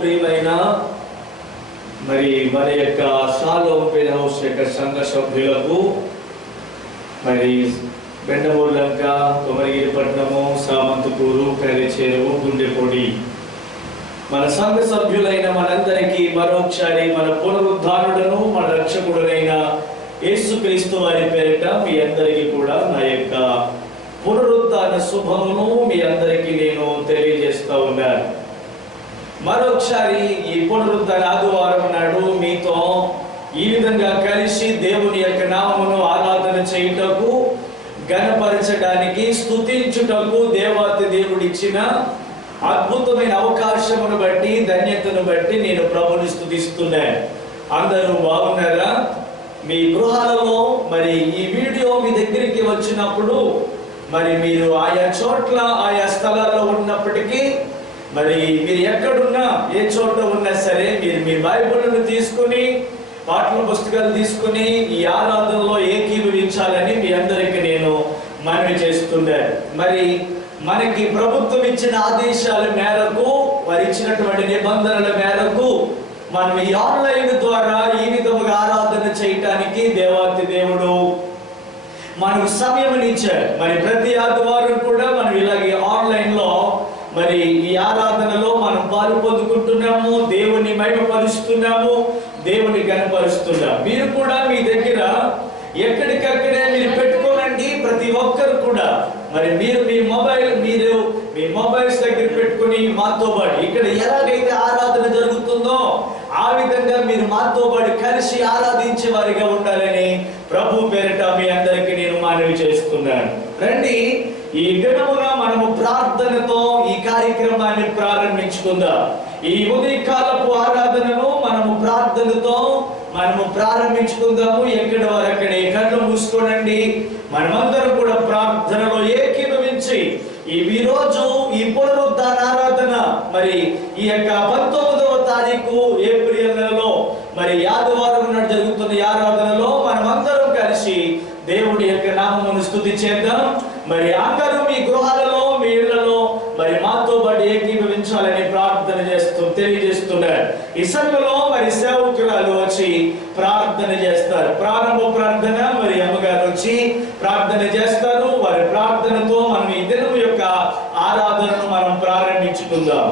ప్రియమైన మరి మన యొక్క షాలోమ్ పెన్ హౌస్ యొక్క సంఘ సభ్యులకు మరి బెండమూర్లంక, కొమరగిరిపట్నము, సామంతపూరు, కరిచేరు, గుండెపొడి మన సంఘ సభ్యులైన మనందరికీ మరొకసారి మన పునరుద్ధారుడను మన రక్షకుడునైన యేసుక్రీస్తు వారి పేరిట మీ అందరికీ కూడా నా యొక్క పునరుద్ధాన శుభమును మీ అందరికీ నేను తెలియజేస్తూ ఉన్నాను. మరొకసారి ఈ పునరుద్ధాన ఆదివారం నాడు మీతో ఈ విధంగా కలిసి దేవుని యొక్క నామమును ఆరాధన చేయుటకు, ఘనపరచడానికి, స్తుతించుటకు దేవాతి దేవుడిచ్చిన అద్భుతమైన అవకాశమును బట్టి, ధన్యతను బట్టి నేను ప్రభుని స్తుతిస్తున్నాను. అందరూ బాగున్నారా? మీ గృహాలలో మరి ఈ వీడియో మీ దగ్గరికి వచ్చినప్పుడు మరి మీరు ఆయా చోట్ల ఆయా స్థలాల్లో ఉన్నప్పటికీ మరి మీరు ఎక్కడున్నా ఏ చోట ఉన్నా సరే మీరు మీ బైబిల్ను తీసుకుని, పాఠ్య పుస్తకాలు తీసుకుని ఈ ఆరాధనలో ఏకీభవించాలని మీ అందరికీ నేను మనవి చేస్తున్నాను. మరి మనకి ప్రభుత్వం ఇచ్చిన ఆదేశాల మేరకు, వారు ఇచ్చినటువంటి నిబంధనల మేరకు మనం ఈ ఆన్లైన్ ద్వారా ఈ విధముగా ఆరాధన చేయటానికి దేవాతి దేవుడు మనకు సమయం ఇచ్చారు. మరి ప్రతి ఆదివారం కూడా మనం ఇలాగే ఆన్లైన్లో మరి ఈ ఆరాధనలో మనం పాలు పొందుకుంటున్నాము, దేవుని మహిమపరుస్తున్నాము, దేవుని ఘనపరుస్తున్నాము. మీరు కూడా మీ దగ్గర ఎక్కడికక్కడే మీరు పెట్టుకోనండి. ప్రతి ఒక్కరు కూడా మరి మీరు మీ మొబైల్స్ దగ్గర పెట్టుకుని మాతో పాటు ఇక్కడ ఎలాగైతే ఆరాధన జరుగుతుందో ఆ విధంగా మీరు మాతో పాటు కలిసి ఆరాధించే వారిగా ఉండాలని ప్రభు పేరిట మీ అందరికీ నేను మనవి చేస్తున్నాను. రండి, ఈ దినమున మనము ప్రార్థనతో ఈ కార్యక్రమాన్ని ప్రారంభించుకుందాం. ఈ ఉదయకాలపు ఆరాధనను మనము ప్రార్థనతో ప్రారంభించుకుందాము. ఎక్కడ వారు అక్కడే కళ్ళు మూసుకోనండి. మనమందరం కూడా ప్రార్థనలో ఏకీభవించి ఈ రోజు ఈ పునరుద్ధాన ఆరాధన మరి ఈ యొక్క 19వ తారీఖు ఏప్రిల్ నెలలో మరి ఆదివారం నాడు జరుగుతున్న ఈ ఆరాధనలో మనమందరం కలిసి దేవుడి యొక్క నామమును స్తుతి చేద్దాం. మరి అందరూ మీ గృహాలలో, మీ ఇళ్లలో మరి మాతో పాటు ఏకీభవించాలని ప్రార్థన తెలియజేస్తున్నారు. ఈ సమయంలో మరి సేవకురాలు వచ్చి ప్రార్థన చేస్తారు. ప్రారంభ ప్రార్థన మరి అమ్మగారు వచ్చి ప్రార్థన చేస్తారు. వారి ప్రార్థనతో మనం ఈ దినం యొక్క ఆరాధనను మనం ప్రారంభించుకుందాం.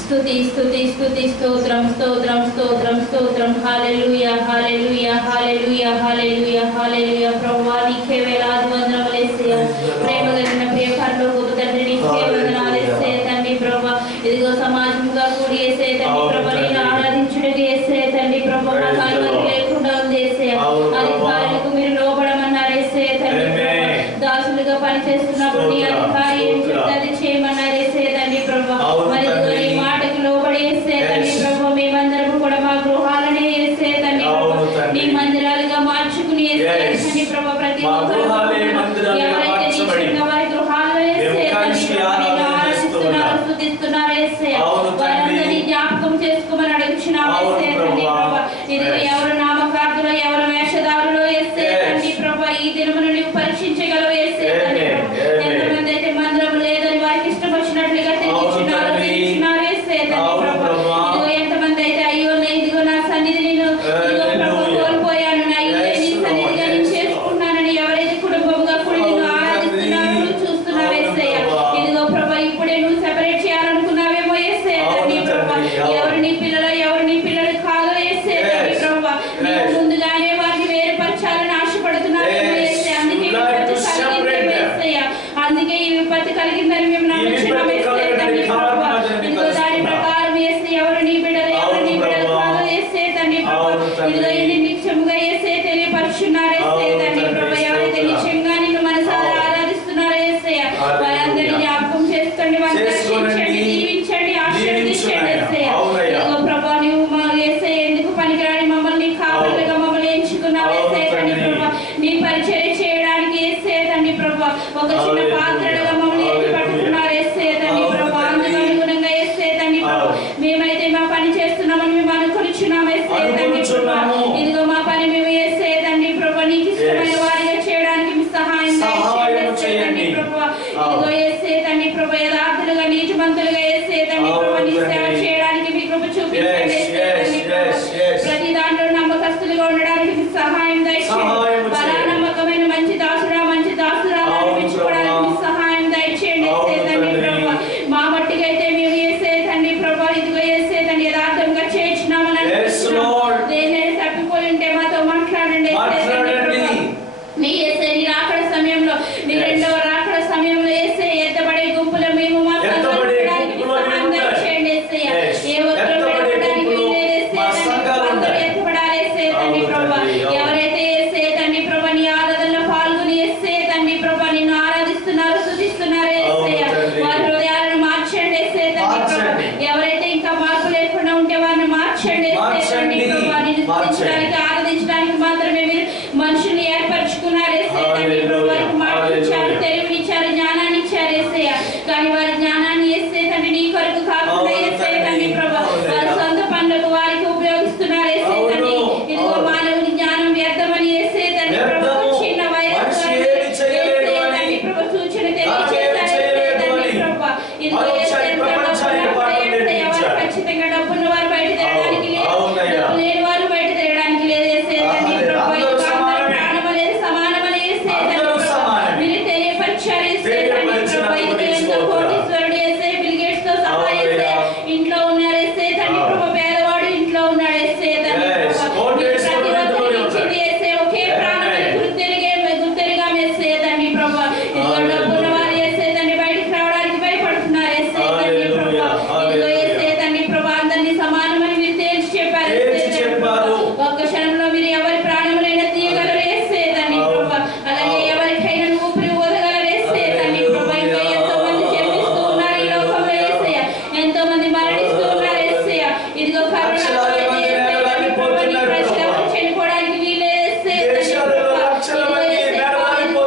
స్తుతి స్తుతి స్తుతి స్తోత్రం స్తోత్రం స్తోత్రం స్తోత్రం. హల్లెలూయా హల్లెలూయా హల్లెలూయా హల్లెలూయా హల్లెలూయా. ప్రభువా నీకే వేలాది వందనములు యేసయ్యా. ప్రేమ కలిగిన ప్రియ పరలోకపు తండ్రి నీకే వందనాలు యేసయ్యా. తండ్రి ప్రభువా ఇదిగో సమాజంగా కూడి యేసయ్యా తండ్రి ప్రభువా నిన్ను ఆరాధించుటకు యేసయ్యా తండ్రి ప్రభువా మాకు అనుమతి లేకుండా ఉంది యేసయ్యా. అధికారులకు మీరు లోబడమన్నారు యేసయ్యా తండ్రి ప్రభువా. దాసులుగా పనిచేస్తున్నప్పుడు నీ అధికారి ఏం చెప్తే అది చేయమన్నారు యేసయ్యా తండ్రి ప్రభువా. మరి నీ మాటకి లోబడి యేసయ్యా తండ్రి ప్రభువా మేమందరం కూడా మా గృహాలనే యేసయ్యా తండ్రి ప్రభువా నీ మందిరాలుగా మార్చుకుని యేసయ్యా తండ్రి ప్రభువా ప్రతి ఒక్కరు ఎవరైతే నీ చిన్న వారి గృహాలలో యేసయ్యా తండ్రి ప్రభువా నిన్ను ఆరాధిస్తున్నారు, స్తుతిస్తున్నారు యేసయ్యా. వారందరినీ జ్ఞాపకం చేసుకోమని అడుగుచున్నాము యేసయ్యా తండ్రి ప్రభువా. ఇదిగో ఎవరు నామకార్థులో, ఎవరు వేషధారులో యేసయ్యా తండ్రి ప్రభువా ఈ దినమును నీవు పరీక్షించగలవు యేసయ్యా తండ్రి ప్రభువా. ఎంతమంది అయితే మందిరం లేదని వారికి ఇష్టం వచ్చినట్లుగా తిరుగుచున్నారు యేసయ్యా తండ్రి ప్రభువా. ఇదిగో ఎంతమంది అయితే అయ్యో ఇదిగో నా సన్నిధి నేను ఇదిగో ప్రభువా కోల్పోయాను, నా ఇల్లు నీ సన్నిధిగా నేను చేసుకున్నానని ఎవరైతే కుటుంబముగా కూడా నిన్ను ఆరాధిస్తున్నారో నువ్వు చూస్తున్నావు యేసయ్యా. ఇదిగో ప్రభువా ఇప్పుడే నువ్వు సెపరేట్ చేయాలనుకున్నావేమో యేసయ్యా తండ్రి ప్రభువా. ఎవరు నీ పిల్లలు, ఎవరు నీ పిల్లలు కాదో యేసయ్యా తండ్రి ప్రభువా నీవు ముందుగానే వారిని వేరుపరచాలని ఆశపడుతున్నావేమో యేసయ్యా. అందుకే ఈ విపత్తు కలిగిందని మేము నమ్ముచున్నాం యేసయ్యా తండ్రి ప్రభువా. ఇదిగో దాని ప్రకారం యేసయ్యా ఎవరు నీ బిడ్డలు, ఎవరు నీ బిడ్డలు కాదో యేసయ్యా తండ్రి ప్రభువా ఇదిగో ఇన్ని నిత్యముగా యేసయ్యా తెలియపరుచున్నారు యేసయ్యా తండ్రి ప్రభువా. ఎవరైతే నిత్యంగా నిన్ను మనసారా ఆరాధిస్తున్నారో యేసయ్యా వారందరినీ జ్ఞాపకం చేసుకోండి, వారిని రక్షించండి, దీవించండి, ఆశీర్వదించండి యేసయ్యా. ఇదిగో ప్రభువా నీవు మా యేసయ్యా ఎందుకు పనికిరాని మమ్మల్ని కావాలిగా మమ్మల్ని ఎంచుకున్నావు యేసయ్యా తండ్రి ప్రభువా. నీ పరిచర్య చేయడానికి యేసయ్యా తండ్రి ప్రభువా ఒక చిన్న పాత్రలుగా మమ్మల్ని ఎత్తి పట్టుకున్నారు యేసయ్యా తండ్రి ప్రభువా. అందుకు అనుగుణంగా యేసయ్యా తండ్రి ప్రభువా మేమైతే మా పని చేస్తున్నామని మేము అనుకొనిచున్నాము యేసయ్యా తండ్రి ప్రభువా. ఇదిగో మా పని మేము యేసయ్యా తండ్రి ప్రభువా నీకు ఇష్టమైన వారిగా చేయడానికి మీ సహాయం దయచేయండి యేసయ్యా తండ్రి ప్రభువా. ఇదిగో యేసయ్యా తండ్రి ప్రభువా యథార్థులుగా నీతిమంతులుగా మాట్లాడండి. నీ యేసే నీ రాకడ సమయంలో, నీ రెండవ రాకడ సమయంలో యేసే ఎత్తబడే గుంపులో మేము మా సంఘాలు పెట్టడానికి సహాయం దయచేయండి యేసయ్య. ఏ ఒక్కరు పెట్టడానికి వీల్లేదు యేసయ్య. అందరూ ఎత్తబడాలి యేసయ్య తండ్రి ప్రభువా. ఎవరైతే యేసయ్య తండ్రి ప్రభువా నీ ఆరాధనలో పాల్గొని యేసయ్య తండ్రి ప్రభువా నిన్ను ఆరాధిస్తున్నారు, స్తుతిస్తున్నారు యేసయ్య, వారి హృదయాలను మార్చండి యేసయ్య తండ్రి ప్రభువా. ఎవరైతే ఇంకా మార్పు లేకుండా ఉంటే వారిని మార్చండి యేసయ్య తండ్రి ప్రభువా. నిన్ను స్తుతించడానికి ఆరాధించడానికి మాత్రమే మీరు మనుషుల్ని ఏర్పరచుకున్నారు యేసయ్య తండ్రి ప్రభువా. వారికి మాటలు ఇచ్చారు, తెలివినిచ్చారు, జ్ఞానాన్ని ఇచ్చారు యేసయ్య. కానీ వారి జ్ఞానాన్ని యేసయ్య తండ్రి నీ కొరకు కాకుండా యేసయ్య తండ్రి ప్రభువా వారి సొంత పనులకు వారికి ఉపయోగిస్తున్నారు యేసయ్య తండ్రి. ఇదిగో మానవుని జ్ఞానం వ్యర్థమని యేసయ్య తండ్రి ప్రభువా చిన్న వయస్సు యేసయ్య తండ్రి ప్రభువా సూచన తెలియజేశారు యేసయ్య తండ్రి ప్రభువా. ఇదిగో యేసయ్య వారు ఖచ్చితంగా డబ్బున్న వారు బయట తిరగడానికి లేదు, డబ్బు లేని వారు బయట తిరగడానికి లేదు యేసయ్య తండ్రి ప్రభువా. ఇదిగో అందరూ ప్రాణమనేది సమానమని యేసయ్య తండ్రి ప్రభువా మీరు తెలియపరిచారు యేసయ్య తండ్రి ప్రభువా. ఇదిగో ఎంతో కోటీశ్వరుడు యేసయ్య బిల్ గేట్స్ తో సహా యేసయ్య ఇంట్లో ఉన్నారు యేసయ్య తండ్రి ప్రభువా. పేదవాడు ఇంట్లో ఉన్నాడు యేసయ్య తండ్రి ప్రభువా. మీరు ప్రతి ఒక్కరికి ఇచ్చింది యేసయ్య ఒకే ప్రాణమని గుర్తెరిగా యేసయ్య తండ్రి ప్రభువా. ఇదిగో డబ్బున్న వారు యేసయ్య తండ్రి బయటికి రావడానికి భయపడుతున్నారు యేసయ్య తండ్రి ప్రభువా. ఇదిగో యేసయ్య తండ్రి ప్రభువా అందరినీ సమానమని మీరు తేల్చి చెప్పారు యేసయ్య తండ్రి ప్రభువా. ఒక్క క్షణంలో మీరు ఎవరి ప్రాణములైనా తీయగలరు యేసయ్య తండ్రి ప్రభువా. అలాగే ఎవరికైనా ఊపిరి ఊదగలరు యేసయ్య తండ్రి ప్రభువా. ఇంకా ఎంతో మంది జన్మిస్తూ ఉన్నారు ఈ లోకంలో యేసయ్య, ఎంతో మంది మరణిస్తూ ఉన్నారు యేసయ్య. ఇదిగో కరోనా యేసయ్య తండ్రి ప్రభువా నీ ప్రజలు ఎవరు చనిపోవడానికి వీలేదు యేసయ్య తండ్రి ప్రభువా. ఇదిగో యేసయ్య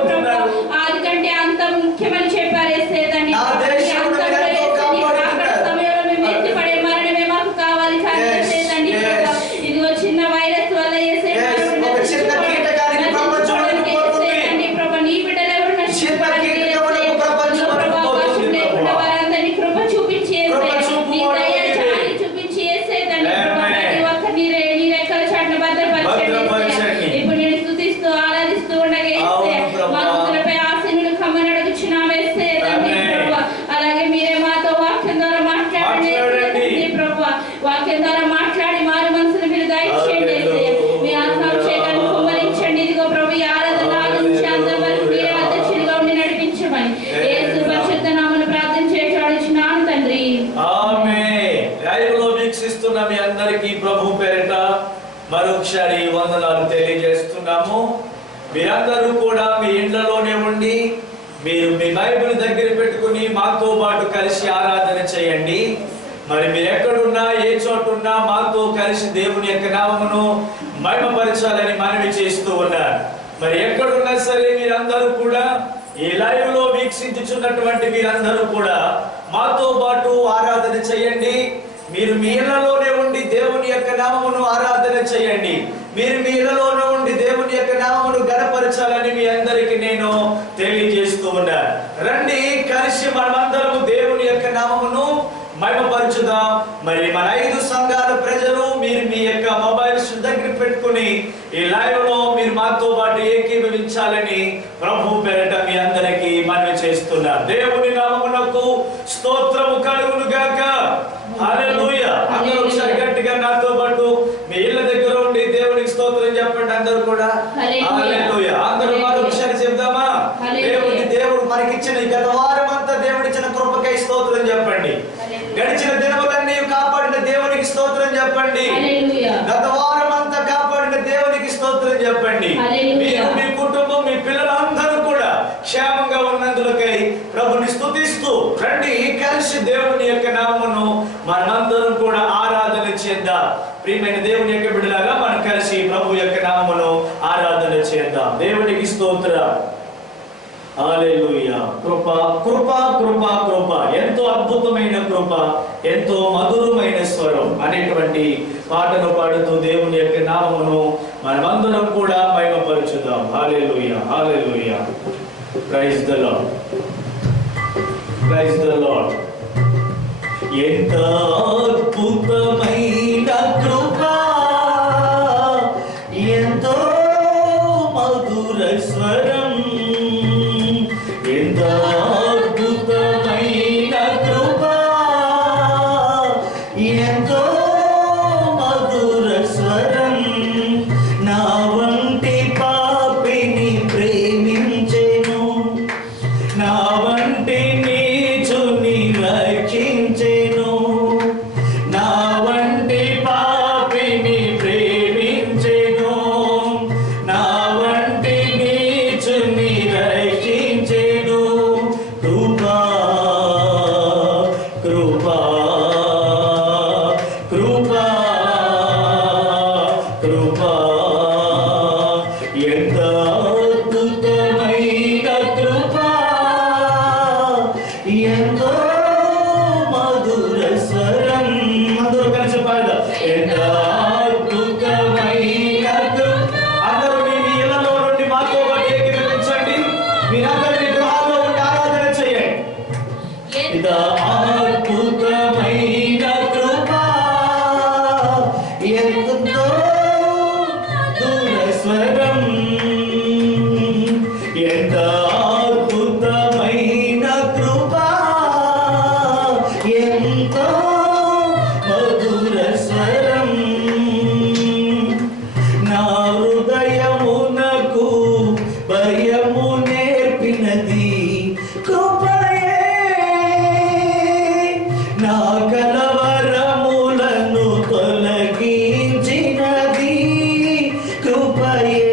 ప్రభువా ఆది కంటే అంతం ముఖ్యమని చెప్పారు యేసయ్య తండ్రి ప్రభువా. ఈ అంతంలో యేసయ్య నీ రాకడ సమయంలో మేము ఎత్తిపడే మరణమే మాకు కావాలి కానీ యేసయ్య తండ్రి ప్రభువా. ఇదిగో చిన్న వైరస్ వల్ల యేసయ్య మరణం నశించుకోవడానికి యేసయ్య తండ్రి ప్రభువా నీ బిడ్డలు ఎవరు నశించుకోవడానికి యేసయ్య ప్రభువా వర్షం లేకుండా వారందరినీ కృప చూపించి యేసయ్య నీ దయ జాలి చూపించి యేసయ్య తండ్రి ప్రభువా ప్రతి ఒక్కరిని నీ రెక్కల చాటున భద్రపరచండి యేసయ్య. ఇప్పుడు నేను స్తుతిస్తూ ఆరాధిస్తూ ఉండగా యేసయ్య మా హృదయాలపై ఆశీనులు కమ్మని అడుగుచున్నాము యేసయ్య తండ్రి ప్రభువా. అలాగే మీరే మాతో వాక్యం ద్వారా మాట్లాడండి యేసయ్య తండ్రి ప్రభువా. వాక్యం ద్వారా మాట్లాడి మారు మనసును మీరు దయచేయండి యేసయ్య. మీ ఆత్మాభిషేకాన్ని కుమ్మరించండి. ఇదిగో ప్రభు ఈ ఆరాధన ఆలోచించి అందరి వరకు మీరే అధ్యక్షుడిగా ఉండి నడిపించమని యేసు పరిశుద్ధ నామమున ప్రార్థన చేసి అడుగుచున్నాను తండ్రి. ఆమేన్. లైవ్లో వీక్షిస్తున్న మీ అందరికీ ప్రభు పేరిట మరొకసారి వందనాలు తెలియజేస్తున్నాము. మీరందరూ కూడా మీ ఇండ్లలోనే ఉండి మీరు మీ బైబిల్ దగ్గర పెట్టుకుని మాతో పాటు కలిసి ఆరాధన చేయండి. మరి మీరు ఎక్కడున్నా ఏ చోటున్నా మాతో కలిసి దేవుని యొక్క నామమును మహిమపరచాలని మనవి చేస్తూ ఉన్నారు. మరి ఎక్కడున్నా సరే మీరందరూ కూడా ఈ లైవ్ లో వీక్షించుచున్నటువంటి మీరందరూ కూడా మాతో పాటు ఆరాధన చేయండి. మీరు మీ ఇళ్లలోనే ఉండి దేవుని యొక్క నామమును ఆరాధన చేయండి. మీరు మీ ఇళ్లలోనే ఉండి దేవుని యొక్క నామమును గణపరచాలని మీ అందరికీ నేను తెలియజేస్తూ ఉన్నాను. రండి కలిసి మనమందరము దేవుని యొక్క నామమును మహిమపరచుదాం. మరి మన 5 సంఘాల ప్రజలు మీరు మీ యొక్క మొబైల్స్ దగ్గర పెట్టుకుని ఈ లైవ్ లో మీరు మాతో పాటు ఏకీభవించాలని ప్రభు పేరిట మీ అందరికీ మనవి చేస్తున్నా. దేవుని నామమునకు స్తోత్రము కలుగును గాక. హల్లెలూయా. అందరూ ఒకసారి గట్టిగా నాతో పాటు మీ ఇళ్ళ దగ్గర ఉండి దేవునికి స్తోత్రం చెప్పండి. అందరూ కూడా హల్లెలూయా. అందరూ మరొకసారి చెప్దామా? దేవుడు మనకిచ్చిన గత వారం అంతా దేవుడిచ్చిన కృపకై స్తోత్రం చెప్పండి. గడిచిన దినములన్నీ కాపాడిన దేవునికి స్తోత్రం చెప్పండి. గత వారం అంతా కాపాడిన దేవునికి స్తోత్రం చెప్పండి. మీరు మీ కుటుంబం మీ పిల్లలందరూ కూడా క్షేమంగా ఉన్నందులకై ప్రభుని స్తుతిస్తూ రండి కలిసి దేవుని యొక్క నామమును మనమందరం కూడా ఆరాధన చేద్దాం. ప్రియమైన దేవుని యొక్క బిడ్డలారా మనం కలిసి ప్రభు యొక్క నామమును ఆరాధన చేద్దాం. దేవునికి స్తోత్రం. హల్లెలూయా. కృప కృప కృప కృప, ఎంతో అద్భుతమైన కృప, ఎంతో మధురమైన స్వరం అనేటువంటి పాటను పాడుతూ దేవుని యొక్క నామమును మనమందరం కూడా మహిమపరచుదాం. Hallelujah. Hallelujah. Praise the Lord. Praise the Lord. ఎంత అద్భుతమైన కృప, ఎంతో మధుర స్వరం, ఎంత అద్భుతమైన కృప, ఎంతో మధుర స్వరం, నా వంటి అద్భుతమైన కృప, ఎంతో మధుర స్వరం. అందరూ కలిసి పాడదాం. ఎంత అద్భుతమైన కృప. అందరూ మీ ఇళ్లలో నుండి మాతో పాటు ఏకీభవించండి. మీరందరూ మీ గృహాల్లో ఉండి ఆరాధన చేయండి. ఎంత అద్భుతమైన కృప, ఎంతో మధుర స్వరం. ఎంత అద్భుతమైన కృప, ఎంతో మధుర స్వరం. నా హృదయమునకు భయము నేర్పినది కృపయే, నా కలవరములను తొలగించినది కృపయే.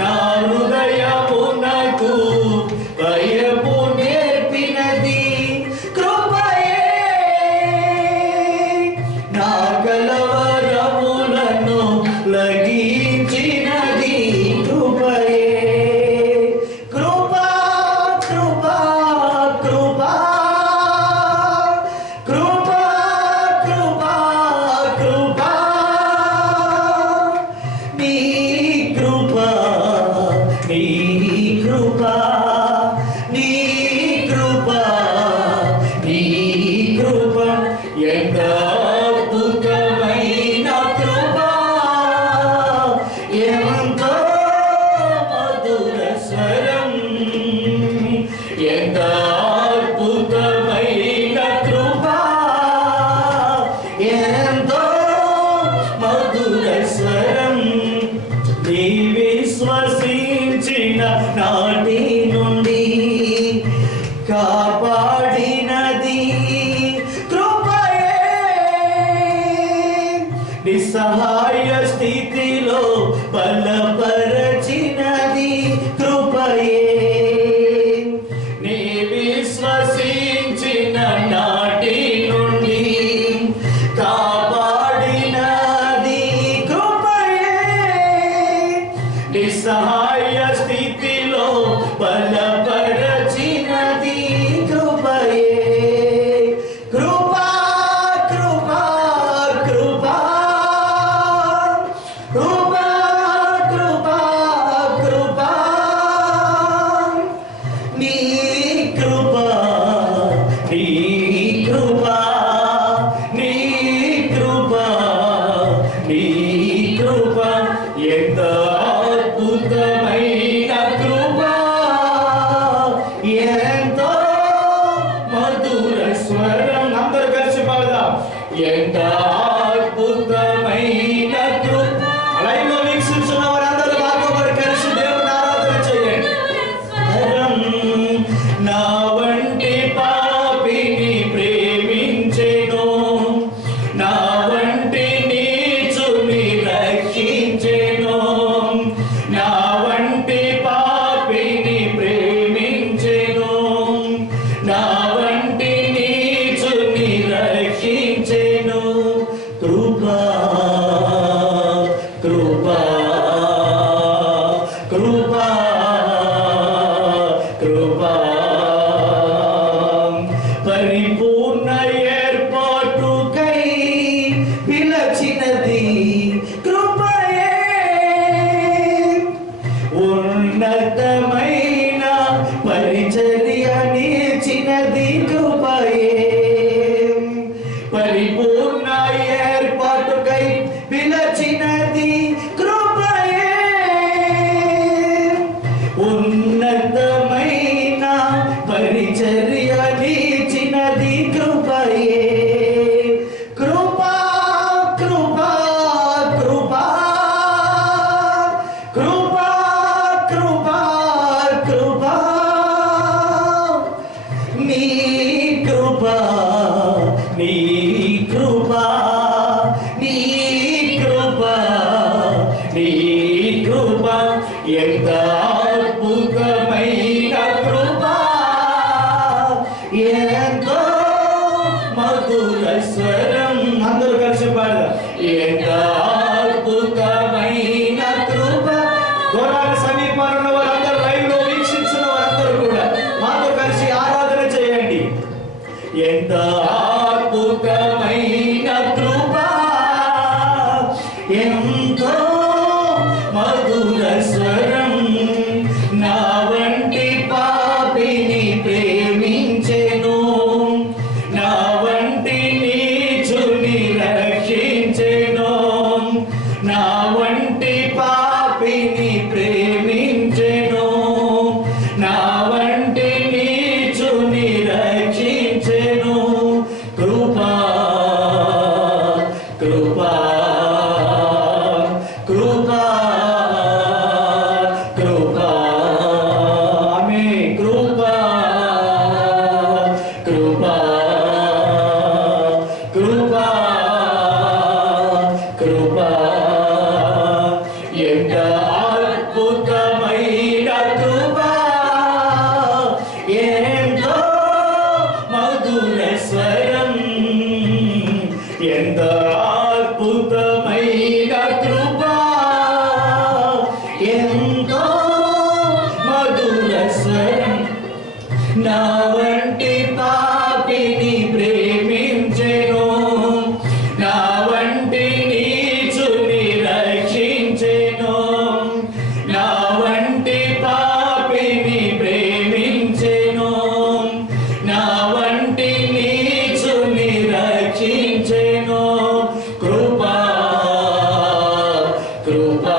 నా హృదయమునకు భయము నేర్పినది కృపయే, నా కలవరములను లగించినది కృపయే. కృపా కృపా కృపా కృపా కృపా కృపా, నీ కృపా నీ కృపా నీ కృపా నీ కృప, ఎంత అద్భుతమైన కృప, ఎంతో మధుర స్వరం. ఎంత అద్భుతమైన కృప, ఎంతో మధుర స్వరం. నీ విశ్వసించిన నాటి నుండి కాపాడినది కృపయే, నిస్సహాయ స్థితిలో బలపరచినది కృపయే. నీ విశ్వసించిన నాటి నుండి కాపాడినది కృపయే, నిస్సహాయ స్థితిలో బలపరచినది కృపయే. కృపా కృపా కృపా కృపా కృపా కృపా, నీ కృపా నీ కృపా నీ కృపా నీ కృప, ఎంత అద్భుతమైన కృప, ఎంతో మధుర స్వరం. అందరూ కలిసి పాడదాం. ఎంత అద్భుతమైన కృప. లైవ్లో వీక్షిస్తున్న వారందరూ మాతో పాటు కలిసి దేవుని ఆరాధన చేయండి. స్వరం. నా వంటి పాపిని ప్రేమించెను, నా వంటి నీచుని రక్షించెను, నా వంటి పాపిని ప్రేమించెను, నా వంటి నీచుని రక్షించెను. కృపా కృపా కృపా కృపా, పరిపూర్ణ ఏర్పాటుకై పిలచినది కృపయే, ఉన్నతమైన పరిచర్య నిలిచినది కృపయే. పరిపూర్ణ ఏర్పాటుకై పిలచినది కృపయే, ఉన్నతమైన పరిచర్య నిలిచినది కృపయే. కృపా కృపా కృపా కృపా కృపా కృపా, నీ కృపా నీ కృపా నీ కృపా నీ కృప, ఎంత అద్భుతమైన కృప, ఎంతో మధుర స్వరం. అందరూ కలిసి పాడదాం. ఎంత అద్భుతమైన కృప, అద్భుతమైన కృప, ఎంతో మధుర స్వరం, ఎంత అద్భుతమైన కృప, ఎంతో మధుర స్వరం. నా వంటి పాపిని ప్రేమించెను, నా వంటి నీచుని రక్షించెను, నా వంటి పాపిని ప్రేమించెను, నా వంటి నీచుని రక్షించెను. కృపా కృపా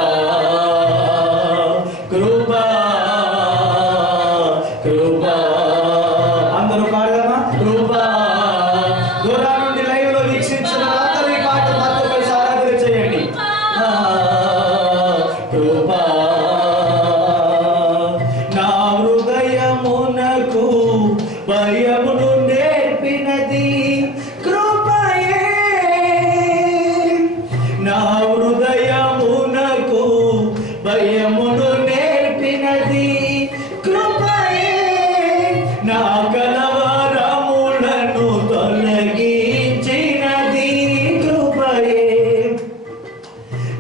కృపా కృపా. అందరూ పాడదామా? కృపా. దూరం నుండి లైవ్ లో వీక్షించిన అందరూ ఈ పాట మాతో కలిసి ఆరాధన చేయండి. కృపా. నా హృదయమునకు భయమును నేర్పినది కృపయే, నా హృదయమునకు భయమును నేర్పినది కృపయే, నా కలవరములను తొలగించినది కృపయే,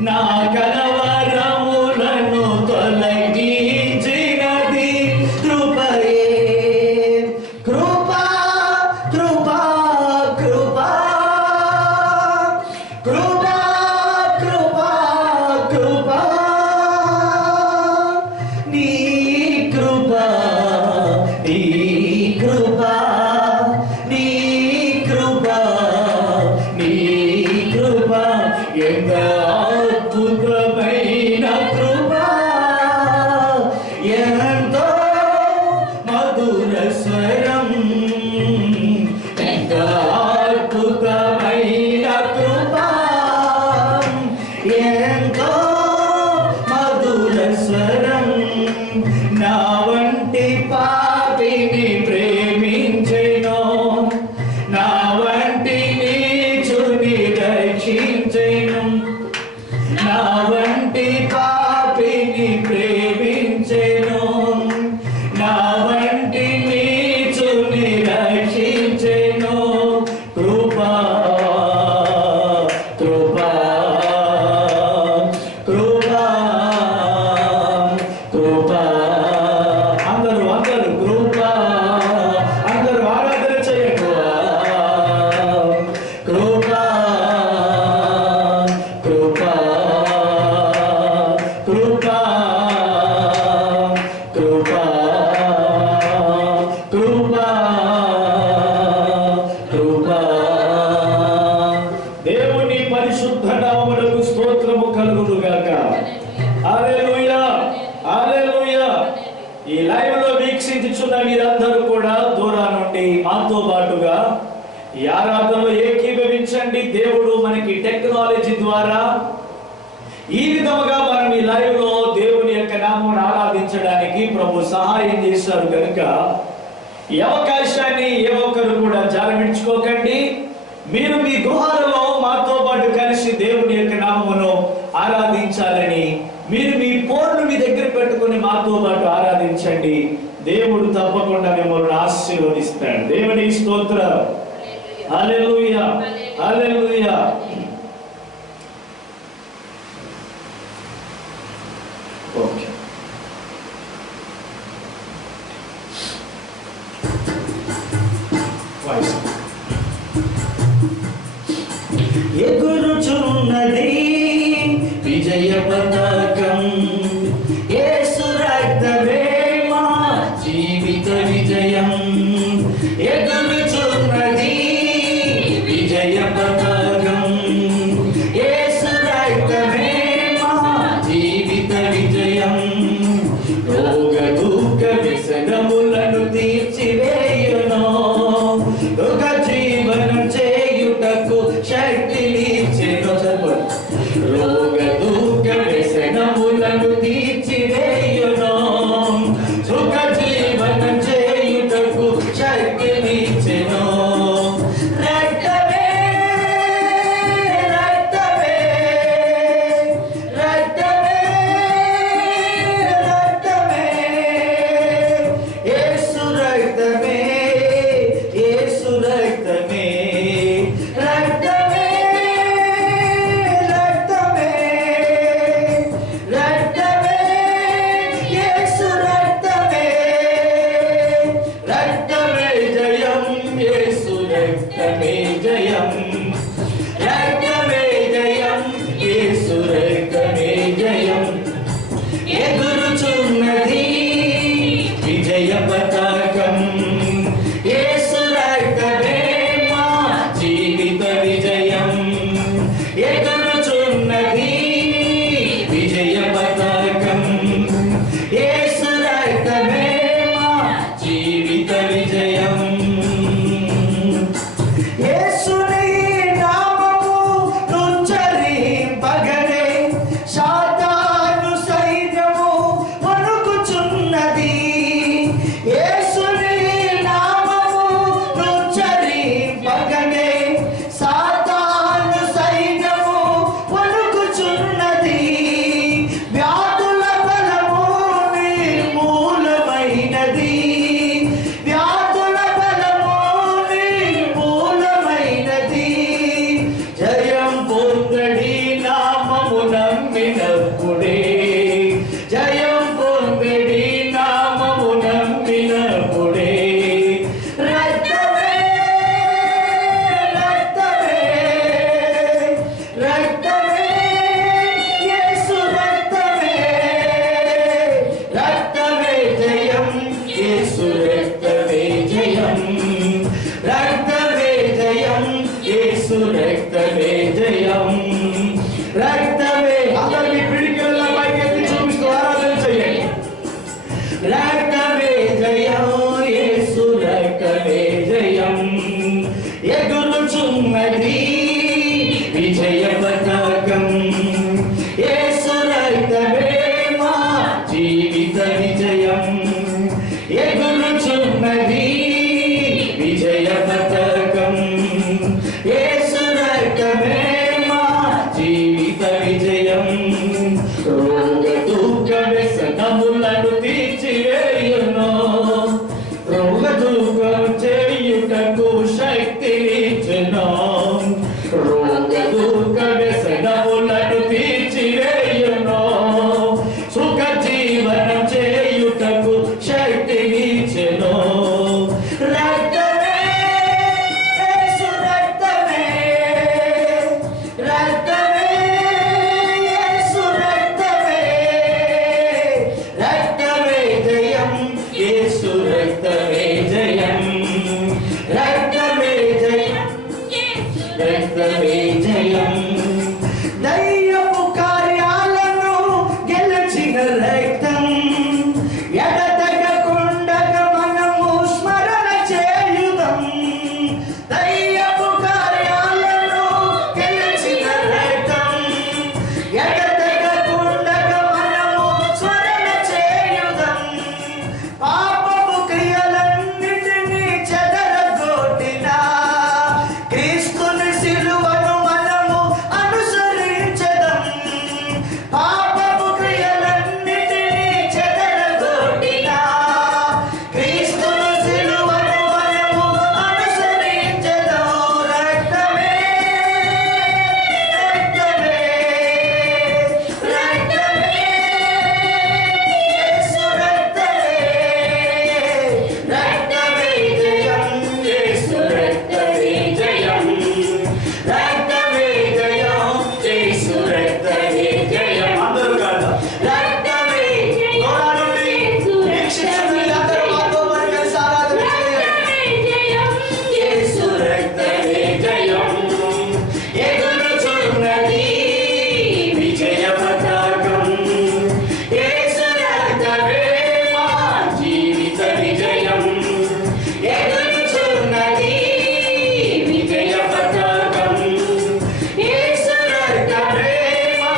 నా కలవరములను తొలగించినది కృపయే. కృపా కృపా కృపా కృపా కృపా కృపా, నీ కృపా నీ కృపా నీ కృపా నీ కృపా, ఎంత అద్భుతమైన కృపా, ఎంతో మధుర స్వరం, ఎంత అద్భుతమైన కృపా, ఎంతో మధుర స్వరం. నా వంటి పాపిని ప్రేమించెను, నా వంటి నీచుని రక్షించెను, నా వంటి పాపిని ప్రేమించెను, నా వంటి నీచుని రక్షించెను. కృపా కృపా కృపా కృపా. అందరూ అందరూ కృపా, అందరూ ఆరాధన చేయండి. కృపా కృపా కృపా కృపా కృపా కృపా. దేవుని పరిశుద్ధ నామమునకు స్తోత్రము కలుగును గాక. హల్లెలూయా హల్లెలూయా. ఈ లైవ్ లో వీక్షించుచున్న మీరందరూ కూడా దూరం నుండి మాతో పాటుగా ఈ ఆరాధనలో ఏకీభవించండి. దేవుడు మనకి టెక్నాలజీ ద్వారా ఈ విధముగా మనం ఈ లైవ్ లో దేవుని యొక్క నామమును ఆరాధించడానికి ప్రభు సహాయం చేశారు కనుక ఈ అవకాశాన్ని ఏ ఒక్కరు కూడా జారవించుకోకండి. మీరు మీ గృహాలలో మాతో పాటు కలిసి దేవుని యొక్క నామమును ఆరాధించాలని మీరు మీ ఫోన్లు మీ దగ్గర పెట్టుకుని మాతో పాటు ఆరాధించండి. దేవుడు తప్పకుండా మిమ్మల్ని ఆశీర్వదిస్తాడు. దేవునికి స్తోత్రం. హల్లెలూయా హల్లెలూయా. ఓకే. ఎగురుచున్నది విజయ పతాకం, యేసు రక్తమే మా జీవిత విజయం. ఎగురుచున్నది విజయ పతాకం, యేసు రక్తమే మా జీవిత విజయం. ఎగురుచున్నది విజయ పతాకం. యేసు రక్తమే మా జీవిత విజయం. ఎగురుచున్నది విజయ పతాకం. యేసు రక్తమే మా జీవిత విజయం. యేసుని నామము నుచ్చరింపగనే సాతాను సైన్యము వణుకుచున్నది. యేసుని నామము నుచ్చరింపగనే సాతాను సైన్యము వణుకుచున్నది. వ్యాధుల బలము నిర్మూలమైనది. వ్యాధుల బలము నిర్మూలమైనది. జయం పొందడి నామము నమ్మినప్పుడే. జయం పొందడి నామము నమ్మినప్పుడే. రక్తమే రక్తమే రక్తమే యేసు రక్తమే. రక్తమే జయం యేసు రక్తమే జయం. రక్తమే జయం యేసు రక్తమే జయం. రక్తమే అందరి పిడికిళ్ళ పైకెత్తి చూపిస్తూ ఆరాధన చేయండి. రక్తమే జయం యేసు రక్తమే జయం. ఎగురుచున్నది విజయ పతాకం. యేసు రక్తమే మా జీవిత విజయం. ఎగురుచున్నది విజయ పతాకం. యేసు రక్తమే మా జీవిత విజయం. రోగ దుఃఖ వ్యసనములను తీర్చివేయును. రోగ దుఃఖం చేయుటకు శక్తినిచ్చును. రోగ దుఃఖ వ్యసనములను తీర్చివేయును. సుఖ జీవనం చేయుటకు శక్తినిచ్చును. రక్తమే యేసు రక్తమే. రక్తమే యేసు రక్తమే. రక్తమే జయం యేసు రక్తమే జయం. రక్తమే జయం రక్తమే జయం. దయ్యపు కార్యాలను గెలిచిన రక్తం. ఎడతెగకుండగా మనము స్మరణ చేయుదాం. దయ్యపు కార్యాలను గెలిచిన రక్తం. ఎడతెగకుండగా మనము స్మరణ చేయుదాం. పాపపు క్రియలన్నిటినీ చెదరగొట్టిన క్రీస్తుని సిలువను మనము అనుసరించెదం. పాపపు క్రియలన్నిటినీ చెదరగొట్టిన క్రీస్తుని సిలువను మనము అనుసరించెదం. రక్తమే రక్తమే రక్తమే యేసు రక్తమే. రక్తమే జయం యేసు రక్తమే జయం. రక్తమే జయం యేసు రక్తమే జయం. అందరూ కాదు. రక్తమే గోడ నుండి వీక్షించుచున్నదందరూ మాతో మరి కలిసి ఆరాధన చేయండి. యేసు రక్తమే జయం. ఎగురుచున్నది విజయ పతాకం. యేసు రక్తమే మా జీవిత విజయం. ఎగురుచున్నది విజయ పతాకం. యేసు రక్తమే మా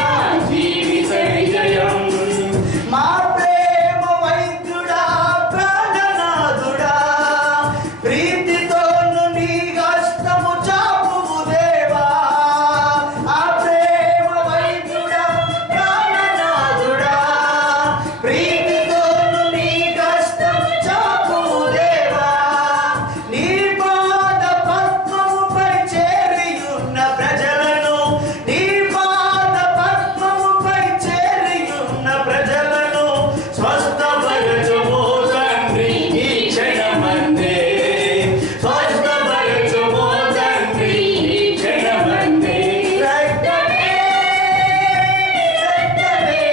జీవిత విజయం. మా ప్రేమ వైద్యుడా ప్రాణనాథుడా. ప్రీతితోను నీ హస్తము చాపుము దేవా. ఆ ప్రేమ వైద్యుడా ప్రాణనాథుడా. ప్రీతితోను నీ హస్తము చాపుము దేవా. నీ పాద పద్మముపై చేరియున్న ప్రజలను. నీ పాద పద్మముపై చేరియున్న ప్రజలను స్వస్థపరచుము తండ్రి ఈ క్షణమందే. స్వస్థపరచుము తండ్రి ఈ క్షణమందే. రక్తమే రక్తమే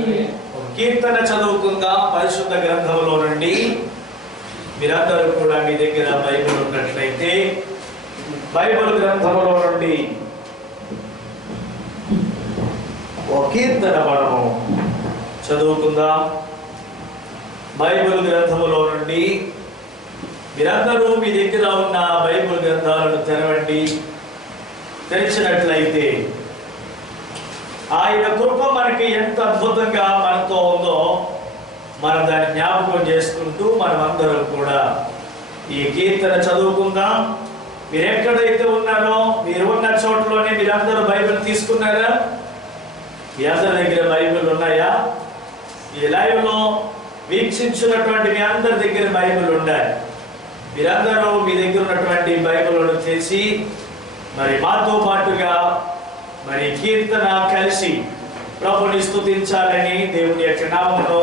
హల్లెలూయా. ఒక కీర్తన చదువుకుందాం పరిశుద్ధ గ్రంథంలో నుండి. మీరందరూ కూడా మీ దగ్గర బైబిల్ ఉన్నట్లయితే బైబిల్ గ్రంథంలో నుండి ఒక కీర్తన మనము చదువుకుందాం. బైబిల్ గ్రంథంలో నుండి మీరందరూ మీ దగ్గర ఉన్న బైబిల్ గ్రంథాలను తెరవండి. తెరిచినట్లయితే ఆయన కృప మనకి ఎంత అద్భుతంగా మనతో ఉందో మనం దాన్ని జ్ఞాపకం చేసుకుంటూ మనమందరం కూడా ఈ కీర్తన చదువుకుందాం. మీరు ఎక్కడైతే ఉన్నారో మీరు ఉన్న చోట్లోనే మీరందరూ బైబిల్ తీసుకున్నారా? మీ అందరి దగ్గర బైబిల్ ఉన్నాయా? ఈ లైవ్లో వీక్షించినటువంటి మీ అందరి దగ్గర బైబిల్ ఉండాలి. మీరందరూ మీ దగ్గర ఉన్నటువంటి బైబిల్ను చేసి మరి మాతో పాటుగా మరి కీర్తన కలిసి ప్రభుని స్తుతించాలని, దేవుని యొక్క నామమును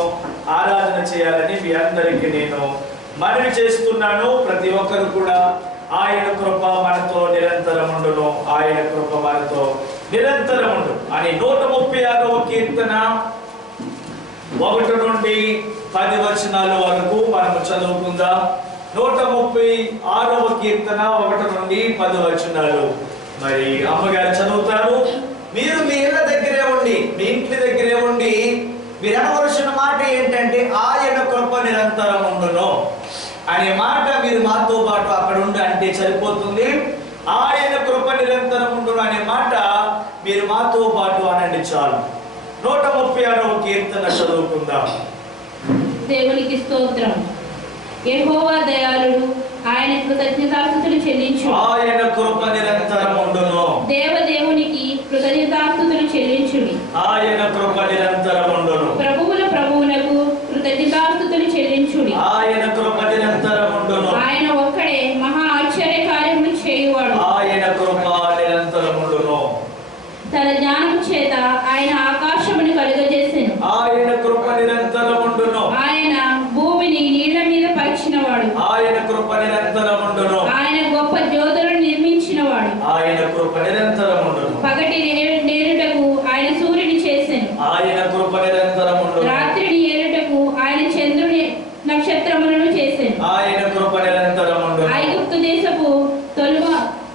ఆరాధన చేయాలని మీ అందరికీ నేను మనవి చేస్తున్నాను. ప్రతి ఒక్కరు కూడా ఆయన కృప మనతో నిరంతరం ఉండును, ఆయన కృప మనతో నిరంతరం ఉండు అని 136వ కీర్తన 1 నుండి 10 వచనాల వరకు మనము చదువుకుందాం. 136వ కీర్తన 1 నుండి 10 వచనాలు మరి అమ్మగారు చదువుతారు. మీరు మీ ఇళ్ళ దగ్గరే ఉండి, మీ ఇంటి దగ్గరే ఉండి మీరు అనవలసిన మాట ఏంటంటే ఆయన కృప నిరంతరం ఉండును అనే మాట మీరు మాతో పాటు అక్కడ ఉండి అంటే సరిపోతుంది. ఆయన కృప నిరంతరం ఉండును అనే మాట మీరు మాతో పాటు అనండి చాలు. 136వ కీర్తన చదువుకుందాం. దేవునికి స్తోత్రం. యెహోవా దయాళుడు, ఆయన కృతజ్ఞతాస్తుతులు చెల్లించు. ఆయన కృప నిరంతరం ఉండును. దేవదేవునికి కృతజ్ఞతాస్తుతులు చెల్లించుడి. ఆయన కృప నిరంతరం ఉండును. ప్రభువుల ప్రభువులకు కృతజ్ఞతాస్తుతులు చెల్లించుడి. ఆయన కృప నిరంతరం ఉండును. ఆయన ఒక్కడే మహా ఆశ్చర్య కార్యములు చేయువాడు. ఆయన కృప నిరంతరం ఉండును. తన జ్ఞానము చేత ఆయన ఆకాశమును కలుగజేసెను. ఆయన కృప నిరంతరం ఉండును. ఆయన భూమిని నీళ్ల మీద పరిచినవాడు. ఆయన కృప నిరంతరం ఉండును. ఆయన గొప్ప జ్యోతులను నిర్మించినవాడు. ఆయన కృప నిరంతరం ఉండును. పగటి నేరుటకు ఆయన సూర్యుని చేసెను. ఆయన కృప నిరంతరం ఉండును. రాత్రిని ఏలుటకు ఆయన చంద్రుని నక్షత్రములను చేసెను. ఆయన కృప నిరంతరం ఉండును. ఐగుప్తు దేశపు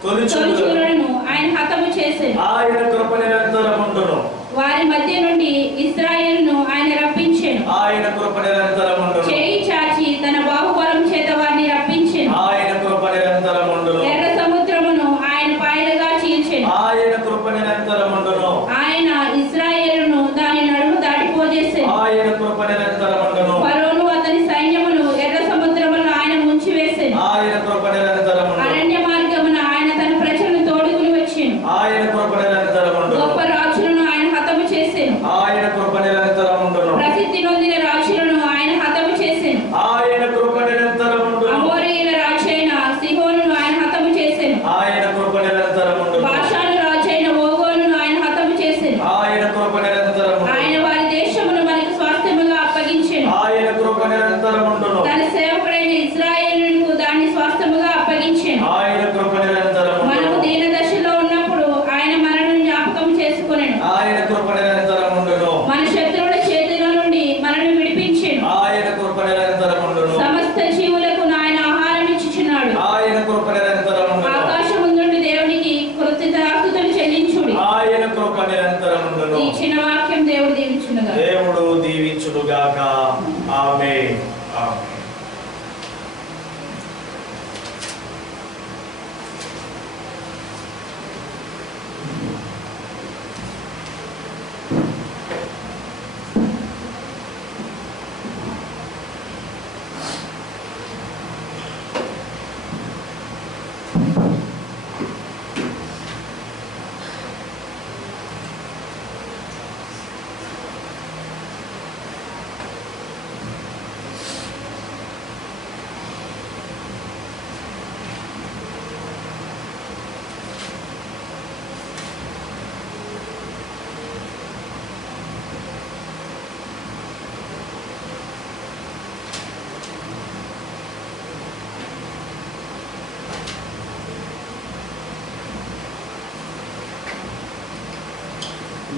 తొలిచూలను ఆయన హతము చేసెను. ఆయన కృప నిరంతరం ఉండును. వారి మధ్య నుండి ఇశ్రాయేలును ఆయన రప్పించెను. ఆయన కృప నిరంతరం ఉండును. చేయి చాచి తన బాహుబలం చేత వారిని రప్పించెను. ఆయన కృప నిరంతరం ఉండును. ఎర్ర సముద్రమును ఆయన పాయలుగా చీల్చెను. ఆయన కృప నిరంతరం ఉండును. ఆయన ఇశ్రాయేలును దాని నడుము దాటిపోజేసెను. ఆయన కృప నిరంతరం ఉండును. ఫరోను అతని సైన్యమును ఎర్ర సముద్రములో ఆయన ముంచివేసెను. ఆయన కృప నిరంతరం ఉండును. అరణ్య మార్గమున ఆయన తన ప్రజలను తోడుకుని వచ్చెను. ఆయన కృప నిరంతరం ఉండును. గొప్ప రాజులను ఆయన హతము చేసెను. ఆయన కృప నిరంతరం ఉండును. ప్రసిద్ధి నొందిన రాజులను ఆయన హతము చేసెను. ఆయన కృప నిరంతరం ఉండును. అమోరీయుల రాజైన సిహోనును ఆయన హతము చేసెను. ఆయన కృప నిరంతరం ఉండును. బాషాను రాజైన ఓగోనును ఆయన హతము చేసెను. ఆయన కృప నిరంతరం ఉండును. ఆయన వారి దేశమును మనకు స్వాస్థ్యముగా అప్పగించెను. ఆయన కృప నిరంతరం ఉండును. తన సేవకుడైన ఇశ్రాయేలునకు దాన్ని స్వాస్థ్యముగా అప్పగించెను. ఆయన కృప నిరంతరం మనము ఉండును. దీన దశలో ఉన్నప్పుడు ఆయన మనను జ్ఞాపకం చేసుకొనెను. ఆయన కృప నిరంతరం ఉండును. మన శత్రువుల చేతిలో నుండి మనను విడిపించెను. ఆయన కృప నిరంతరం ఉండును. సమస్త జీవులకు ఆయన ఆహారం ఇచ్చుచున్నాడు. ఆయన కృప నిరంతరం ఉండును. ఆకాశము నుండి దేవునికి కృతజ్ఞతాస్తుతులు చెల్లించుడి. ఆయన కృప నిరంతరం ఉండును. ఈ చిన్న వాక్యం దేవుడు దీవించునుగా. దేవుడు దీవించునుగాక. ఆమేన్. ఆమేన్.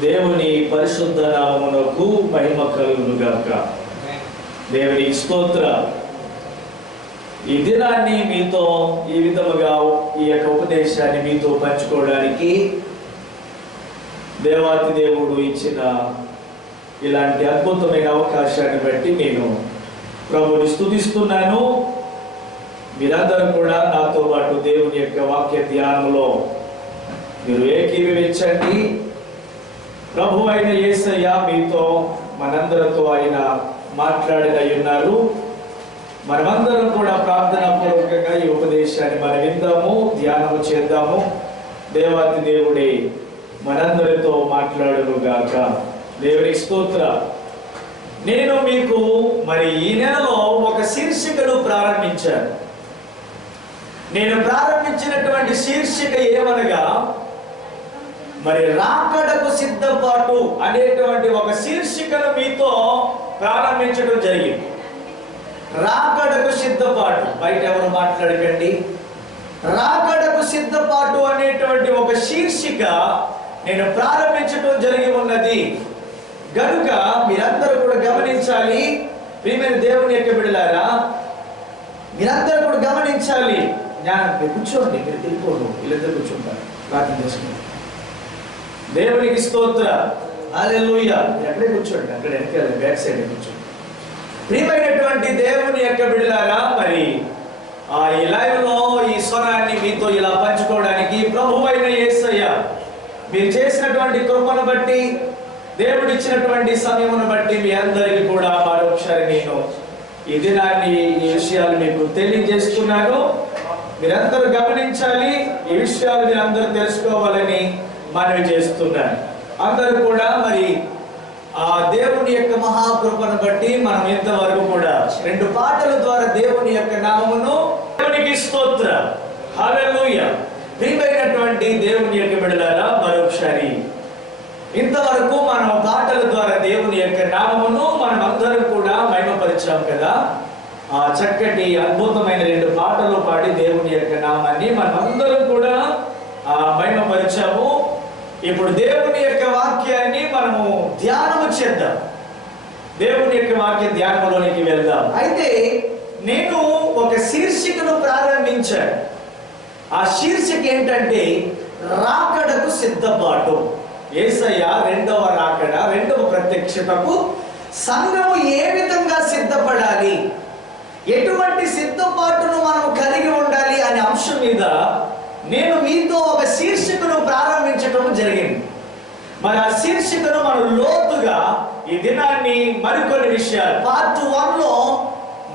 దేవుని పరిశుద్ధ నామమునకు మహిమ కలుగును గాక. దేవుని స్తోత్ర. ఈ దినాన్ని మీతో ఈ విధముగా ఈ యొక్క ఉపదేశాన్ని మీతో పంచుకోవడానికి దేవాతి దేవుడు ఇచ్చిన ఇలాంటి అద్భుతమైన అవకాశాన్ని బట్టి నేను ప్రభుని స్తుతిస్తున్నాను. మీరందరూ కూడా నాతో పాటు దేవుని యొక్క వాక్య ధ్యానంలో మీరు ఏకీభవించండి. ప్రభు అయిన యేసయ్య మీతో మనందరితో ఆయన మాట్లాడిన ఉన్నారు. మనమందరం కూడా ప్రార్థనా పూర్వకంగా ఈ ఉపదేశాన్ని మనం విందాము, ధ్యానము చేద్దాము. దేవాతి దేవుడే మనందరితో మాట్లాడును గాక. దేవునికి స్తోత్ర. నేను మీకు మరి ఈ నెలలో ఒక శీర్షికను ప్రారంభించాను. నేను ప్రారంభించినటువంటి శీర్షిక ఏమనగా మరి రాకడకు సిద్ధపాటు అనేటువంటి ఒక శీర్షికను మీతో ప్రారంభించడం జరిగింది. రాకడకు సిద్ధపాటు. బయట ఎవరు మాట్లాడకండి. రాకడకు సిద్ధపాటు అనేటువంటి ఒక శీర్షిక నేను ప్రారంభించడం జరిగి ఉన్నది గనుక మీరందరూ కూడా గమనించాలి. ప్రియమైన దేవుని యొక్క బిడ్డలారా, మీరందరూ కూడా గమనించాలి. మీరు కూర్చోండి, మీరు వెళ్ళిపోండి, వీళ్ళిద్దరు కూర్చుంటారు, ప్రార్థన చేసుకుంటారు. దేవునికి స్తోత్ర. హల్లెలూయా. ఎక్కడే కూర్చోండి, అక్కడ వెనకాల బ్యాక్ సైడ్ కూర్చోండి. ప్రియమైనటువంటి దేవుని యొక్క బిడ్డలారా, మరి ఈ లైవ్ లో ఈ స్వరాన్ని మీతో ఇలా పంచుకోవడానికి ప్రభువైన యేసయ్య మీరు చేసినటువంటి కృపను బట్టి, దేవుడు ఇచ్చినటువంటి సమయమును బట్టి మీ అందరికీ కూడా మరొకసారి నేను ఈ దినాన్ని ఈ విషయాలు మీకు తెలియజేస్తున్నాను. మీరందరూ గమనించాలి. ఈ విషయాలు మీరందరూ తెలుసుకోవాలని మనవి చేస్తున్నాను. అందరూ కూడా మరి ఆ దేవుని యొక్క మహాకృపను బట్టి మనం ఇంతవరకు కూడా 2 పాటల ద్వారా దేవుని యొక్క నామమును దేవునికి స్తోత్ర. హల్లెలూయా. ప్రియమైనటువంటి దేవుని యొక్క బిడ్డలారా, మరొకసారి ఇంతవరకు మనం పాటల ద్వారా దేవుని యొక్క నామమును మనం అందరం కూడా మహిమపరిచాం కదా. ఆ చక్కటి అద్భుతమైన 2 పాటలు పాడి దేవుని యొక్క నామాన్ని మనం అందరం కూడా మహిమపరిచాము. ఇప్పుడు దేవుని యొక్క వాక్యాన్ని మనము ధ్యానము చేద్దాం. దేవుని యొక్క వాక్య ధ్యానంలోనికి వెళ్దాం. అయితే నేను ఒక శీర్షికను ప్రారంభించాను. ఆ శీర్షిక ఏంటంటే రాకడకు సిద్ధపాటు. యేసయ్య రెండవ రాకడ, రెండవ ప్రత్యక్షతకు సంఘము ఏ విధంగా సిద్ధపడాలి, ఎటువంటి సిద్ధపాటును మనం కలిగి ఉండాలి అనే అంశం మీద నేను మీతో ఒక శీర్షికను ప్రారంభించడం జరిగింది. మరి ఆ శీర్షికను మనం లోతుగా ఈ దినాన్ని మరికొన్ని విషయాలు పార్ట్ 1 లో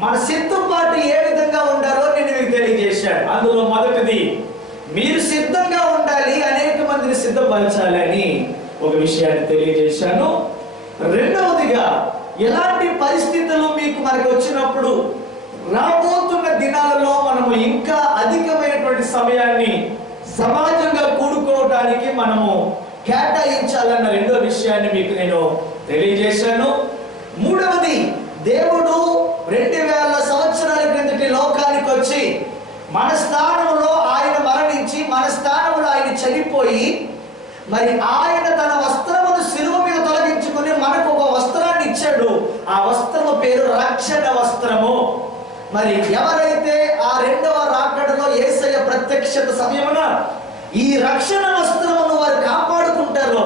మన సిద్ధపాటు ఏ విధంగా ఉండాలో నేను మీకు తెలియజేశాను. అందులో మొదటిది, మీరు సిద్ధంగా ఉండాలి, అనేక మందిని సిద్ధపరచాలని ఒక విషయాన్ని తెలియజేశాను. రెండవదిగా, ఎలాంటి పరిస్థితులు మనకు వచ్చినప్పుడు రాబోతున్న దినాలలో మనము ఇంకా అధికమైనటువంటి సమయాన్ని సమాజంగా కూడుకోవడానికి మనము కేటాయించాలన్న రెండో విషయాన్ని మీకు నేను తెలియజేశాను. మూడవది, దేవుడు 2000 సంవత్సరాల క్రిందటి లోకానికి వచ్చి మన స్థానంలో ఆయన మరణించి, మన స్థానంలో ఆయన చనిపోయి, మరి ఆయన తన వస్త్రమును శిలువ మీద తొలగించుకొని మనకు ఒక వస్త్రాన్ని ఇచ్చాడు. ఆ వస్త్రము పేరు రక్షణ వస్త్రము. మరి ఎవరైతే ఆ రెండవ రాకడలో యేసయ్య ప్రత్యక్షత సమయమున ఈ రక్షణ వస్త్రమును వారు కాపాడుకుంటారో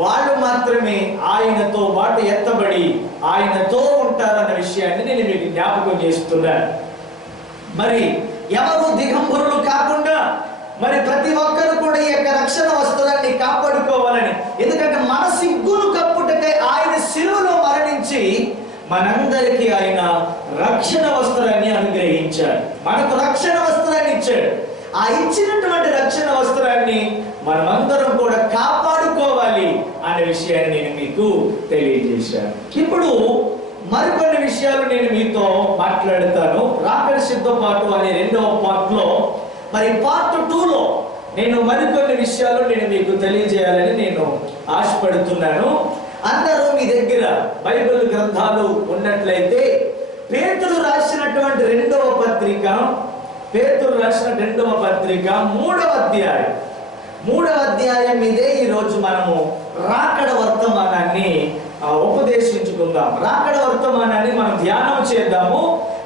వాళ్ళు మాత్రమే ఆయనతో పాటు ఎత్తబడి ఆయనతో ఉంటారన్న విషయాన్ని నేను మీకు జ్ఞాపకం చేస్తున్నాను. మరి ఎవరు దిగంబరులు కాకుండా మరి ప్రతి ఒక్కరు కూడా ఈ యొక్క రక్షణ వస్త్రాన్ని కాపాడుకోవాలని, ఎందుకంటే మన సిగ్గును కప్పుటకై ఆయన శిలువలో మరణించి మనందరికీ ఆయన రక్షణ వస్త్రాన్ని అనుగ్రహించాడు. మనకు రక్షణ వస్త్రాన్ని ఇచ్చాడు. ఆ ఇచ్చినటువంటి రక్షణ వస్త్రాన్ని మనమందరం కూడా కాపాడుకోవాలి అనే విషయాన్ని నేను మీకు తెలియజేశాను. ఇప్పుడు మరికొన్ని విషయాలు నేను మీతో మాట్లాడుతాను. రాకడ సిద్ధపాటు అనే రెండవ పార్ట్ లో, మరి పార్ట్ 2 లో నేను మరికొన్ని విషయాలు నేను మీకు తెలియజేయాలని నేను ఆశపడుతున్నాను. అందరూ మీ దగ్గర బైబిల్ గ్రంథాలు ఉన్నట్లయితే పేతురు రాసినటువంటి రెండవ పత్రిక 3వ అధ్యాయం 3వ అధ్యాయం మీదే ఈరోజు మనము రాకడ వర్తమానాన్ని ఉపదేశించుకుందాం. రాకడ వర్తమానాన్ని మనం ధ్యానం చేద్దాము.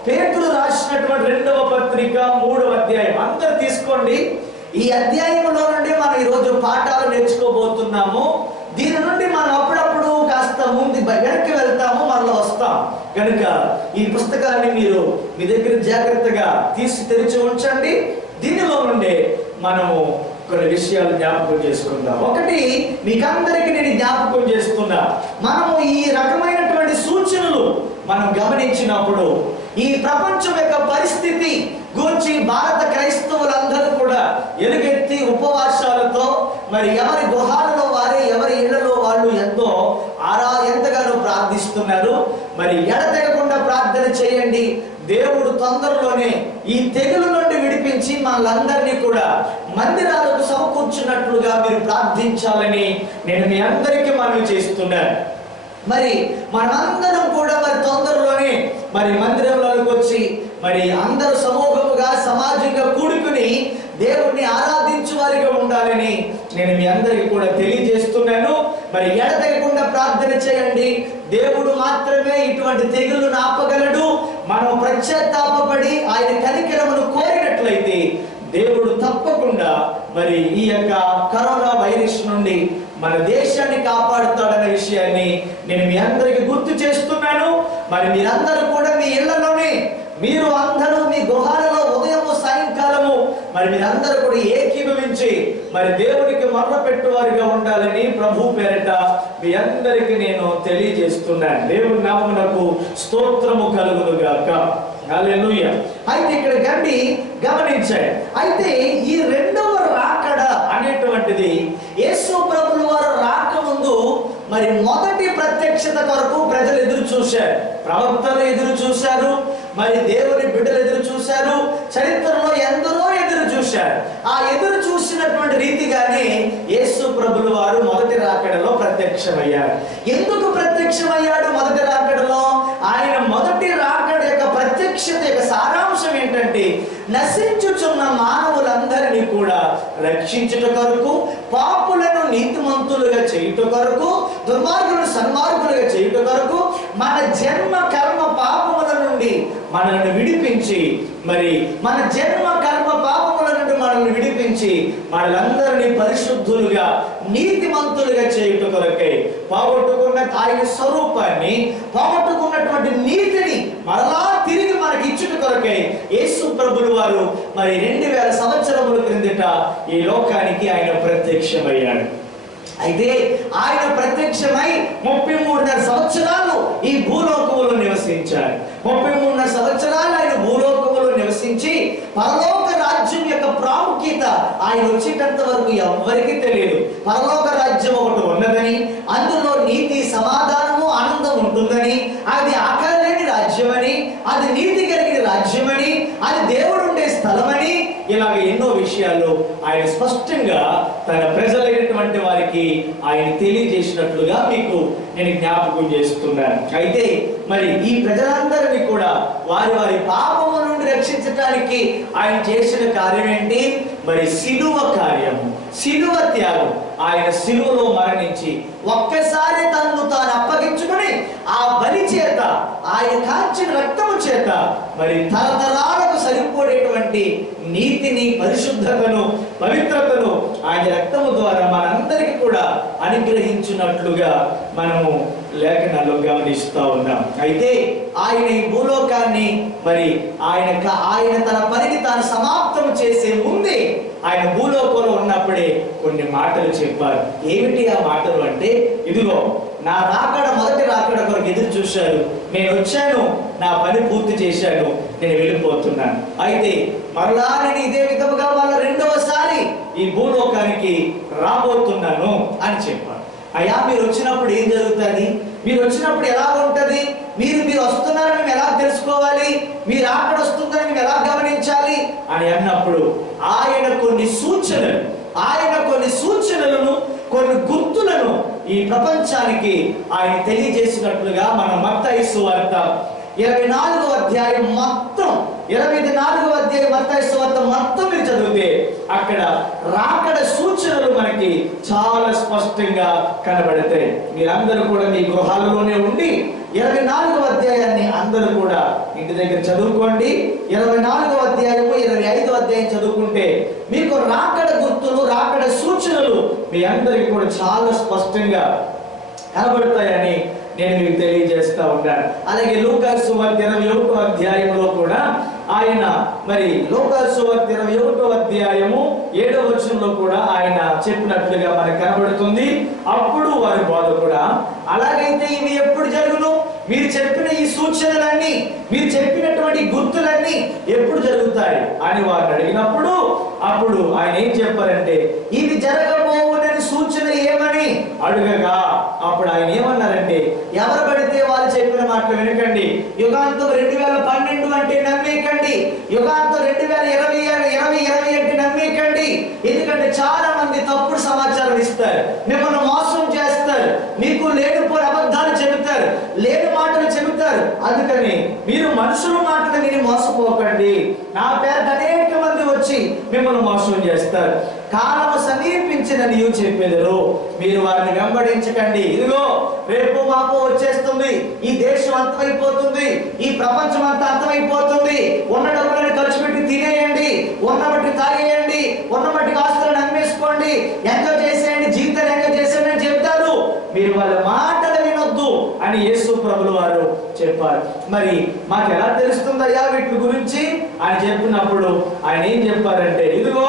పేతురు రాసినటువంటి 2వ పత్రిక 3వ అధ్యాయం అందరూ తీసుకోండి. ఈ అధ్యాయంలో నుండి మనం ఈరోజు పాఠాలు నేర్చుకోబోతున్నాము. దీని నుండి మనం అప్పుడప్పుడు కాస్త ముందు వెనక్కి వెళ్తాము, మరలా వస్తాం. కనుక ఈ పుస్తకాన్ని మీరు మీ దగ్గర జాగ్రత్తగా తెరిచి ఉంచండి. దీనిలో నుండే మనము కొన్ని విషయాలు జ్ఞాపకం చేసుకుందాం. ఒకటి మీకందరికీ నేను జ్ఞాపకం చేస్తున్నా, మనము ఈ రకమైనటువంటి సూచనలు మనం గమనించినప్పుడు ఈ ప్రపంచం యొక్క పరిస్థితి గురించి భారత క్రైస్తవులందరూ కూడా ఎలుగెత్తి ఉపవాసాలతో మరి ఎవరి గుహాలలో వారే, ఎవరి ఇళ్లలో వాళ్ళు ఎంతగానో ప్రార్థిస్తున్నారు. మరి ఎడతెగకుండా ప్రార్థన చేయండి. దేవుడు తొందరలోనే ఈ తెగులు నుండి విడిపించి మనలందరినీ కూడా మందిరాలకు సమకూర్చున్నట్లుగా మీరు ప్రార్థించాలని నేను మీ అందరికీ మనవి చేస్తున్నాను. మరి మనందరం కూడా మరి తొందరలోనే మరి మందిరంలోకి వచ్చి మరి అందరూ సమూహముగా సమాజంగా కూడుకుని దేవుణ్ణి ఆరాధించు వారిగా ఉండాలని నేను మీ అందరికీ కూడా తెలియజేస్తున్నాను. మరి ఎడతెగకుండా ప్రార్థన చేయండి. దేవుడు మాత్రమే ఇటువంటి తెగులును ఆపగలడు. మనం పశ్చాత్తాపపడి ఆయన కనికరమును కోరినట్లయితే దేవుడు తప్పకుండా మరి ఈ యొక్క కరోనా వైరస్ నుండి మన దేశాన్ని కాపాడుతాడనే విషయాన్ని నేను మీ అందరికి గుర్తు చేస్తున్నాను. మరి మీరందరూ కూడా మీ ఇళ్లలోనే, మీరు అందరూ మీ గృహాలలో ఉదయము సాయంకాలము మరి మీరందరూ కూడా ఏకీభవించి మరి దేవునికి మొర్రపెట్టు వారిగా ఉండాలని ప్రభు పేరిట మీ అందరికి నేను తెలియజేస్తున్నాను. దేవుని నామమునకు స్తోత్రము కలుగును గాక. హల్లెలూయా. అయితే ఇక్కడ గమనించండి. అయితే ఈ 2వ రాకడ అనేటువంటిది యేసు ప్రభుల వారు రాకముందు మరి మొదటి ప్రత్యక్షత కొరకు ప్రజలు ఎదురు చూశారు, ప్రవక్తలు ఎదురు చూశారు, మరి దేవుని బిడ్డలు ఎదురు చూశారు, చరిత్రలో ఎందరో ఎదురు చూశారు. ఆ ఎదురు చూసినటువంటి రీతిగానే యేసు ప్రభుల వారు మొదటి రాకడలో ప్రత్యక్షమయ్యారు. ఎందుకు ప్రత్యక్షమయ్యాడు మొదటి రాకడలో? ఆయన మొదటి రాకడ యొక్క ప్రత్యక్షత యొక్క సారాంశం ఏంటంటే నశించుచున్న మానవులందరినీ కూడా రక్షించుట కొరకు, పాపులను నీతిమంతులుగా చేయుట కొరకు, దుర్మార్గులను సన్మార్గులుగా చేయుట కొరకు, మన జన్మ కర్మ పాపముల నుండి మనల్ని విడిపించి మరి మన జన్మ కర్మ పాపముల నుండి మనల్ని విడిపించి మనలందరినీ పరిశుద్ధులుగా నీతిమంతులుగా చేయుట కొరకై పోగొట్టుకున్న ఆయన స్వరూపాన్ని, పోగొట్టుకున్నటువంటి నీతిని మరలా తిరిగి మనకి ఇచ్చుట కొరకై యేసు ప్రభులు వారు మరి 2000 సంవత్సరముల క్రిందట ఈ లోకానికి ఆయన ప్రత్యక్షమయ్యాడు. అయితే ఆయన ప్రత్యక్షమై 33.5 సంవత్సరాలు ఈ భూలోకములో నివసించారు. 33.5 సంవత్సరాలు ఆయన భూలోకములో నివసించి పరలోక రాజ్యం యొక్క ప్రాముఖ్యత ఆయన వచ్చేటంత వరకు ఎవరికి తెలియదు. పరలోక రాజ్యం ఒకటి ఉన్నదని, అందులో నీతి, సమాధానము, ఆనందం ఉంటుందని, అది ఆకలేని రాజ్యమని, అది నీతి కలిగిన రాజ్యమని, అది దేవుడు ఉండే స్థలమని, ఇలాగ ఎన్నో విషయాలు ఆయన స్పష్టంగా తన ప్రజలైనటువంటి వారికి ఆయన తెలియజేసినట్లుగా మీకు నేను జ్ఞాపకం చేస్తున్నాను. అయితే మరి ఈ ప్రజలందరినీ కూడా వారి వారి పాపము నుండి రక్షించడానికి ఆయన చేసిన కార్యం ఏంటి? మరి శిలువ కార్యము, శిలువ త్యాగం. ఆయన శిలువలో మరణించి ఒక్కసారి తనను తాను అప్పగించుకొని ఆ బలి చేత, ఆయన కాచిన రక్తము చేత మరి తరతరాలకు సరిపోయేటువంటి నీతిని, పరిశుద్ధతను, పవిత్రతను ఆయన రక్తము ద్వారా మనందరికీ కూడా అనుగ్రహించినట్లుగా మనము లేఖనాల్లో గమనిస్తూ ఉన్నాం. అయితే ఆయన ఈ భూలోకాన్ని మరి ఆయన తన పనిని తాను సమాప్తం చేసే ముందే ఆయన భూలోకంలో ఉన్నప్పుడే కొన్ని మాటలు చెప్పారు. ఏమిటి ఆ మాటలు అంటే, ఇదిగో నా రాకడ, మొదటి రాకడ కొరకు ఎదురు చూశారు, నేను వచ్చాను, నా పని పూర్తి చేశాను, నేను వెళ్ళిపోతున్నాను. అయితే మరలా నేను ఇదే విధముగా వాళ్ళ 2వసారి ఈ భూలోకానికి రాబోతున్నాను అని చెప్పారు. అయ్యా, మీరు వచ్చినప్పుడు ఏం జరుగుతుంది? మీరు వచ్చినప్పుడు ఎలా ఉంటుంది? మీరు వస్తున్నారని మేము ఎలా తెలుసుకోవాలి? మీరు అక్కడ వస్తుందని మేము ఎలా గమనించాలి అని అన్నప్పుడు ఆయన కొన్ని సూచనలను, కొన్ని గుర్తులను ఈ ప్రపంచానికి ఆయన తెలియజేసినట్లుగా మనం మత్తయి సువార్త 24వ అధ్యాయం మొత్తం 24వ అధ్యాయం మత్తయి సువార్త మొత్తం మీరు చదివితే అక్కడ రాకడ సూచనలు మనకి చాలా స్పష్టంగా కనబడతాయి. మీరందరూ కూడా మీ గృహాలలోనే ఉండి 24వ అధ్యాయాన్ని అందరూ కూడా ఇంటి దగ్గర చదువుకోండి. 24వ అధ్యాయము 25వ అధ్యాయం చదువుకుంటే మీకు రాకడ గుర్తులు, రాకడ సూచనలు మీ అందరికి కూడా చాలా స్పష్టంగా కనబడతాయని నేను మీకు తెలియజేస్తా ఉంటాను. అలాగే లూకాసు సువార్త 21వ అధ్యాయంలో కూడా ఆయన మరి లూకాసు సువార్త 21వ అధ్యాయము 7వ వచనంలో కూడా ఆయన చెప్పినట్లుగా మనకు కనబడుతుంది. అప్పుడు వారి బోధ కూడా, అలాగైతే ఇవి ఎప్పుడు జరుగును? మీరు చెప్పిన ఈ సూచనలన్నీ, మీరు చెప్పినటువంటి గుర్తులన్నీ ఎప్పుడు జరుగుతాయి అని వారిని అడిగినప్పుడు అప్పుడు ఆయన ఏం చెప్పారంటే, ఇవి జరగబోవునని సూచన ఏమని అడుగగా అప్పుడు ఆయన ఏమన్నారంటే, ఎవరు పడితే వాళ్ళు చెప్పిన మాటలు వినకండి. యుగాంతం 2012 అంటే నమ్మేకండి. యుగాంతం 2020 అంటే నమ్మేకండి. ఎందుకంటే చాలా మంది తప్పుడు సమాచారం ఇస్తారు, మిమ్మల్ని మోసం చేస్తారు, మీకు లేనిపోని అబద్ధాలు చెబుతారు, లేని మాటలు చెబుతారు. అందుకని మీరు మనుషుల మాటలు విని మోసపోకండి. నా పేరుట అనేక మంది వచ్చి మిమ్మల్ని మోసం చేస్తారు. కాలము సమీపించిన నీవు చెప్పేదరు, మీరు వారిని వెంబడించకండి. ఇదిగో రేపు మాపు వచ్చేస్తుంది, ఈ దేశం అంతమైపోతుంది, ఈ ప్రపంచం అంతా అంతమైపోతుంది, ఉన్న డబ్బులను ఖర్చు పెట్టి తినేయండి, ఉన్నబట్టి తాగేయండి, ఉన్నబట్టి ఆస్తులను అమ్మేసుకోండి, ఎంజాయ్ చేసేయండి, జీవితాన్ని ఎంజాయ్ చేసేయండి అని చెప్తారు. మీరు వాళ్ళ మాటలు వినొద్దు అని యేసు ప్రభులు వారు చెప్పారు. మరి మాకు ఎలా తెలుస్తుందయ్యా వీటి గురించి అని చెప్పినప్పుడు ఆయన ఏం చెప్పారంటే, ఇదిగో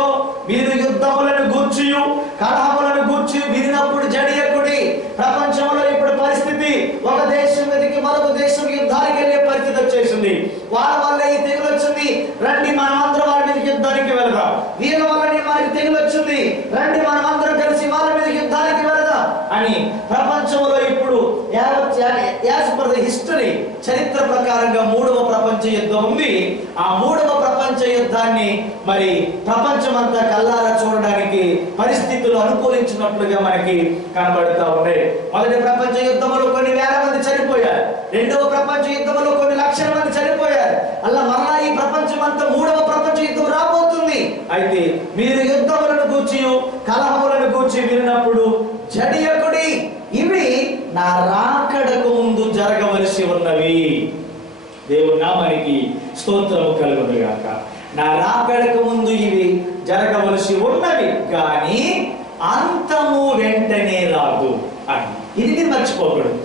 మీరు యుద్ధములను గూర్చియు కలహములను గూర్చి వినినప్పుడు జడియకుడి. ప్రపంచంలో ఇప్పుడు పరిస్థితి ఒక దేశం మీదకి మరొక దేశం యుద్ధానికి వెళ్ళే పరిస్థితి వచ్చేసింది. వాళ్ళ వల్ల ఈ తెగులు వచ్చింది, రండి మనమందరం వాళ్ళ మీద యుద్ధానికి వెళదాం. వీళ్ళ వల్లనే మనకి తెగులు వచ్చింది, రండి మనమందరం కలిసి వాళ్ళ మీద యుద్ధానికి వెళదాం అని ప్రపంచంలో ఇప్పుడు హిస్టరీ చరిత్ర ప్రకారంగా 3వ ప్రపంచ యుద్ధం ఉంది. ఆ 3వ ప్రపంచ యుద్ధాన్ని మరి ప్రపంచమంతా కల్లారా చూడడానికి పరిస్థితులు అనుకూలించినట్లుగా మనకి కనబడుతూ ఉన్నాయి. మొదటి ప్రపంచ యుద్ధంలో కొన్ని వేల మంది చనిపోయారు, 2వ ప్రపంచ యుద్ధంలో కొన్ని లక్షల మంది చనిపోయారు. అలా మరలా ఈ ప్రపంచమంతా 3వ ప్రపంచ యుద్ధం రాబోతుంది. అయితే మీరు యుద్ధములను గూర్చి కలహములను గూర్చి విన్నప్పుడు జడియకుడి, ఇవి నా రాకడకు ముందు జరగవలసి ఉన్నవి. దేవుని నామానికి స్తోత్రము కలుగును గాక. నా రాకడకు ముందు ఇవి జరగవలసి ఉన్నవి, కానీ అంతము వెంటనే రాదు అని. ఇది మీరు మర్చిపోకూడదు.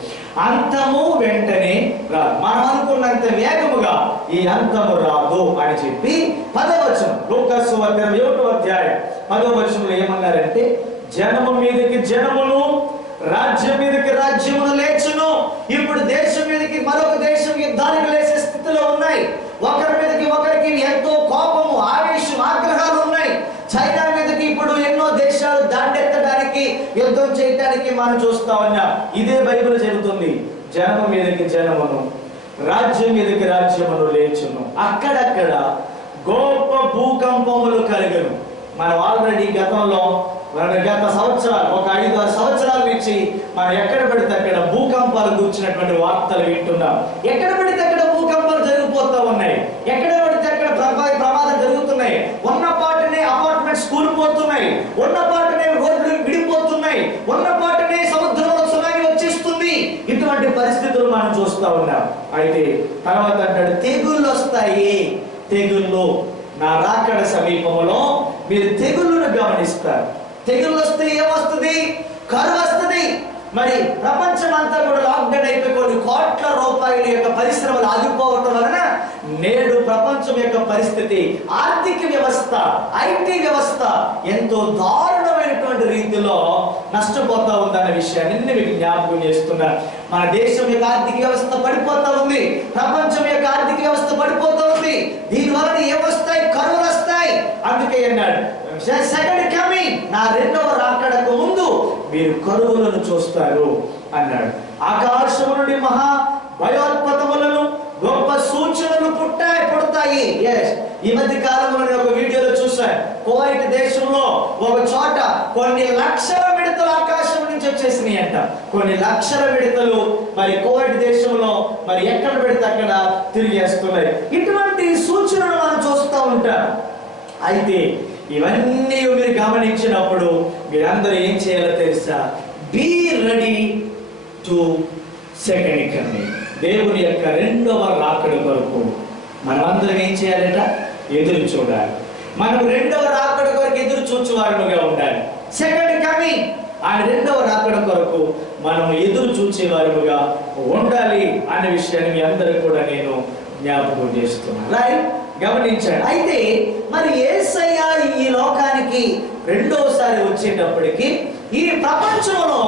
అంతము వెంటనే రాదు, మనం అనుకున్నంత వేగముగా ఈ అంతము రాదు అని చెప్పి 10వ వచనం లూకాసు సువార్త 21వ అధ్యాయం 10వ వచనంలో ఏమన్నారంటే, జనము మీదకి జనమును, రాజ్యం మీదకి రాజ్యమును లేచును. ఇప్పుడు దేశం మీదకి మరొక దేశం యుద్ధానికి లేచే స్థితిలో ఉన్నాయి. ఒకరి మీదకి ఒకరికి ఎంతో కోపము, ఆవేశం, ఆగ్రహాలు ఉన్నాయి. చైనా మీదకి ఇప్పుడు ఎన్నో దేశాలు దాటెత్తడానికి, యుద్ధం చేయడానికి మనం చూస్తా ఉన్నాం. ఇదే బైబిల్ చెబుతుంది, జనము మీదకి జనమును, రాజ్యం మీదకి రాజ్యమును లేచును. అక్కడక్కడ గొప్ప భూకంపములు కలుగును. మనం ఆల్రెడీ గతంలో గత సంవత్సరాలు ఒక 5-6 సంవత్సరాల నుంచి మనం ఎక్కడ పడితే అక్కడ భూకంపాలు గురించినటువంటి వార్తలు వింటున్నాం. ఎక్కడ పడితే అక్కడ భూకంపాలు జరిగిపోతూ ఉన్నాయి, ఎక్కడ పడితే అక్కడ ప్రమాదాలు జరుగుతున్నాయి. ఉన్న పాటనే అపార్ట్మెంట్స్ కూలిపోతున్నాయి, ఉన్న పాటనే రోడ్లు విడిపోతున్నాయి, ఉన్న పాటనే సముద్రంలో సునామీ వచ్చేస్తుంది. ఇటువంటి పరిస్థితులు మనం చూస్తూ ఉన్నాం. అయితే తర్వాత అంటాడు, తెగుళ్ళు వస్తాయి. తెగుళ్ళు నా రాకడ సమీపంలో మీరు తెగుళ్ళను గమనిస్తారు. తెగుళ్ళు వస్తే ఏమొస్తుంది? కరువు వస్తుంది. మరి ప్రపంచం అంతా కూడా లాక్డౌన్ అయిపోయి కొన్ని కోట్ల రూపాయల యొక్క పరిశ్రమలు ఆగిపోవటం వలన నేడు ప్రపంచం యొక్క పరిస్థితి, ఆర్థిక వ్యవస్థ, ఐటీ వ్యవస్థ ఎంతో దారుణమైనటువంటి రీతిలో నష్టపోతా ఉందన్న విషయాన్ని మీకు జ్ఞాపకం చేస్తున్నారు. మన దేశం యొక్క ఆర్థిక వ్యవస్థ పడిపోతా ఉంది, ప్రపంచం యొక్క ఆర్థిక వ్యవస్థ పడిపోతా ఉంది. దీనివలన ఏమొస్తాయి? కరువులు వస్తాయి. అందుకే అన్నాడు, సెకండ్ కమింగ్, నా 2వ రాకడకు ముందు మీరు కరువులను చూస్తారు అన్నాడు. ఆకాశము నుండి మహా భయోత్పతములను, గొప్ప సూచనలు పుడతాయి. ఈ మధ్య కాలంలో నేను ఒక వీడియోలో చూశాను. కువైట్ దేశంలో ఒక చోట కొన్ని లక్షల మిడతలు ఆకాశం నుంచి వచ్చేసినాయి అంట. కొన్ని లక్షల మిడతలు మరి కువైట్ దేశంలో మరి ఎక్కడ పెడితే అక్కడ తిరిగేస్తున్నాయి. ఇటువంటి సూచనలు మనం చూస్తూ ఉంటాం. అయితే ఇవన్నీ మీరు గమనించినప్పుడు మీరందరూ ఏం చేయాలో తెలుసా? Be ready to second coming. దేవుని యొక్క రెండవ రాకడ కొరకు మనమందరం ఏం చేయాలట? ఎదురు చూడాలి. మనం రెండవ రాకడ కొరకు ఎదురు చూచేవారుగా ఉండాలి. సెకండ్ కమింగ్, ఆయన రెండవ రాకడ కొరకు మనం ఎదురు చూచేవారుగా ఉండాలి అనే విషయాన్ని మీ అందరూ కూడా నేను జ్ఞాపకం చేస్తున్నాను. రైట్, గమనించండి. అయితే మరి యేసయ్య ఈ లోకానికి రెండోసారి వచ్చేటప్పటికి ఈ ప్రపంచంలో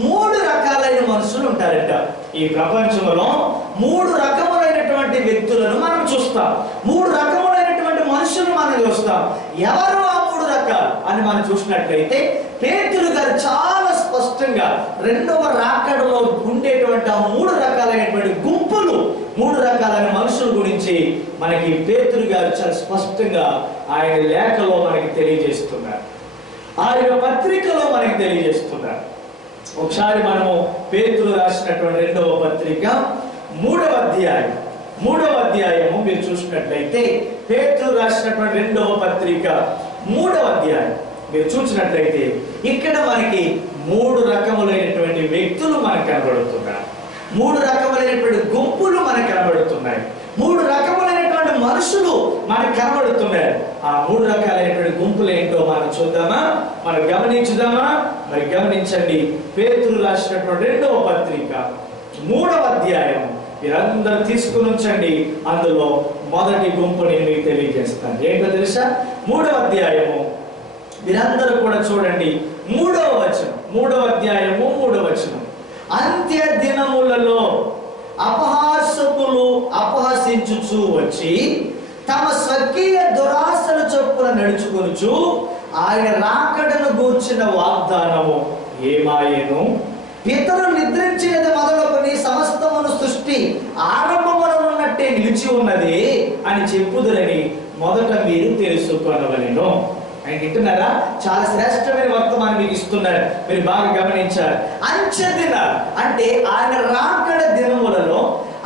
3 రకాలైన మనుషులు ఉంటారట. ఈ ప్రపంచంలో 3 రకములైనటువంటి వ్యక్తులను మనం చూస్తాం. 3 రకములైనటువంటి మనుషులు మనం చూస్తాం. ఎవరు ఆ 3 రకాలు అని మనం చూసినట్లయితే పేతురు గారు చాలా స్పష్టంగా రెండవ రాకడలో ఉండేటువంటి ఆ 3 రకాలైనటువంటి గుంపులు, 3 రకాలైన మనుషుల గురించి మనకి పేతురు గారు చాలా స్పష్టంగా ఆయన లేఖలో మనకి తెలియజేస్తున్నారు, ఆయన పత్రికలో మనకి తెలియజేస్తున్నారు. ఒకసారి మనము పేతురు రాసినటువంటి రెండవ పత్రిక 3వ అధ్యాయము మీరు చూసినట్లయితే, పేతురు రాసినటువంటి రెండవ పత్రిక 3వ అధ్యాయం మీరు చూసినట్లయితే ఇక్కడ మనకి 3 రకములైనటువంటి వ్యక్తులు మనకు కనబడుతున్నారు. 3 రకములైనటువంటి గుంపులు మనకు కనబడుతున్నాయి. 3 రకములైనటువంటి మనుషులు మనకు కనబడుతున్నారు. ఆ 3 రకాలైనటువంటి గుంపులు ఏంటో మనం చూద్దామా? మనం గమనించుదామా? మరి గమనించండి. పేతురు రాసినటువంటి రెండవ పత్రిక 3వ అధ్యాయం మీరందరూ తీసుకుని ఉంచండి. అందులో మొదటి గుంపు నేను మీకు తెలియజేస్తాను. ఏంటో తెలుసా? 3వ అధ్యాయము మీరందరూ కూడా చూడండి. 3వ వచనం, 3వ అధ్యాయము 3వ వచనం. అంత్య దినములలో అపహాసకులు అపహసించుచు వచ్చి తమ స్వకీయ దురాశల చొప్పున నడుచుకొనుచు ఆయన రాకడను గూర్చిన వాగ్దానము ఏమాయెను? పితరులు నిద్రించినది మొదలుకొని సమస్తమును సృష్టి ఆరంభమునన్నట్టే నిలిచి ఉన్నది అని చెప్పుదురని మొదట మీరు తెలుసుకొనవలెను. ఆయన వింటున్నారా? చాలా శ్రేష్టమైన వర్తమానం మీకు ఇస్తున్నారు. మీరు బాగా గమనించారు. అంచె దిన అంటే ఆయన రాకడ దినములలో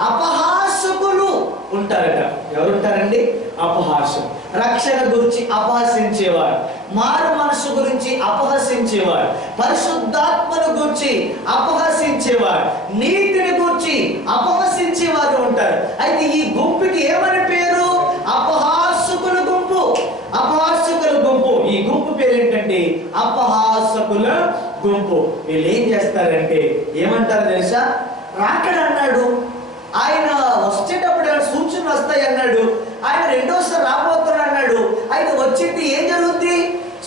అపహాసకులు ఉంటారట. ఎవరుంటారండి? అపహాసం. రక్షణ గురించి అపహసించేవారు, మారు మనసు గురించి అపహసించేవారు, పరిశుద్ధాత్మను గురించి అపహసించేవారు, నీతిని గురించి అపహసించేవారు ఉంటారు. అయితే ఈ గుంపుకి ఏమని పేరు? అపహాసకుల గుంపు. అపహాసకుల గుంపు. ఈ గుంపు పేరు ఏంటంటే అపహాసకుల గుంపు. వీళ్ళు ఏం చేస్తారంటే ఏమంటారు తెలుసా? రాకడ అన్నాడు, ఆయన వచ్చేటప్పుడు సూచనలు వస్తాయి అన్నాడు, ఆయన రెండోసారి రాబోతున్నాడు అన్నాడు. అయితే వచ్చింది ఏం జరుగుతుంది?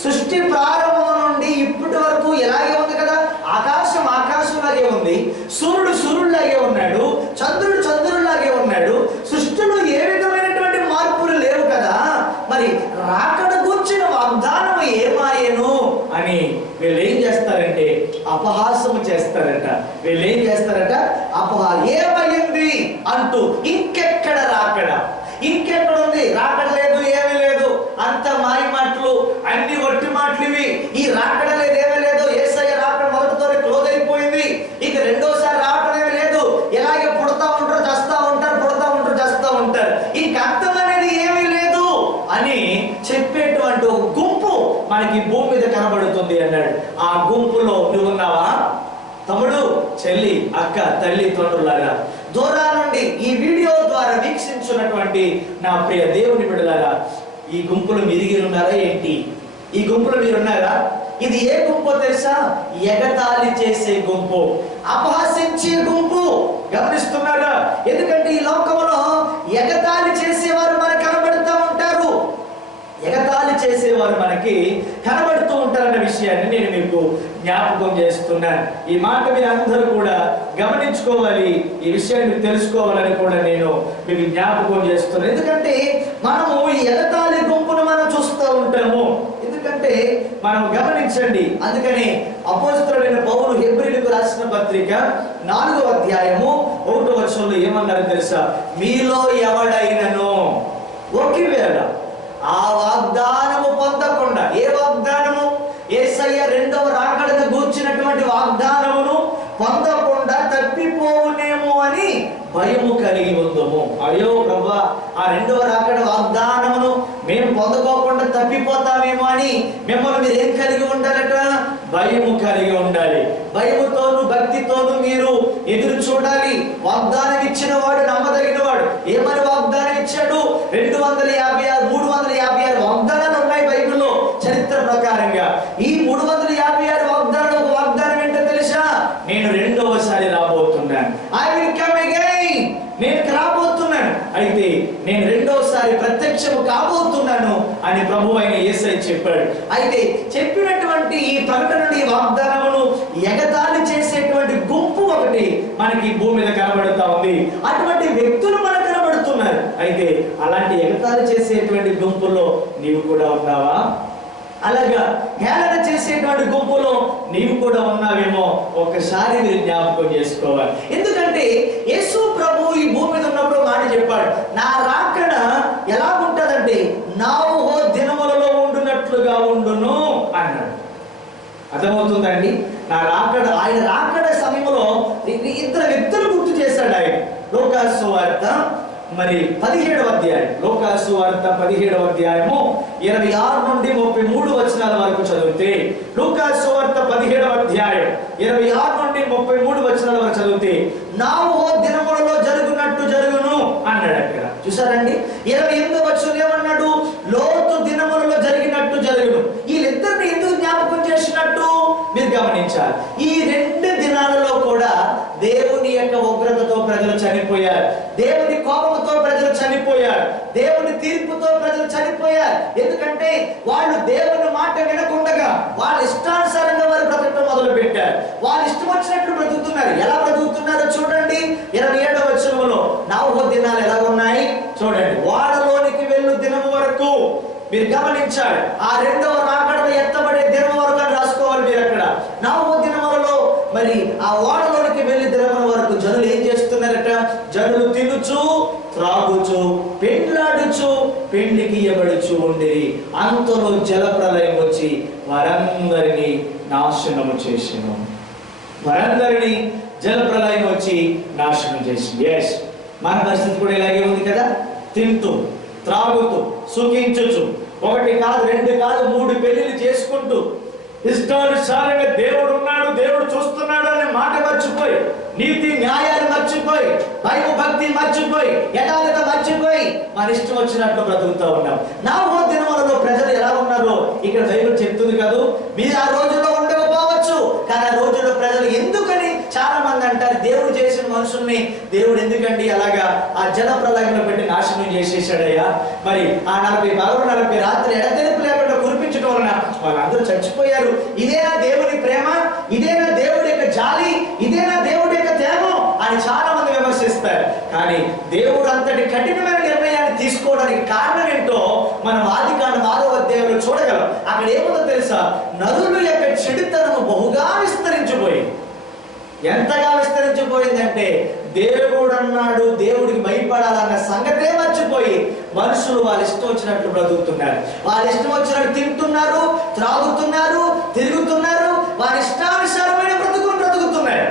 సృష్టి ప్రారంభం నుండి ఇప్పటి వరకు ఎలాగే ఉంది కదా. ఆకాశం ఆకాశంలాగే ఉంది, సూర్యుడు సూర్యుడిలాగే ఉన్నాడు, చంద్రుడు చంద్రుడిలాగే ఉన్నాడు. సృష్టిలో ఏ విధమైనటువంటి మార్పులు లేవు కదా. మరి రాకడ కూర్చిన వాగ్దానం ఏమాయెను అని వీళ్ళు ఏం చేస్తారంటే అపహాసము చేస్తారట. వీళ్ళు ఏం చేస్తారట? ఏమైంది అంటూ ఇంకెక్కడ రాకడ, ఇంకెక్కడ ఉంది? రాకడ లేదు, ఏమీ లేదు, అంత మాయ మాటలు, అన్ని వట్టి మాటలు ఇవి. ఈ రాకడ లేదు, ఏమీ లేదు. యేసయ్య రాకడ మొదటితోనే క్లోజ్ అయిపోయింది. ఇక రెండోసారి రాకడ ఏమీ లేదు. ఎలాగే పుడతా ఉంటారు, చేస్తా ఉంటారు, పుడతా ఉంటారు, చేస్తా ఉంటారు. ఇంక అర్థం అనేది ఏమీ లేదు అని చెప్పేటువంటి ఒక గుంపు మనకి భూమి మీద కనబడుతుంది అన్నాడు. ఆ గుంపులో నువ్వు ఉన్నావా? తమ్ముడు, చెల్లి, అక్క, తల్లి, తండ్రులారా, దూరం నుండి ఈ వీడియో ద్వారా వీక్షించున్నటువంటి నా ప్రియ దేవుని బిడ్డలారా, ఈ గుంపులో మీరు ఉన్నారా ఏంటి? ఈ గుంపులో మీరున్నారా? ఇది ఏ గుంపు తెలుసా? ఎగతాళి చేసే గుంపు, అపహసించే గుంపు. గమనిస్తున్నారా? ఎందుకంటే ఈ లోకంలో ఎగతాళి చేసేవారు మనకు కనబడుతూ ఉంటారు. ఎగతాళి చేసేవారు మనకి కనబడుతూ ఉంటారన్న విషయాన్ని నేను మీకు జ్ఞాపకం చేస్తున్నాను. ఈ మాట మీరు అందరూ కూడా గమనించుకోవాలి, ఈ విషయాన్ని తెలుసుకోవాలని కూడా నేను మీకు జ్ఞాపకం చేస్తున్నాను. ఎందుకంటే మనము ఈ ఎగతాళి గుంపును మనం చూస్తూ ఉంటాము. ఎందుకంటే మనం గమనించండి. అందుకని అపోస్తలుడైన పౌలు హెబ్రీయులకు రాసిన పత్రిక 4వ అధ్యాయము 1వ వచనంలో ఏమన్నారు తెలుసా? మీలో ఎవడైనను ఒకవేళ ఆ వాగ్దానము పొందకుండా, ఏ వాగ్దానము? యేసయ్య రెండవ రాకడను గూర్చినటువంటి వాగ్దానమును పొందకుండా తప్పిపోవునేమో అని భయము కలిగి ఉందము. అయ్యో ప్రభువా, ఆ రెండవ రాకడ వాగ్దానమును మేము పొందుకోకుండా తప్పిపోతామేమో అని మిమ్మల్ని మీరు ఏం కలిగి ఉండాలట? భయము కలిగి ఉండాలి. భయముతోను భక్తితోను మీరు ఎదురు చూడాలి. వాగ్దానం ఇచ్చిన వాడు నమ్మదగిన వాడు. ఏమని వాగ్దానం ఇచ్చాడు? 256 356 వాగ్దానాలు ఉన్నాయి బైబిల్లో చరిత్ర ప్రకారంగా. ఈ 356 వాగ్దానాలు ఒక వాగ్దానం ఏంటో తెలుసా? నేను రెండవసారి రాబోతున్నాను. I will come again. నేను రాబోతున్నాను. అయితే నేను రెండవసారి ప్రత్యక్షము కాబోతున్నాను అని ప్రభువు అయిన యేసయ్య చెప్పాడు. అయితే చెప్పినటువంటి ఈ ప్రకటనని, ఈ వాగ్దానమును ఎగతాళి చేసేటువంటి గుంపు ఒకటి మనకి భూమి మీద కనబడుతూ ఉంది. అటువంటి వ్యక్తులు మనకు కనబడుతున్నారు. అయితే అలాంటి ఎగతాళి చేసేటువంటి గుంపులో నీవు కూడా ఉన్నావా? అలాగా హేళన చేసేటువంటి గుంపులో నీవు కూడా ఉన్నావేమో ఒక్కసారి మీరు జ్ఞాపకం చేసుకోవాలి. ఎందుకంటే యేసు ప్రభు ఈ భూమి మీద ఉన్నప్పుడు మాట చెప్పాడు, నా రాకడ ఎలా ఉంటుందంటే నోవహు దినములలో ఉండునట్లుగా ఉండును అన్నాడు. అర్థమవుతుందండి? నా రాకడ, ఆయన రాకడ సమయంలో ఇద్దరు వ్యక్తులు గుర్తు చేశాడు ఆయన. లూకా సువార్త 17వ అధ్యాయం, లూకా సువార్త 17వ అధ్యాయము 26 నుండి 33 వచనాల వరకు చదివితే, లూకా సువార్త 17వ అధ్యాయం 26 నుండి 33 వచనాల వరకు చదివితే, నోవహు దినములలో జరుగునట్టు జరుగును అన్నాడు. అక్కడ చూసారండి? 28వ వచనం ఏమన్నాడు? లోతు దినములలో జరిగినట్టు జరుగును. వీళ్ళిద్దరిని ఎందుకు జ్ఞాపకం చేసినట్టు మీరు గమనించాలి. ఈ 2 దినాలలో కూడా దేవుని యొక్క ఉగ్రతతో ప్రజలు చనిపోయారు. దేవుని కోపంతో ప్రజలు చనిపోయారు. దేవుని తీర్పుతో ప్రజలు చనిపోయారు. ఎందుకంటే వాళ్ళు దేవుని మాట వినకుండగా వాళ్ళ ఇష్టానుసారంగా వారు బ్రతకడం మొదలు పెట్టారు. వాళ్ళు ఇష్టం వచ్చినట్లు బ్రతుకుతున్నారు. ఎలా బ్రతుకుతున్నారో చూడండి. 27వ వచనంలో నోవహు దినాలు ఎలా ఉన్నాయి చూడండి. వాడలోనికి వెళ్ళు దినము వరకు మీరు గమనించాలి. ఆ రెండవ రాకడలో ఎత్తబడే దినం వరకు అని రాసుకోవాలి మీరు అక్కడ. నోవహు దినములలో మరి ఆ ఓడలోనికి వెళ్లి దినముల వరకు జనులు ఏం చేస్తున్నారట? జనులు తినుచు త్రాగుచు పెండ్లాడుచు పెండ్లికి ఇయ్యబడుచు ఉండిరి. అంతలో జలప్రలయం వచ్చి వారందరినీ నాశనము చేసెను. వారందరినీ జలప్రలయం వచ్చి నాశనం చేసింది. ఎస్, మన పరిస్థితి కూడా ఇలాగే ఉంది కదా. తింటూ త్రాగుతూ సుఖించుచు, 1 కాదు 2 కాదు 3 పెళ్లిళ్ళు చేసుకుంటూ ఇష్టానుసారంగా దేవుడు ఉన్నాడు, దేవుడు చూస్తున్నాడు అనే మాట మర్చిపోయి, నీతి న్యాయాన్ని మర్చిపోయి, భయం భక్తి మర్చిపోయి, యథార్థత మర్చిపోయి మన ఇష్టం వచ్చినట్లు బ్రతుకుతూ ఉన్నాం. నోవహు దినములలో ప్రజలు ఎలా ఉన్నారో ఇక్కడ బైబిల్ చెప్తుంది కదా. మీరు ఆ రోజుల్లో ఉండకపోవచ్చు, కానీ ఆ రోజుల్లో ప్రజలు ఎందుకని చాలా మంది అంటారు, దేవుడు చేసిన మనుషుల్ని దేవుడు ఎందుకండి అలాగా ఆ జల ప్రళయంలో పెట్టి నాశనం చేసేసాడయ్యా. మరి ఆ 40 రాత్రి ఎడతెరిపి లేకుండా కురిపించడం వలన వాళ్ళందరూ చచ్చిపోయారు. ఇదేనా దేవుని ప్రేమ? ఇదేనా దేవుడి యొక్క జాలి? ఇదేనా దేవుడి యొక్క త్యాగం అని చాలా మంది విమర్శిస్తారు. కానీ దేవుడు అంతటి కఠినమైన నిర్ణయాన్ని తీసుకోవడానికి కారణం ఏంటో మనం ఆదికాండం 6వ అధ్యాయంలో చూడగలం. అక్కడ ఏముందో తెలుసా? నరుల యొక్క చెడుతనము బహుగా విస్తరించిపోయింది. ఎంతగా విస్తరించిపోయిందంటే దేవుడు అన్నాడు, దేవుడికి భయపడాలన్న సంగతే మర్చిపోయి మనుషులు వాళ్ళ ఇష్టం వచ్చినట్లు బ్రతుకుతున్నారు. వాళ్ళ ఇష్టం వచ్చినట్టు తింటున్నారు, త్రాగుతున్నారు, తిరుగుతున్నారు, వారి ఇష్టానుసారమైన బ్రతుకుతున్నారు.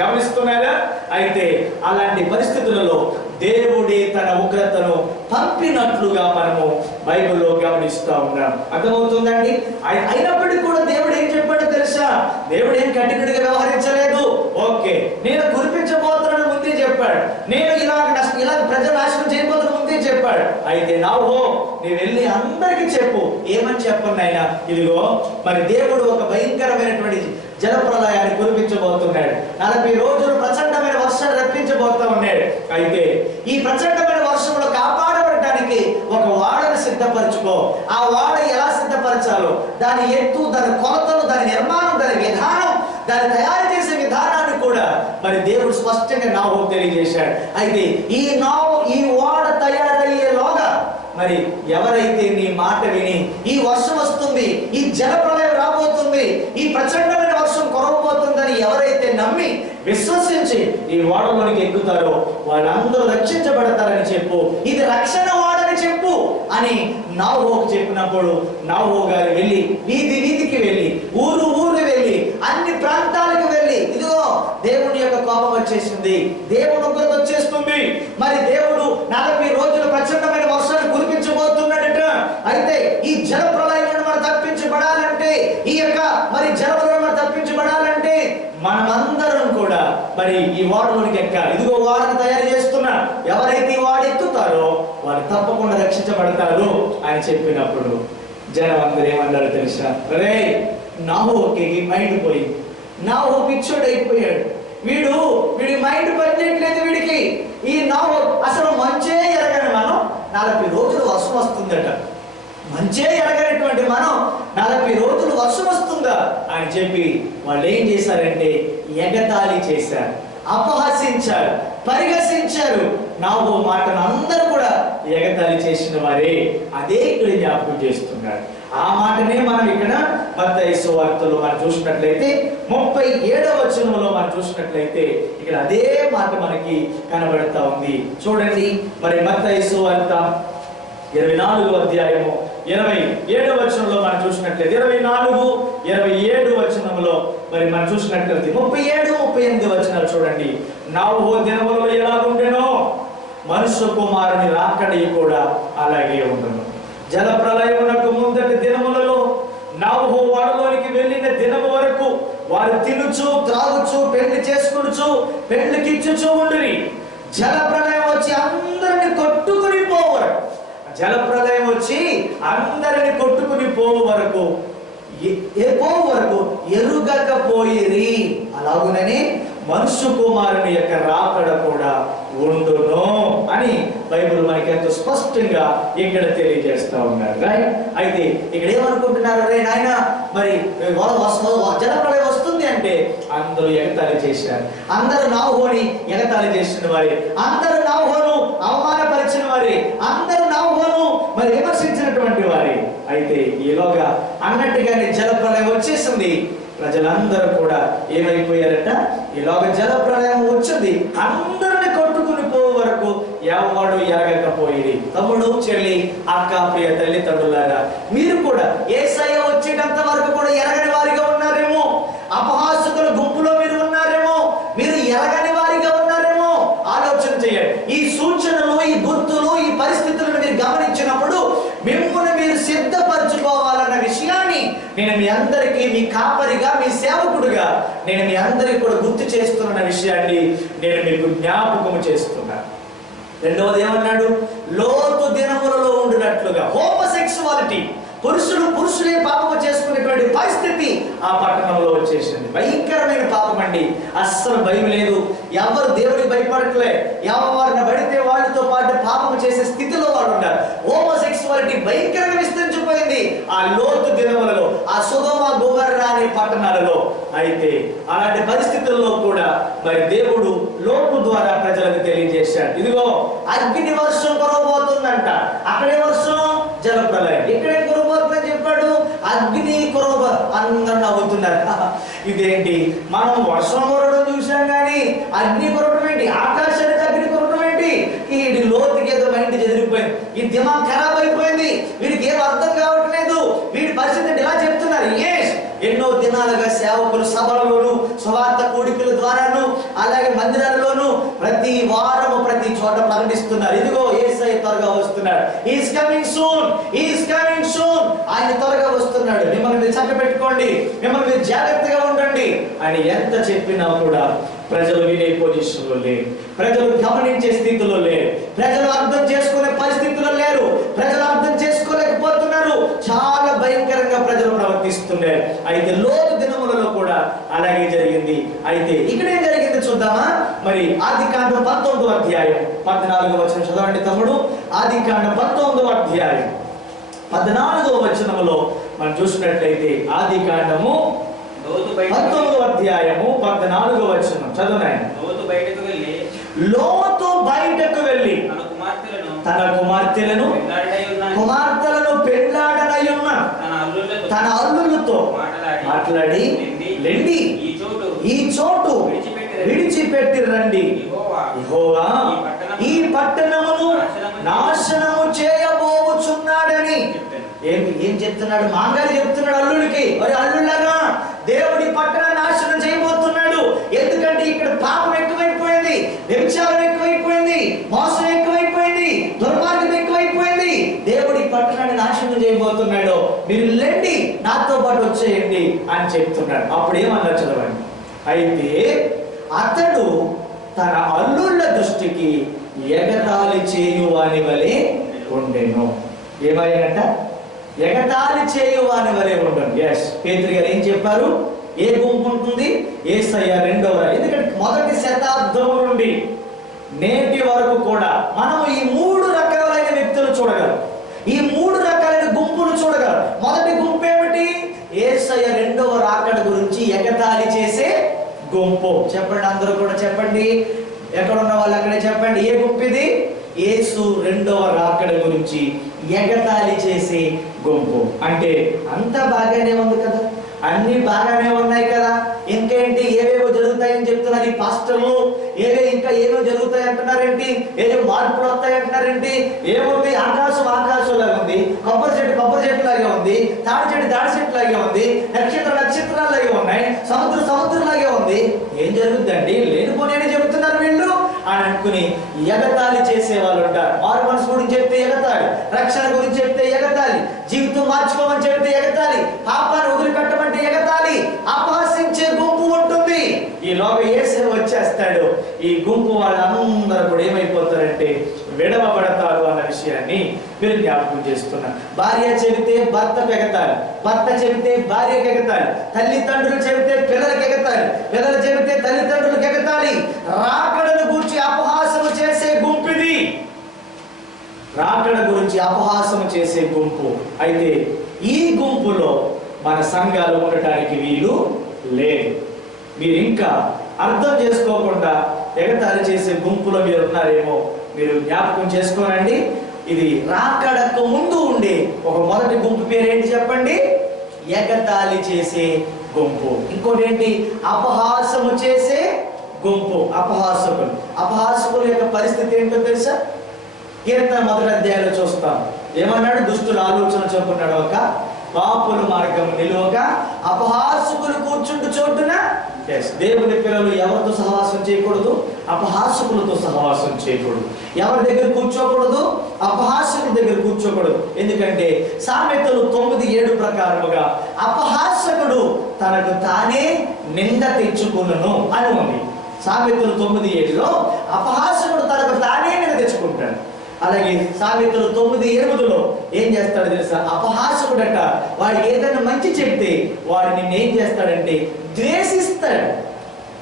గమనిస్తున్నారా? అయితే అలాంటి పరిస్థితులలో దేవుడే తన ఉగ్రతను పంపినట్లుగా మనము బైబిల్లో గమనిస్తూ ఉన్నాం. అర్థమవుతుందండి? అయినప్పటికీ కూడా దేవుడు ఏం చెప్పాడో తెలుసా? దేవుడు ఏం కఠినుడిగా వ్యవహరించలేదు. ఓకే, నేను కురిపించబోతున్నాను ముందే చెప్పాడు. నేను ఇలా ప్రజలు నాశనం చేయబోతున్న ముందే చెప్పాడు. అయితే నోవహు నేను వెళ్ళి అందరికీ చెప్పు. ఏమని చెప్పండి ఆయన? ఇదిగో మరి దేవుడు ఒక భయంకరమైనటువంటి జలప్రలయాన్ని కురిపించబోతున్నాడు. 40 రోజులు ప్రచండమైన వర్షాలు రప్పించబోతూ ఉన్నాడు. అయితే ఈ ప్రచండమైన వర్షంలో కాపాడబడటానికి ఒక వాడను సిద్ధపరచుకో. ఆ వాడ ఎలా సిద్ధపరచాలో, దాని ఎత్తు, దాని కొలతలు, దాని నిర్మాణం, దాని విధానం, దాన్ని తయారు చేసే విధానాన్ని కూడా మరి దేవుడు స్పష్టంగా నోవహుకు తెలియజేశాడు. అయితే ఈ వాడ తయారయ్యేలోగా మరి ఎవరైతే నీ మాట విని ఈ వర్షం వస్తుంది, ఈ జలప్రలయం రాబోతుంది, ఈ ప్రచండమైన వర్షం కురవబోతుందని ఎవరైతే నమ్మి విశ్వసించి ఈ ఓడలోనికి ఎక్కుతారో వాళ్ళందరూ రక్షించబడతారని చెప్పు. ఇది రక్షణ వాడని చెప్పు అని నోవహుకు చెప్పినప్పుడు నోవహు గారు వెళ్ళి వీధికి వెళ్ళి ఊరు వెళ్ళి అన్ని ప్రాంతాలకు వెళ్ళి ఇదిగో దేవుని యొక్క కోపం వచ్చేసింది, దేవుని ఉగ్రత వచ్చేస్తుంది. మరి దేవుడు 40 రోజులు ప్రచండమైన వర్షాన్ని కురిపించబోతున్నాడట. అయితే ఈ జల ప్రళయం నుండి మనం తప్పించబడాలంటే, ఈ యొక్క మరి జలములను మనం తప్పించబడాలంటే మనమందరం కూడా మరి ఈ ఓడలోనికి ఎక్కాలి. ఇదిగో ఓడను తయారు చేస్తున్నా, ఎవరైతే ఈ ఓడ ఎక్కుతారో వారు తప్పకుండా రక్షించబడతారు అని చెప్పినప్పుడు జనం అందరూ ఏమన్నారో తెలుసా? రే, నాహోకి మైండ్ పోయింది, నాహో పిచ్చోడు అయిపోయాడు, వీడి మైండ్ పనిచేయట్లేదు వీడికి. ఈ నాహో అసలు మంచే ఎరగని మనం 40 రోజులు వర్షం వస్తుందట, మంచే ఎరగనటువంటి మనం 40 రోజులు వర్షం వస్తుందా అని చెప్పి వాళ్ళు ఏం చేశారంటే ఎగతాళి చేశారు, అపహసించారు, పరిహసించారు. నాహో మాటను అందరూ కూడా ఎగతాళి చేసిన వారే. అదే ఇక్కడ జ్ఞాపకం చేస్తున్నాడు. ఆ మాటనే మనం ఇక్కడ మత్తయి సువార్తలో మనం చూసినట్లయితే 37వ వచనంలో మనం చూసినట్లయితే ఇక్కడ అదే మాట మనకి కనబడతా ఉంది. చూడండి, మరి మత్తయి సువార్త 24వ అధ్యాయము 27వ వచనంలో మనం చూసినట్లయితే 24-27 వచనంలో మరి మనం చూసినట్లయితే 37-38 వచనాలు చూడండి. నాహో దినములలో ఎలాగుండెనో మనుష్య కుమారుని రాకడ కూడా అలాగే ఉండను. జల ప్రళయమునకు ముందటి దినములలో నాహో ఓడలోనికి వెళ్ళిన దినము వరకు వారు తినుచు త్రాగుచు పెళ్లి చేసుకునుచు పెళ్లికిచ్చుచు ఉండిరి. జల ప్రళయం వచ్చి అందరిని కొట్టుకుని పోవు వరకు, జల ప్రళయం వచ్చి అందరిని కొట్టుకుని పోవు వరకు ఎరుగకపోయిరి. అలాగునని మనుష్య కుమారుని యొక్క రాకడ కూడా ఉండును అని బైబిల్ మనకి ఎంతో స్పష్టంగా ఇక్కడ తెలియజేస్తా ఉన్నారు. రైట్? అయితే ఇక్కడ ఏమనుకుంటున్నారు? రే నాయన, మరి జలప్రళయం వస్తుంది అంటే అందరూ ఎగతాళి చేశారు, అందరూ నాహోని ఎగతాళి చేసిన వారే, అందరూ నాహోను అవమానపరిచిన వారే, అందరూ నాహోను మరి విమర్శించినటువంటి వారే. అయితే ఈలోగా అన్నట్టుగానే జలప్రళయం వచ్చేసింది. ప్రజలందరూ కూడా ఏమైపోయారట? ఈలోగా జలప్రళయం వచ్చింది, అందరిని కొట్టుకుని పోయే వరకు ఎవడు ఎరగకపోయింది. తమ్ముడు, చెల్లి, అక్క, ప్రియ తల్లిదండ్రులారా, మీరు కూడా యేసయ్య వచ్చేటంత వరకు కూడా ఎరగని వారిగా ఉన్నారేమో, అపహాసకుల గుంపులో మీరు ఉన్నారేమో, మీరు ఎరగని వారిగా ఉన్నారేమో. ఆలోచన చేయండి. ఈ సూచనలు, ఈ గుర్తులు, ఈ పరిస్థితులను మీరు గమనించినప్పుడు మిమ్మల్ని మీరు సిద్ధపరచుకోవాలన్న విషయాన్ని నేను మీ అందరికీ, మీ కాపరిగా, మీ సేవకుడుగా నేను మీ అందరికీ కూడా గుర్తు చేస్తున్న విషయాన్ని నేను మీకు జ్ఞాపకం చేస్తున్నాను. రెండవది ఏమన్నాడు? లోతు దినములలో ఉండినట్లుగా హోమోసెక్సువాలిటీ, పురుషులే పాపము చేసుకునేటువంటి పరిస్థితి ఆ పట్టణంలో వచ్చేసింది. భయంకరమైన పాపం అండి. అస్సలు భయం లేదు, ఎవరు దేవుడికి భయపడట్లే, ఎవరిని పడితే వాళ్ళతో పాటు పాపము చేసే స్థితిలో వాళ్ళు ఉన్నారు. హోమోసెక్సువాలిటీ భయంకరంగా విస్తరించిపోయింది ఆ లోతు దినములలో, ఆ సొదొమ గొమొర్రా అనే పట్టణాలలో. అయితే అలాంటి పరిస్థితుల్లో కూడా మరి దేవుడు లోతు ద్వారా ప్రజలకు తెలియజేశాడు. ఇదిగో అగ్ని వర్షం కురవబోతుందంట. అక్కడే వర్షం, జలప్రళయం. ఇక్కడే కురవబోతుందని చెప్పాడు, అగ్ని కురవ. అందరూ నవ్వుతున్నారు. ఇదేంటి, మనం వర్షం కురవడం చూసాం కానీ అగ్ని కురవడం ఏంటి? ఆకాశానికి అగ్ని కురవడం ఏంటి? ఈ లోతుకి ఏదో మైండ్ చెదిరిపోయింది, ఈ దిమాగ్ ఖరాబ్ అయిపోయింది, వీడికి ఏం అర్థం కావట్లేదు. వీడి పరిస్థితి ఇలా చెప్తున్నారు. ఎన్నో దినాలుగా సేవకులు సభలలోను, సువార్త కూడికల ద్వారాను, అలాగే మందిరాలలోను ప్రతి వారము ప్రతి చోట ప్రకటిస్తున్నారు. ఇదిగో యేసయ్య త్వరగా వస్తున్నాడు, is coming soon, is coming soon. ఆయన త్వరగా వస్తున్నాడు, మిమ్మల్ని మీరు చక్కబెట్టుకోండి, మిమ్మల్ని మీరు జాగ్రత్తగా ఉండండి అని ఎంత చెప్పినా కూడా ప్రజలు వినే పొజిషన్లో లేరు, ప్రజలు గమనించే స్థితిలో లేరు, ప్రజలు అర్థం చేసుకునే పరిస్థితిలో లేరు, ప్రజలు అర్థం చేసుకోలేకపోతున్నారు. చాలా భయంకరంగా ప్రజలు ప్రవర్తిస్తున్నారు. అయితే లోతు దినములలో కూడా అలాగే జరిగింది. అయితే ఇక్కడ ఏం జరిగింది చూద్దామా? మరి ఆదికాండం 19వ అధ్యాయం 14వ వచనం చదవండి తమ్ముడు. ఆదికాండం 19వ అధ్యాయం 14వ వచనములో మనం చూసినట్లయితే ఆదికాండము 19వ అధ్యాయము 14వ వచనం చదవండి. లోతు బయటకు వెళ్ళి తన కుమార్తెలను పెళ్లాడనయున్న తన అల్లులతో మాట్లాడి, లెండి, ఈ చోటు విడిచిపెట్టి రండి, యెహోవా ఈ పట్టణమును నాశనము చేయబోచున్నాడని. ఏం చెప్తున్నాడు? మాంగారు చెప్తున్నాడు అల్లుడికి, మరి అల్లుళ్ళగా దేవుడి పట్టణ నాశనం చేయబోతున్నాడు. ఎందుకంటే ఈ మోసం ఎక్కువైపోయింది, దుర్మార్గం ఎక్కువైపోయింది, దేవుడి పట్టణాన్ని నాశనం చేయబోతున్నాడు, మీరు లేండి నాతో పాటు వచ్చేయండి అని చెప్తున్నాడు. అప్పుడు ఏమన్నా చదవండి. అయితే అతడు తన అల్లుళ్ళ దృష్టికి ఎగతాళి చేయువాని వలె ఉండెను. ఏమయ్యానంట? ఎగతాళి చేయువాని వలె ఉండను. ఎస్, పేతురు గారు ఏం చెప్పారు? ఏ గుంపు ఉంటుంది? యేసయ్య రెండవ. ఎందుకంటే మొదటి శతాబ్దం నుండి నేటి వరకు కూడా మనం ఈ 3 రకాలైన వ్యక్తులు చూడగలం, ఈ 3 రకాలైన గుంపులు చూడగలం. మొదటి గుంపు ఏమిటి? యేసయ్య రెండవ రాకడ గురించి ఎగతాళి చేసే గుంపు. చెప్పండి, అందరూ కూడా చెప్పండి, ఎక్కడ ఉన్న వాళ్ళు అక్కడే చెప్పండి. ఏ గుంపు ఇది? యేసు రెండవ రాకడ గురించి ఎగతాళి చేసే గుంపు. అంటే అంత బాగానే ఉంది కదా, అన్ని బాగానే ఉన్నాయి కదా, ఇంకేంటి ఏవేవో జరుగుతాయని చెప్తున్నారు ఈ పాస్టర్లు, ఇంకా ఏమేమి జరుగుతాయి అంటున్నారేంటి, ఏదో మార్పులు వస్తాయి అంటున్నారేంటి? ఏముంది? ఆకాశం ఆకాశంలాగా ఉంది, కొబ్బరి చెట్టు లాగే ఉంది, తాడి చెట్టు లాగే ఉంది, నక్షత్రాలాగే ఉన్నాయి, సముద్రం లాగే ఉంది. ఏం జరుగుతుందండి? లేనిపోనే చెబుతున్నారు వీళ్ళు అని అనుకుని ఎగతాళి చేసే వాళ్ళు ఉంటారు. మారు మనసు గురించి చెప్తే ఎగతాళి, రక్షణ గురించి చెప్తే ఎగతాళి, జీవితం మార్చుకోమని చెప్తే ఎగతాళి, పాపాన్ని వదిలిపెట్టమంటే ఎగతాళి, అపహసించే గుంపు ఉంటుంది. ఈ లోక యేసు వచ్చేస్తాడు, ఈ గుంపు వాళ్ళందరూ కూడా ఏమైపోతారంటే విడవబడతారు అన్న విషయాన్ని మీరు జ్ఞాపకం చేస్తున్నారు. భార్య చెబితే భర్తకు ఎగతాళి, భర్త చెబితే భార్యకు ఎగతాళి, తల్లిదండ్రులు చెబితే పిల్లలకి ఎగతాళి, పిల్లలు చెబితే తల్లిదండ్రులకు ఎగతాళి. రాకడను గురించి అపహాసము చేసే గుంపు ఇది, రాకడ గురించి అపహాసము చేసే గుంపు. అయితే ఈ గుంపులో మన సంఘాలు ఉండటానికి వీలు లేదు. మీరు ఇంకా అర్థం చేసుకోకుండా ఎగతాళి చేసే గుంపులో మీరు ఉన్నారేమో, మీరు జ్ఞాపకం చేసుకోనండి. ఇది రాకడకు ముందు ఉండే ఒక మొదటి గుంపు పేరేంటి చెప్పండి? ఎగతాళి చేసే గుంపు. ఇంకోటి ఏంటి? అపహాసము చేసే గుంపు. అపహాసకుల యొక్క పరిస్థితి ఏంటో తెలుసా? కీర్తన 1వ అధ్యాయంలో చూస్తాం. ఏమన్నాడు? దుష్టుల ఆలోచన చెప్పున్నాడు ఒక పాపుల మార్గం నిలువక అపహాసకులు కూర్చుంటూ చోటున. దేవుని పిల్లలు ఎవరితో సహవాసం చేయకూడదు? అపహాసకులతో సహవాసం చేయకూడదు. ఎవరి దగ్గర కూర్చోకూడదు? అపహాసకుల దగ్గర కూర్చోకూడదు. ఎందుకంటే సామెతలు 9:7 ప్రకారముగా అపహాసకుడు తనకు తానే నింద తెచ్చుకును అని ఉంది. సామెతలు 9:7లో అపహాసకుడు తనకు తానే నింద తెచ్చుకుంటాడు. అలాగే సామెతలు 9:8లో ఏం చేస్తాడో తెలుసా? అపహాసకుడట వాడికి ఏదైనా మంచి చెప్తే వాడు నిన్ను ఏం చేస్తాడంటే ద్వేషిస్తాడు.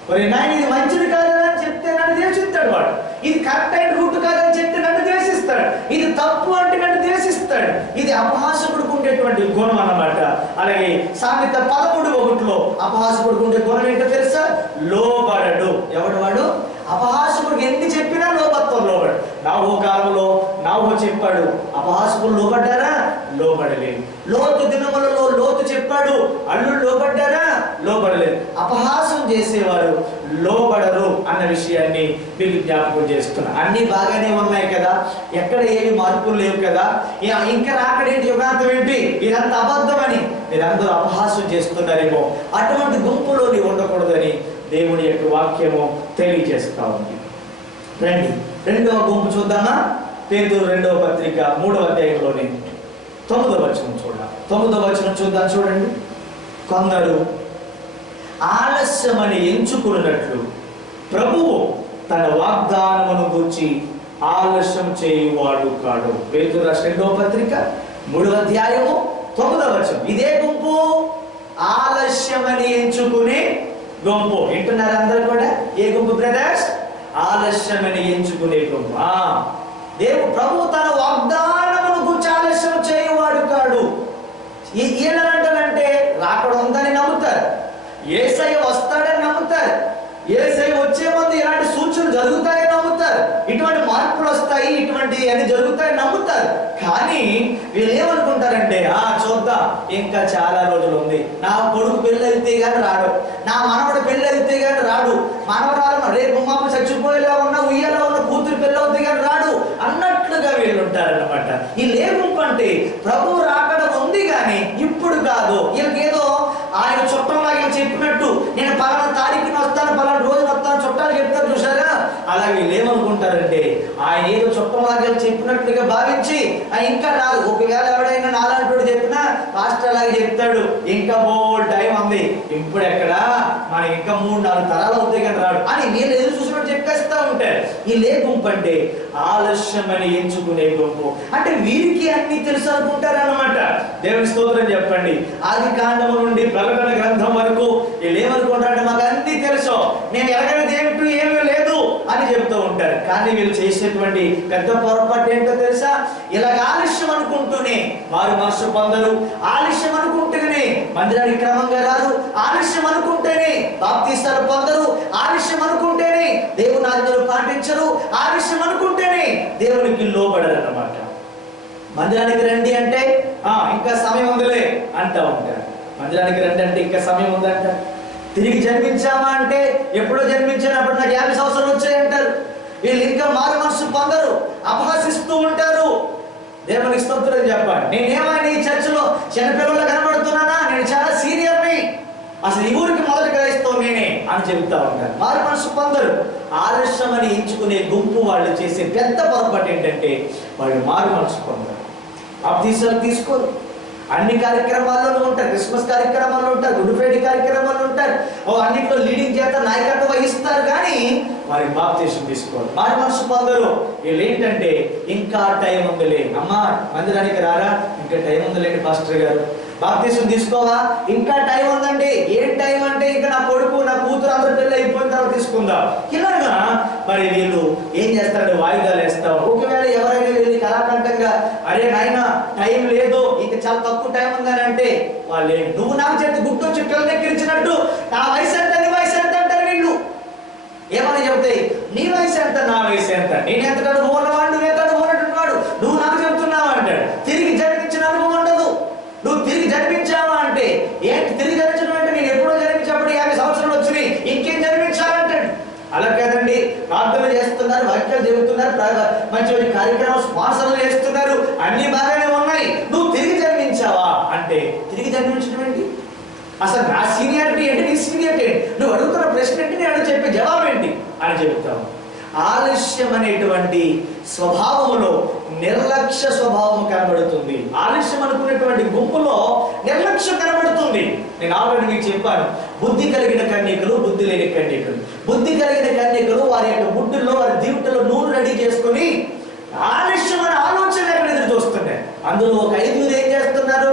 మరి నాయన ఇది మంచిది కాదని చెప్తే నన్ను ద్వేషిస్తాడు వాడు, ఇది కరెక్ట్ అయిన రూట్ కాదని చెప్తే నన్ను ద్వేషిస్తాడు, ఇది తప్పు అంటే నన్ను ద్వేషిస్తాడు. ఇది అపహాసకుడికి ఉండేటువంటి గుణం అన్నమాట. అలాగే సామెత 13:1లో అపహాసకుడికి ఉండే గుణం ఏంటో తెలుసా? లోబడడు. ఎవడు వాడు? అపహాసకుడికి ఎన్ని చెప్పినా లోబత్వం లోబడు. నాహో కాలంలో నాహో చెప్పాడు, అపహాసకులు లోబడ్డారా? లోబడలేదు. లోతు దినములలో లోతు చెప్పాడు, అల్లుడు లోబడ్డారా? లోబడలేదు. అపహాసం చేసేవారు లోబడరు అన్న విషయాన్ని మీకు జ్ఞాపకం చేస్తున్నా. అన్ని బాగానే ఉన్నాయి కదా, ఎక్కడ ఏమి మార్పులు లేవు కదా, ఇంకా రాకడేంటి, యుగాంతం ఏంటి, ఇదంతా అబద్ధమని మీరందరూ అపహాసం చేస్తున్నారేమో. అటువంటి గుంపులో నీవు ఉండకూడదని దేవుని యొక్క వాక్యము తెలియజేస్తా ఉంది. రండి, రెండవ గుంపు చూద్దామా? పేతురు 2వ పత్రిక 3వ అధ్యాయంలోని 9వ వచనం చూద్దాం. 9వ వచనం చూద్దాం. చూడండి. కొందరు ఆలస్యమని ఎంచుకున్నట్లు ప్రభువు తన వాగ్దానమును గూర్చి ఆలస్యం చేయువాడు కాడు. పేతురు 2వ పత్రిక 3వ అధ్యాయము 9వ వచనం. ఇదే గుంపు, ఆలస్యమని ఎంచుకునే గుంపు. వింటున్నారు అందరూ కూడా? ఏ గుంపు బ్రదర్స్? ఆలస్యమని ఎంచుకునే గుంపు. ప్రభువు తన వాగ్దానమును గురించి ఆలస్యం చేయువాడు కాడు. ఏనంటారంటే రాకడ ఉందని నమ్ముతారు, యేసయ్య వస్తాడని నమ్ముతారు, యేసయ్య వచ్చే ముందు ఇలాంటి సూచనలు జరుగుతాయని నమ్ముతారు, ఇటువంటి మార్పులు వస్తాయి, ఇటువంటి అన్ని జరుగుతాయని నమ్ముతారు. కానీ వీళ్ళు ఏమనుకుంటారంటే చూద్దాం, ఇంకా చాలా రోజులు ఉంది, నా కొడుకు పెళ్ళి అయితే కానీ రాడు, నా మనవడు పెళ్ళి అయితే కానీ రాడు, మనవరాలు రేపు మాపు చచ్చిపోయేలా ఉన్న ఉయ్యేలా ఉన్న కూతురు పెళ్ళి అవుతే కానీ రాడు అన్నట్లుగా వీళ్ళు ఉంటారన్నమాట. ఈ లేగుంపు అంటే ప్రభువు రాకడ ఉంది కానీ ఇప్పుడు కాదు. వీళ్ళకేదో ఆయన చుట్టంలాగా చెప్పినట్టు నేను పలానా తారీఖున వస్తాను, పలానా రోజున వస్తాను చుట్టాలు చెప్తారు చూసారా, అలాగే వీళ్ళు ఏమనుకుంటారంటే ఆయన ఆయన ఏదో చుట్టంలాగా చెప్పినట్లుగా భావించి ఇంకా రాదు. ఒకవేళ ఎవడైనా నాలాంటి చెప్పినా పాస్టర్ అలాగే చెప్తాడు, ఇంకా బోల్ టైం ఉంది, ఇప్పుడు ఎక్కడ మన ఇంకా 3-4 తరాలు అవుతాయి కానీ రాడు అని వీళ్ళు ఎదురు చూసినట్టు చెప్పేస్తా ఉంటారు. వీళ్ళే గుంపు అంటే ఆలస్యమని ఎంచుకునే గుంపు. అంటే వీరికి అన్ని తెలుసు అనుకుంటారు అన్నమాట. దేవుని స్తోత్రం చెప్పండి. ఆది కాండము నుండి ప్రకటన గ్రంథం వరకు వీళ్ళు ఏమనుకుంటారంటే మాకు అన్ని తెలుసు, నేను ఎరగనిది ఏమిటో ఏమీ లేదు అని చెప్తూ ఉంటారు. కానీ వీళ్ళు చేసేటువంటి పెద్ద పొరపాటు ఏంటో తెలుసా? ఇలాగ ఆలస్యం అనుకుంటూనే వారు మనసు పొందరు, ఆలస్యం అనుకుంటూనే మందిరానికి క్రమంగా రారు, ఆలస్యం అనుకుంటేనే బాప్తీసాలు పొందరు, ఆలస్యం అనుకుంటేనే దేవుని ఆజ్ఞలు పాటించరు, ఆలస్యం అనుకుంటేనే దేవునికి లోబడరు అన్నమాట. మందిరానికి రండి అంటే ఇంకా సమయం ఉందిలే అంటూ ఉంటారు. మందిరానికి రండి అంటే ఇంకా సమయం ఉందంట. తిరిగి జన్మించామా అంటే ఎప్పుడో జన్మించినప్పుడు నాకు 50 సంవత్సరాలు వచ్చాయంటారు. వీళ్ళు ఇంకా మారు మనసు పొందరు, అపహసిస్తూ ఉంటారు. దేవునికి స్తోత్రం చెప్పండి. నేనేమైనా ఈ చర్చిలో చిన్నపిల్లలు కనబడుతున్నానా? నేను చాలా సీనియర్ని, అసలు ఈ ఊరికి మొదటి క్రైస్తవం నేనే అని చెబుతా ఉంటారు. మారు మనసు పొందరు. ఆలస్యం అని ఎంచుకునే గుంపు వాళ్ళు చేసే పెద్ద పొరపాటు ఏంటంటే వాళ్ళు మారు మనసు పొందరు, బాప్తీసాలు తీసుకోరు, అన్ని కార్యక్రమాల్లో ఉంటారు, క్రిస్మస్ కార్యక్రమాల్లో ఉంటారు, గుడ్ ఫ్రైడే కార్యక్రమాల్లో ఉంటారు, అన్నింటిలో లీడింగ్ చేత నాయకత్వం వహిస్తారు, కానీ వారికి బాప్తీసం తీసుకోరు, మారు మనసు పొందరు. వీళ్ళు ఏంటంటే ఇంకా టైం ఉందిలే, అమ్మా మందిరానికి రారా, ఇంకా టైం ఉందిలేండి పాస్టర్ గారు, బాప్తీసం తీసుకోవా, ఇంకా టైం ఉందండి. ఏం టైం అంటే ఇంకా నా కొడుకు నా కూతురు అందరూ పెళ్ళి అయిపోయిన తర్వాత తీసుకుందాం. ఇలాగా మరి వీళ్ళు ఏం చేస్తారంటే వాయిదాలు వేస్తాం. ఒకవేళ ఎవరైనా వెళ్ళి కళాకంఠంగా అరే నాయన టైం లేదు, ఇంకా చాలా తక్కువ టైం ఉందని అంటే వాళ్ళు నువ్వు నాకు చెప్తే గుర్తొచ్చి పిల్లలు ఎక్కిరించినట్టు నా వయసు ఎంత నీ వయసు ఎంత అంటారు వీళ్ళు. ఏమని చెప్తాయి, నీ వయసు ఎంత నా వయసు ఎంత, నేను ఎంత అనుభవం ఉన్నవాడు నువ్వు ఎంత అనుభవం ఉన్నట్టున్నాడు, నువ్వు నాకు చెప్తున్నావు అంటాడు. తిరిగి జన్మించిన అనుభవం ఉండదు. నువ్వు తిరిగి జన్మించావా అంటే ఏంటి తిరిగి జన్మించడం అంటే నేను ఎప్పుడో జన్మించినప్పుడు 50 సంవత్సరాలు వచ్చినాయి ఇంకేం జన్మించాలంటాడు. అలా కాదండి, ప్రార్థన చేస్తున్నారు, వాక్యాలు చెబుతున్నారు, మంచి మంచి కార్యక్రమాలు స్పాన్సర్లు చేస్తున్నారు, అన్ని బాగానే ఉన్నాయి, నువ్వు తిరిగి జన్మించావా అంటే తిరిగి జన్మించడం ఏంటి? అసలు నా సీనియారిటీ ఏంటి, నీ సీనియారిటీ ఏంటి, నువ్వు అడుగుతున్న ప్రశ్న ఏంటి, నేను చెప్పే జవాబు ఏంటి అని చెబుతావు. ఆలస్యం అనేటువంటి స్వభావంలో నిర్లక్ష్య స్వభావం కనబడుతుంది. ఆలస్యం అనుకునేటువంటి గుంపులో నిర్లక్ష్యం కనబడుతుంది. నేను ఆల్రెడీ మీకు చెప్పాను, బుద్ధి కలిగిన కన్యకలు, బుద్ధి లేని కన్యకలు. బుద్ధి కలిగిన కన్యకలు వారి యొక్క బుడ్డుల్లో వారి దీవుటలో నూనె రెడీ చేసుకుని ఆలస్యం అనే ఆలోచన ఎదురు చూస్తున్నాయి. అందులో ఒక 5 ఏం చేస్తున్నారు,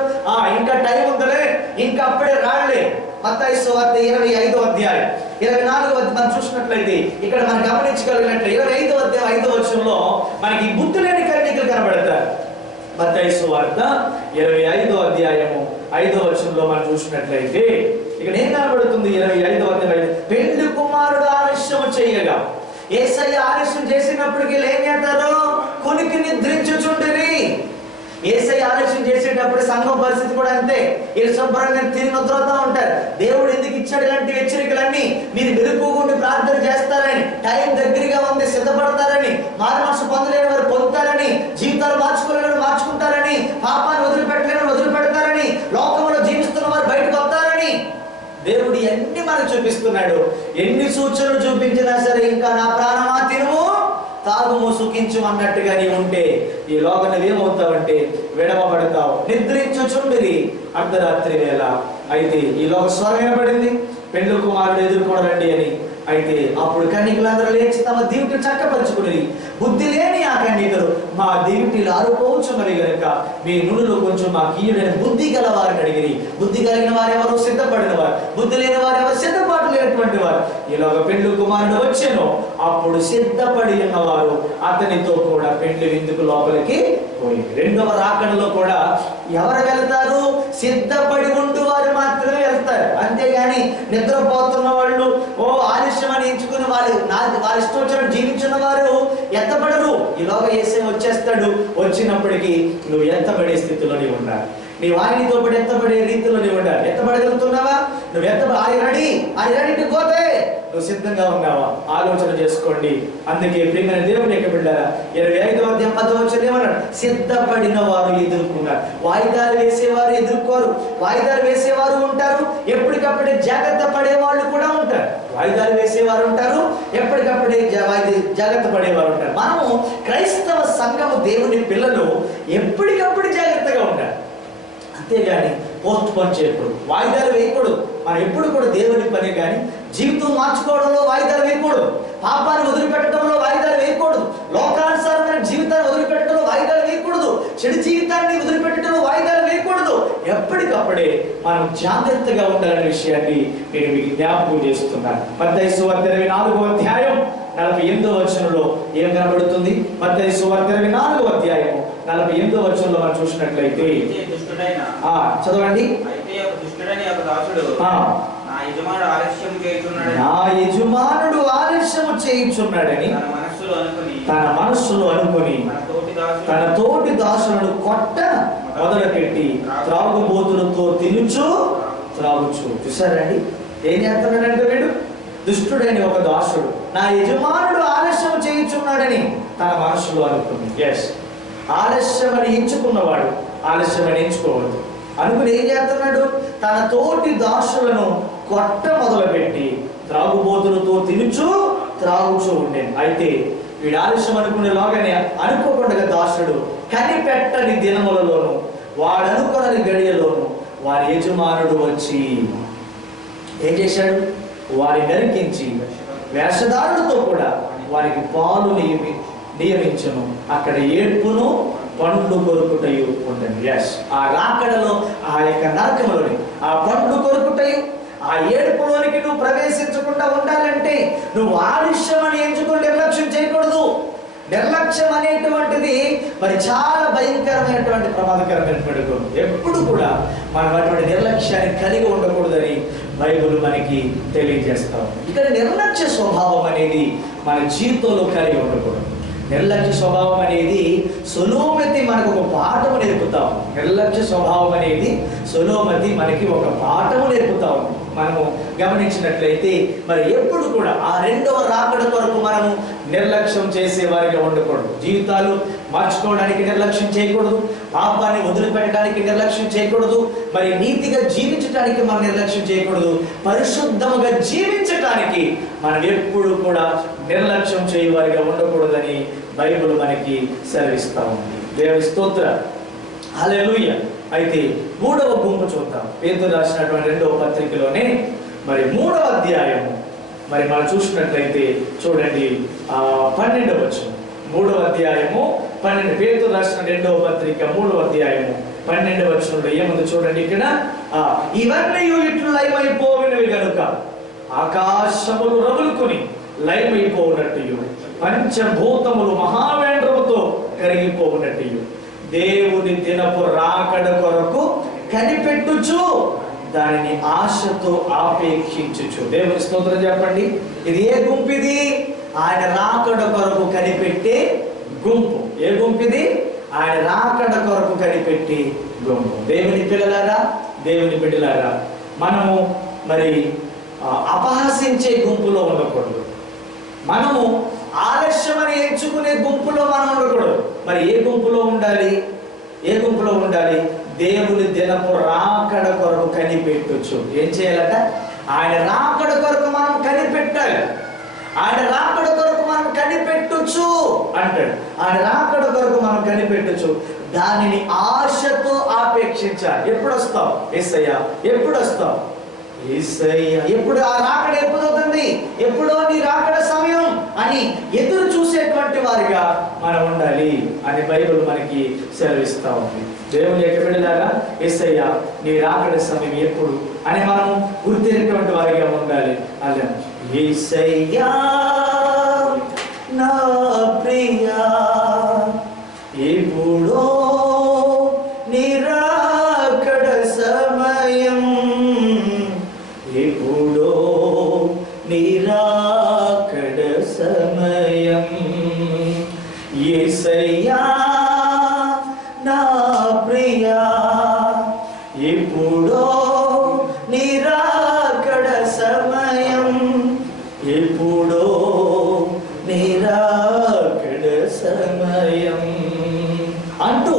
ఇంకా టైం ఉందలే, ఇంకా అప్పుడే రాలే. మత్తయి సువార్త 25వ అధ్యాయం 24వ మనం చూసినట్లయితే ఇక్కడ మనం గమనించగలిగినట్లు 25వ అధ్యాయం 5వ వచనంలో మనకి బుద్ధి లేని కన్యకలు కనబడతారు. మత్తయి సువార్త 25వ అధ్యాయము 5వ వచనంలో మనం చూసినట్లయితే ఇక్కడ ఏం కనబడుతుంది? 25వ అధ్యాయం, పెండ్లి కుమారుడు ఆలస్యం చేయగా యేసయ్య ఆలస్యం చేసినప్పటికీ ఏం చేస్తారు? కొనికి నిద్రించుచుండిరి. యేసయ్య ఆలస్యం చేసేటప్పుడు సంఘం పరిస్థితి కూడా అంతే. వీళ్ళు శుభ్రంగా తిరిగి నిద్రపోతూ ఉంటారు. దేవుడు ఎందుకు ఇచ్చాడు ఇలాంటి హెచ్చరికలన్నీ? మీరు మెలుగుకుంటూ ప్రార్థన చేస్తారని, టైం దగ్గరగా ఉంది సిద్ధపడతారని, మారు మనసు పొందలేని వారు పొందుతారని, జీవితాలు మార్చుకోలేని వారు మార్చుకుంటారని, పాపాన్ని వదిలిపెట్టలేని వదిలిపెడతారని, లోకంలో జీవిస్తున్న వారు బయటకు వస్తారని దేవుడు ఎన్ని మనకు చూపిస్తున్నాడు. ఎన్ని సూచనలు చూపించినా సరే ఇంకా నా ప్రాణమా తినుము తాగుము సుఖించు అన్నట్టుగా నీ ఉంటే ఈ లోకంలో ఏమవుతావంటే విడవబడతావు. నిద్రించుచుండిరి అర్ధరాత్రి వేళ. అయితే ఈ లోక స్వరం వినబడింది, పెండ్లి కుమారుడు ఎదుర్కోరండి అని. అయితే అప్పుడు కన్యకలందరూ లేచి తమ దీవిటి చక్కపరుచుకుని, బుద్ధి లేని ఆ కన్యకలు మా దీవిటిలు ఆరుకోవచ్చున్నవి గనుక మీ నుడులు కొంచెం మా కీయుడని బుద్ధి గల వారిని అడిగిరి. బుద్ధి కలిగిన వారు ఎవరు? సిద్ధపడిన వారు. బుద్ధి లేని వారు ఎవరు? సిద్ధపాటు లేనటువంటి వారు. ఈలోక పెండ్లి కుమారుడు వచ్చెను, అప్పుడు సిద్ధపడి ఉన్నవారు అతనితో కూడా పెండ్లి విందుకు లోపలికి పోయి. రెండవ రాకడలో కూడా ఎవరు వెళ్తారు? సిద్ధపడి ఉంటూ వారు మాత్రమే వెళ్తారు. అంతేగాని నిద్రపోతున్న వాళ్ళు ఆలస్యం అని ఎంచుకుని వారి ఇష్టం వచ్చినట్టు జీవించిన వారు ఎత్తబడరు. ఈలోగా యేసయ్య వచ్చేస్తాడు. వచ్చినప్పటికీ నువ్వు ఎత్తబడే స్థితిలోనే ఉండాలి. నీ వారినితో పడి ఎత్తబడే రీతిలో నీవు ఉండాలి. ఎత్తబడగలుగుతున్నావా? నువ్వు I ready to go they. నువ్వు సిద్ధంగా ఉన్నావా? ఆలోచన చేసుకోండి. అందుకే ప్రియమైన దేవుని యొక్క బిడ్డలారా 25వ అధ్యాయం 10వ వచనం ఏమన్నాడు? సిద్ధపడిన వారు ఎదుర్కొన్నారు. వాయిదాలు వేసేవారు ఎదుర్కోరు. వాయిదాలు వేసేవారు ఉంటారు, ఎప్పటికప్పుడే జాగ్రత్త పడేవాళ్ళు కూడా ఉంటారు. వాయిదాలు వేసేవారు ఉంటారు, ఎప్పటికప్పుడే జాగ్రత్త పడేవారు ఉంటారు. మనము క్రైస్తవ సంఘము, దేవుని పిల్లలు ఎప్పటికప్పుడు జాగ్రత్తగా ఉండాలి. అంతేగాని పోస్ట్ పోన్ చేయకూడదు, వాయిదాలు వేయకూడదు. మనం ఎప్పుడు కూడా దేవుని పని కానీ జీవితం మార్చుకోవడంలో వాయిదాలు వేయకూడదు. పాపాన్ని వదిలిపెట్టడంలో వాయిదాలు వేయకూడదు. లోకానుసారమైన జీవితాన్ని వదిలిపెట్టడంలో వాయిదాలు వేయకూడదు. చెడు జీవితాన్ని వదిలిపెట్టడంలో వాయిదాలు వేయకూడదు. ఎప్పటికప్పుడే మనం జాగ్రత్తగా ఉండాలనే విషయాన్ని నేను మీకు జ్ఞాపకం చేస్తున్నాను. మత్తయి సువార్త 24వ అధ్యాయం 48వ వచనంలో ఏం కనబడుతుంది? మత్తయి సువార్త 24వ అధ్యాయం 48వ వచనంలో మనం చూసినట్లయితే చదవండి. నా యజమానుడు ఆలస్యము చేయుచున్నాడని తన మనస్సులో అనుకొని తన తోటి దాసులను కొట్ట మొదలుపెట్టి త్రాగుబోతులతో తినుచు త్రాగుచు. చూసారండి ఏం చేస్తున్నాడంటే వీడు? దుష్టుడైన ఒక దాసుడు నా యజమానుడు ఆలస్యం చేయుచున్నాడని తన మనస్సులో అనుకుంది. ఎస్, ఆలస్యం అని ఎంచుకున్నవాడు ఆలస్యం అని ఎంచుకోవద్దు. అనుకుని ఏం చేస్తున్నాడు? తన తోటి దాసులను కొట్ట మొదలుపెట్టి త్రాగుబోతులతో తినుచు త్రాగుచూ ఉండేది. అయితే వీడు ఆలస్యం అనుకునేలాగానే అనుకోకుండా దాసుడు కనిపెట్టని దినములలోను వాడు అనుకుని గడియలోను వారి యజమానుడు వచ్చి ఏం చేశాడు? వారి నరికించి వేషధారులతో కూడా వారికి పాలు నియమించను. అక్కడ ఏడ్పును పండ్లు కొరుకుటయు ఉంటుంది. ఎస్, ఆ రాకడలో ఆ యొక్క నరకములోని ఆ పండ్లు కొరుకుటయు ఆ ఏడుపులోనికి నువ్వు ప్రవేశించకుండా ఉండాలంటే నువ్వు ఆలస్యం అని ఎంచుకొని నిర్లక్ష్యం చేయకూడదు. నిర్లక్ష్యం అనేటువంటిది మరి చాలా భయంకరమైనటువంటి ప్రమాదకరమైనటువంటి గుణం. ఎప్పుడు కూడా మనం అటువంటి నిర్లక్ష్యాన్ని కలిగి ఉండకూడదని బైబిల్ మనకి తెలియజేస్తాం. ఇక్కడ నిర్లక్ష్య స్వభావం అనేది మన జీవితంలో కలిగి ఉండకూడదు. నిర్లక్ష్య స్వభావం అనేది సొలొమతి మనకు ఒక పాఠము నేర్పుతాం. నిర్లక్ష్య స్వభావం అనేది సొలొమతి మనకి ఒక పాఠము నేర్పుతాం. మనము గమనించినట్లయితే మరి ఎప్పుడు కూడా ఆ రెండవ రాకడ కొరకు మనము నిర్లక్ష్యం చేసే వారిగా ఉండకూడదు. జీవితాలు మార్చుకోవడానికి నిర్లక్ష్యం చేయకూడదు. పాపాన్ని వదిలిపెట్టడానికి నిర్లక్ష్యం చేయకూడదు. మరి నీతిగా జీవించడానికి మనం నిర్లక్ష్యం చేయకూడదు. పరిశుద్ధముగా జీవించడానికి మనం ఎప్పుడు కూడా నిర్లక్ష్యం చేయవారిగా ఉండకూడదని బైబిల్ మనకి సెలవిస్తా ఉంది. దేవుని స్తోత్రం, హల్లెలూయా. అయితే 3వ గుంపు చూద్దాం. పేతురు రాసినటువంటి 2వ పత్రికలోనే మరి 3వ అధ్యాయము మరి మనం చూసినట్లయితే చూడండి 12వ వచనం. 3వ అధ్యాయము 12. పేతురు రాసిన 2వ పత్రిక 3వ అధ్యాయము 12వ వచనంలో ఏముంది చూడండి. ఇక్కడ ఇవన్నీ ఇట్లు లయమైపోయినవి గనుక ఆకాశములు రగులుకొని లయమైపోవునట్టు పంచభూతములు మహావేంద్రముతో కరిగిపోవునట్టు దేవుని దినపు రాకడ కొరకు కనిపెట్టుచు దానిని ఆశతో ఆపేక్షించుచు. దేవుని స్తోత్రం చెప్పండి. ఇది ఏ గుంపు? ఇది ఆయన రాకడ కొరకు కనిపెట్టే గుంపు. ఏ గుంపు ఇది? ఆయన రాకడ కొరకు కనిపెట్టే గుంపు. దేవుని పిల్లలారా, దేవుని బిడ్డలారా, మనము మరి అపహాసించే గుంపులో ఉండకూడదు. మనము ఆలస్యమని ఎంచుకునే గుంపులో మనం ఉండకూడదు. మరి ఏ గుంపులో ఉండాలి? ఏ గుంపులో ఉండాలి? దేవుని దినపు రాకడ కొరకు కనిపెట్టొచ్చు. ఏం చేయాలట? ఆయన రాకడ కొరకు మనం కనిపెట్టాలి. ఆయన రాకడ కొరకు మనం కనిపెట్టొచ్చు అంటాడు. ఆయన రాకడ కొరకు మనం కనిపెట్టొచ్చు. దానిని ఆశతో ఆపేక్షించాలి. ఎప్పుడు వస్తావు యేసయ్యా? ఎప్పుడు వస్తావు యేసయ్యా? ఎప్పుడు ఆ రాకడ ఎప్పుడు అవుతుంది? ఎప్పుడో నీ రాకడ సమయం అని ఎదురు చూసేటువంటి వారిగా మనం ఉండాలి అని బైబిల్ మనకి సెలవిస్తా ఉంది. దేవుని యొక్క బిడ్డలారా, యేసయ్యా నీ రాకడ సమయం ఎప్పుడు అని మనం గుర్తినటువంటి వారిగా ఉండాలి. అలా యేసయ్యా నా ప్రియా ఎప్పుడో నీ రాకడ సమయం, ఎప్పుడో నీ రాకడ సమయం. యేసయ్యా నా ప్రియా అంటూ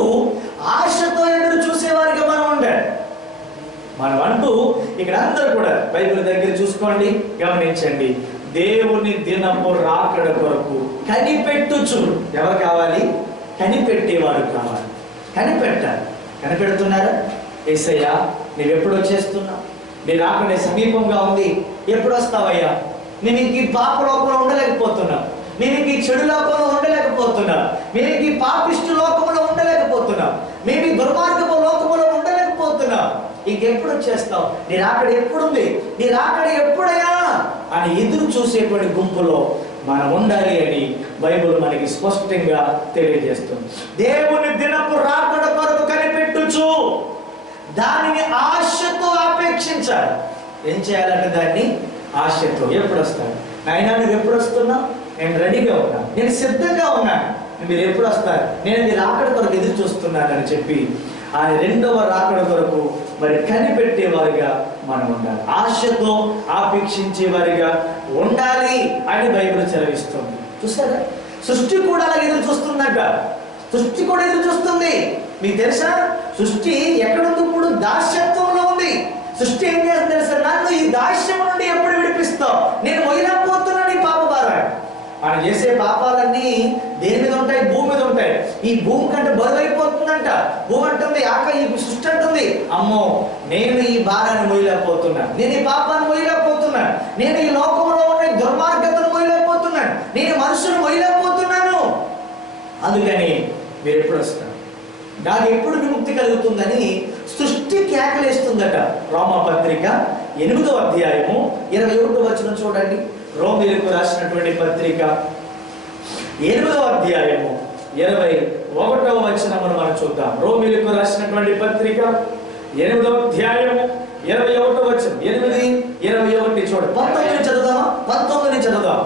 ఆశతో ఎదురు చూసేవారిగా మనం ఉండాలి. మనం అంటూ ఇక్కడ అందరూ కూడా బైబిల్ దగ్గర చూసుకోండి, గమనించండి. దేవుని దినము రాకడ కొరకు కనిపెట్టుచు. ఎవరు కావాలి? కనిపెట్టేవారు కావాలి. కనిపెట్టాలి. కనిపెడుతున్నారా? యేసయ్యా నువ్వెప్పుడు వచ్చేస్తున్నావు? నీ రాకడే సమీపంగా ఉంది, ఎప్పుడు వస్తావయ్యా? నేను ఇంక ఈ పాప లోకంలో ఉండలేకపోతున్నా, నేను ఇంక ఈ చెడు లోకంలో ఉండలేకపోతున్నా, నేను ఇంక ఈ పాపిష్టి లోకంలో ఉండలేకపోతున్నా, మేము ఈ దుర్మార్గపు లోకంలో ఉండలేకపోతున్నా, ఇంకెప్పుడు వచ్చేస్తావు? నీ రాకడ ఎప్పుడుంది? నీ రాకడ ఎప్పుడయ్యా అని ఎదురు చూసేటువంటి గుంపులో మనం ఉండాలి అని బైబిల్ మనకి స్పష్టంగా తెలియజేస్తుంది. దేవుని దినపు రాకడ కొరకు కనిపెట్టుచు దానిని ఆశతో అపేక్షించాలి. ఏం చేయాలంటే దాన్ని ఆశతో. ఎప్పుడు వస్తాడు నాయనా? నువ్వు ఎప్పుడు వస్తున్నావు? నేను రెడీగా ఉన్నా, నేను సిద్ధంగా ఉన్నాను, మీరు ఎప్పుడు వస్తారు? నేను మీ రాకడ కొరకు ఎదురు చూస్తున్నానని చెప్పి ఆయన రెండవ రాకడ కొరకు మరి కనిపెట్టేవారిగా మనం ఉండాలి. ఆశతో ఆపేక్షించేవారిగా ఉండాలి అని బైబిల్ సెలవిస్తుంది. చూస్తారా? సృష్టి కూడా అలా ఎదురు చూస్తుందంట. సృష్టి కూడా ఎదురు చూస్తుంది. మీకు తెలుసా? సృష్టి ఎక్కడుంది? ఇప్పుడు దాస్యత్వంలో ఉంది. సృష్టి ఏం చేస్తుంది తెలుసా? నన్ను ఈ దాస్యం నుండి ఎప్పుడు విడిపిస్తావు? నేను మొయ్యలేకపోతున్నాను ఈ పాప భారాన్ని. మనం చేసే పాపాలన్నీ దేని మీద ఉంటాయి? భూమి మీద ఉంటాయి. ఈ భూమి కంటే బరువైపోతుందంట. భూమి అంటుంది, ఈ సృష్టి అంటుంది, అమ్మో నేను ఈ భారాన్ని మొయ్యలేకపోతున్నాను, నేను ఈ పాపాన్ని మొయ్యలేకపోతున్నాను, నేను ఈ లోకంలో ఉన్న దుర్మార్గతను మొయ్యలేకపోతున్నాను, నేను మనుషులు మొయ్యలేకపోతున్నాను. అందుకని మీరు ఎప్పుడు వస్తారు? నాకు ఎప్పుడు విముక్తి కలుగుతుందని సృష్టి కేకలేస్తుందట. రోమాపత్రిక 8వ అధ్యాయము 21వ వచనం చూడండి. రోమీయులకు రాసినటువంటి పత్రిక 8వ అధ్యాయము 21వ వచనమును మనం చూద్దాం. రోమీయులకు రాసినటువంటి పత్రిక 8వ అధ్యాయము 21వ వచనం. 8:21 చూడండి. 19 చదువుదామా? 19 చదువుదాం.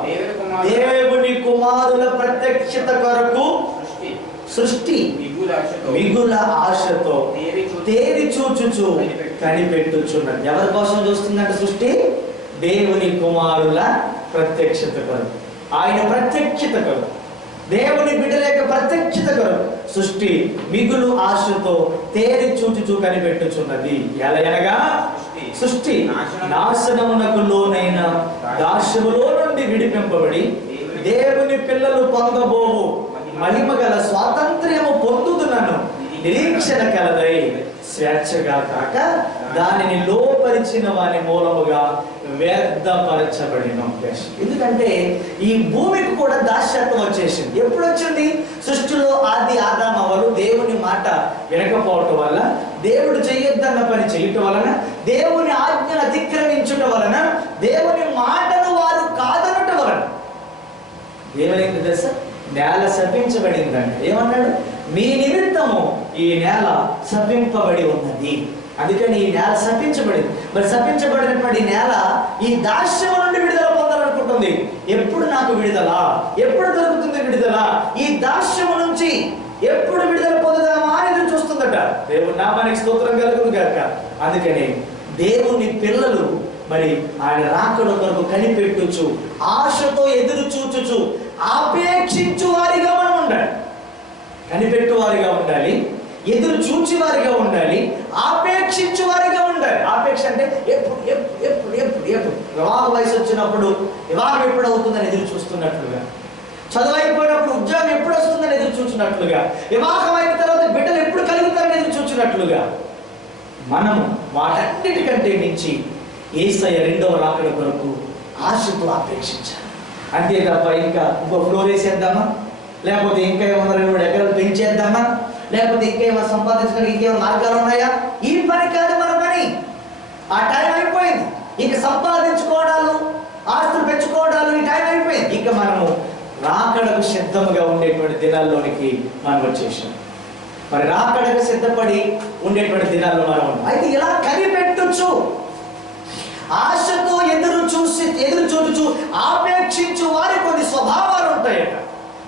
దేవుని కుమారుల ప్రత్యక్షత కొరకు సృష్టి మిగుల ఆశతో తేరి చూచుచు కనిపెట్టుచున్నది. ఎవరి కోసం చూస్తుందంటే సృష్టి? దేవుని కుమారుల ప్రత్యక్షత కొరకు, ఆయన ప్రత్యక్షత కొరకు, దేవుని బిడ్డల యొక్క ప్రత్యక్షత కొరకు సృష్టి మిగులు ఆశతో తేరి చూచుచు కనిపెట్టుచున్నది. ఎలాగనగా సృష్టి నాశనమునకు లోనైన దాస్యములో నుండి విడిపింపబడి దేవుని పిల్లలు పొందబోవు మహిమ గల స్వాతంత్ర్యము పొందుతున్నను నిరీక్షణ కలదై స్వేచ్ఛగా కాక దానిని లోపరిచిన వాని మూలముగా వ్యర్థపరచబడిన. ఎందుకంటే ఈ భూమికి కూడా దాస్యత్వం వచ్చేసింది. ఎప్పుడు వచ్చింది? సృష్టిలో ఆది ఆదాము అవ్వలు దేవుని మాట వినకపోవటం వల్ల, దేవుడు చేయొద్దన్న పని చేయటం వలన, దేవుని ఆజ్ఞను అతిక్రమించటం వలన, దేవుని మాటను వారు కాదనటం వలన ఏమైంది తెలుసా? నేల శపించబడిందండి. ఏమన్నాడు? మీ నిమిత్తము ఈ నేల శపింపబడి ఉన్నది. అందుకని ఈ నేల శపించబడింది. మరి శపించబడినటువంటి నేల ఈ దాస్యము నుండి విడుదల పొందాలనుకుంటుంది. ఎప్పుడు నాకు విడుదల? ఎప్పుడు దొరుకుతుంది విడుదల? ఈ దాస్యము నుంచి ఎప్పుడు విడుదల పొందుదామా అని ఎదురు చూస్తుందట. దేవుని నామానికి స్తోత్రం కలుగును గాక. అందుకని దేవుని పిల్లలు మరి ఆయన రాకడ కొరకు కనిపెట్టుచు ఆశతో ఎదురు చూచుచు ఆపేక్షించు వారిగా మనం ఉండాలి. కనిపెట్టు వారిగా ఉండాలి, ఎదురు చూచి వారిగా ఉండాలి, ఆపేక్షించు వారిగా ఉండాలి. ఆపేక్ష అంటే ఎప్పుడు ఎప్పుడు ఎప్పుడు ఎప్పుడు ఎప్పుడు వివాహ వయసు వచ్చినప్పుడు వివాహం ఎప్పుడు అవుతుందని ఎదురు చూస్తున్నట్లుగా, చదువు అయిపోయినప్పుడు ఉద్యోగం ఎప్పుడు వస్తుందని ఎదురు చూసినట్లుగా, వివాహం అయిన తర్వాత బిడ్డలు ఎప్పుడు కలుగుతారని ఎదురు చూసినట్లుగా మనము వాటన్నిటికంటే మించి యేసయ్య రెండవ రాకడ కొరకు ఆశతో ఆపేక్షించాలి. అంతే తప్ప ఇంకా ఇంకో ఫ్లోర్ వేసేద్దామా, లేకపోతే ఇంకా ఏమన్నా 2 ఎకరాలు పెంచేద్దామా, లేకపోతే ఇంకేమో సంపాదించడానికి ఇంకేమో మార్గాలు ఉన్నాయా? ఈ పని కాదు మన పని. ఆ టైం అయిపోయింది. ఇక సంపాదించుకోవడాలు, ఆస్తులు పెంచుకోవడాలు ఈ టైం అయిపోయింది. ఇక మనము రాకడకు సిద్ధముగా ఉండేటువంటి దినాల్లోనికి మనం వచ్చేసాం. మరి రాకడకు సిద్ధపడి ఉండేటువంటి దినాల్లో మనం ఉన్నాం. అయితే ఇలా కనిపెట్టొచ్చు. ఆశతో ఎదురు చూచుచు ఆపేక్షించు వారి కొన్ని స్వభావాలు ఉంటాయట,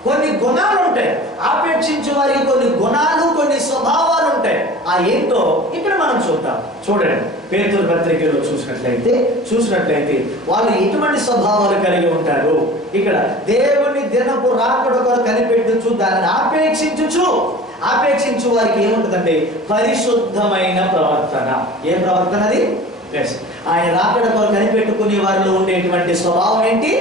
కొన్ని గుణాలు ఉంటాయి. ఆపేక్షించు వారికి కొన్ని గుణాలు, కొన్ని స్వభావాలు ఉంటాయి. ఆ ఏంటో ఇక్కడ మనం చూద్దాం. చూడండి, పేతురు పత్రికలో చూసినట్లయితే వాళ్ళు ఎటువంటి స్వభావాలు కలిగి ఉంటారు. ఇక్కడ దేవుని దినపు రాకడ కొరకు కనిపెట్టుచు దానిని ఆపేక్షించు వారికి ఏముంటుందంటే పరిశుద్ధమైన ప్రవర్తన. ఏ ప్రవర్తన అది? ఆయన రాకడ కొరకు కనిపెట్టుకునే వారిలో ఉండేటువంటి స్వభావం ఏంటి?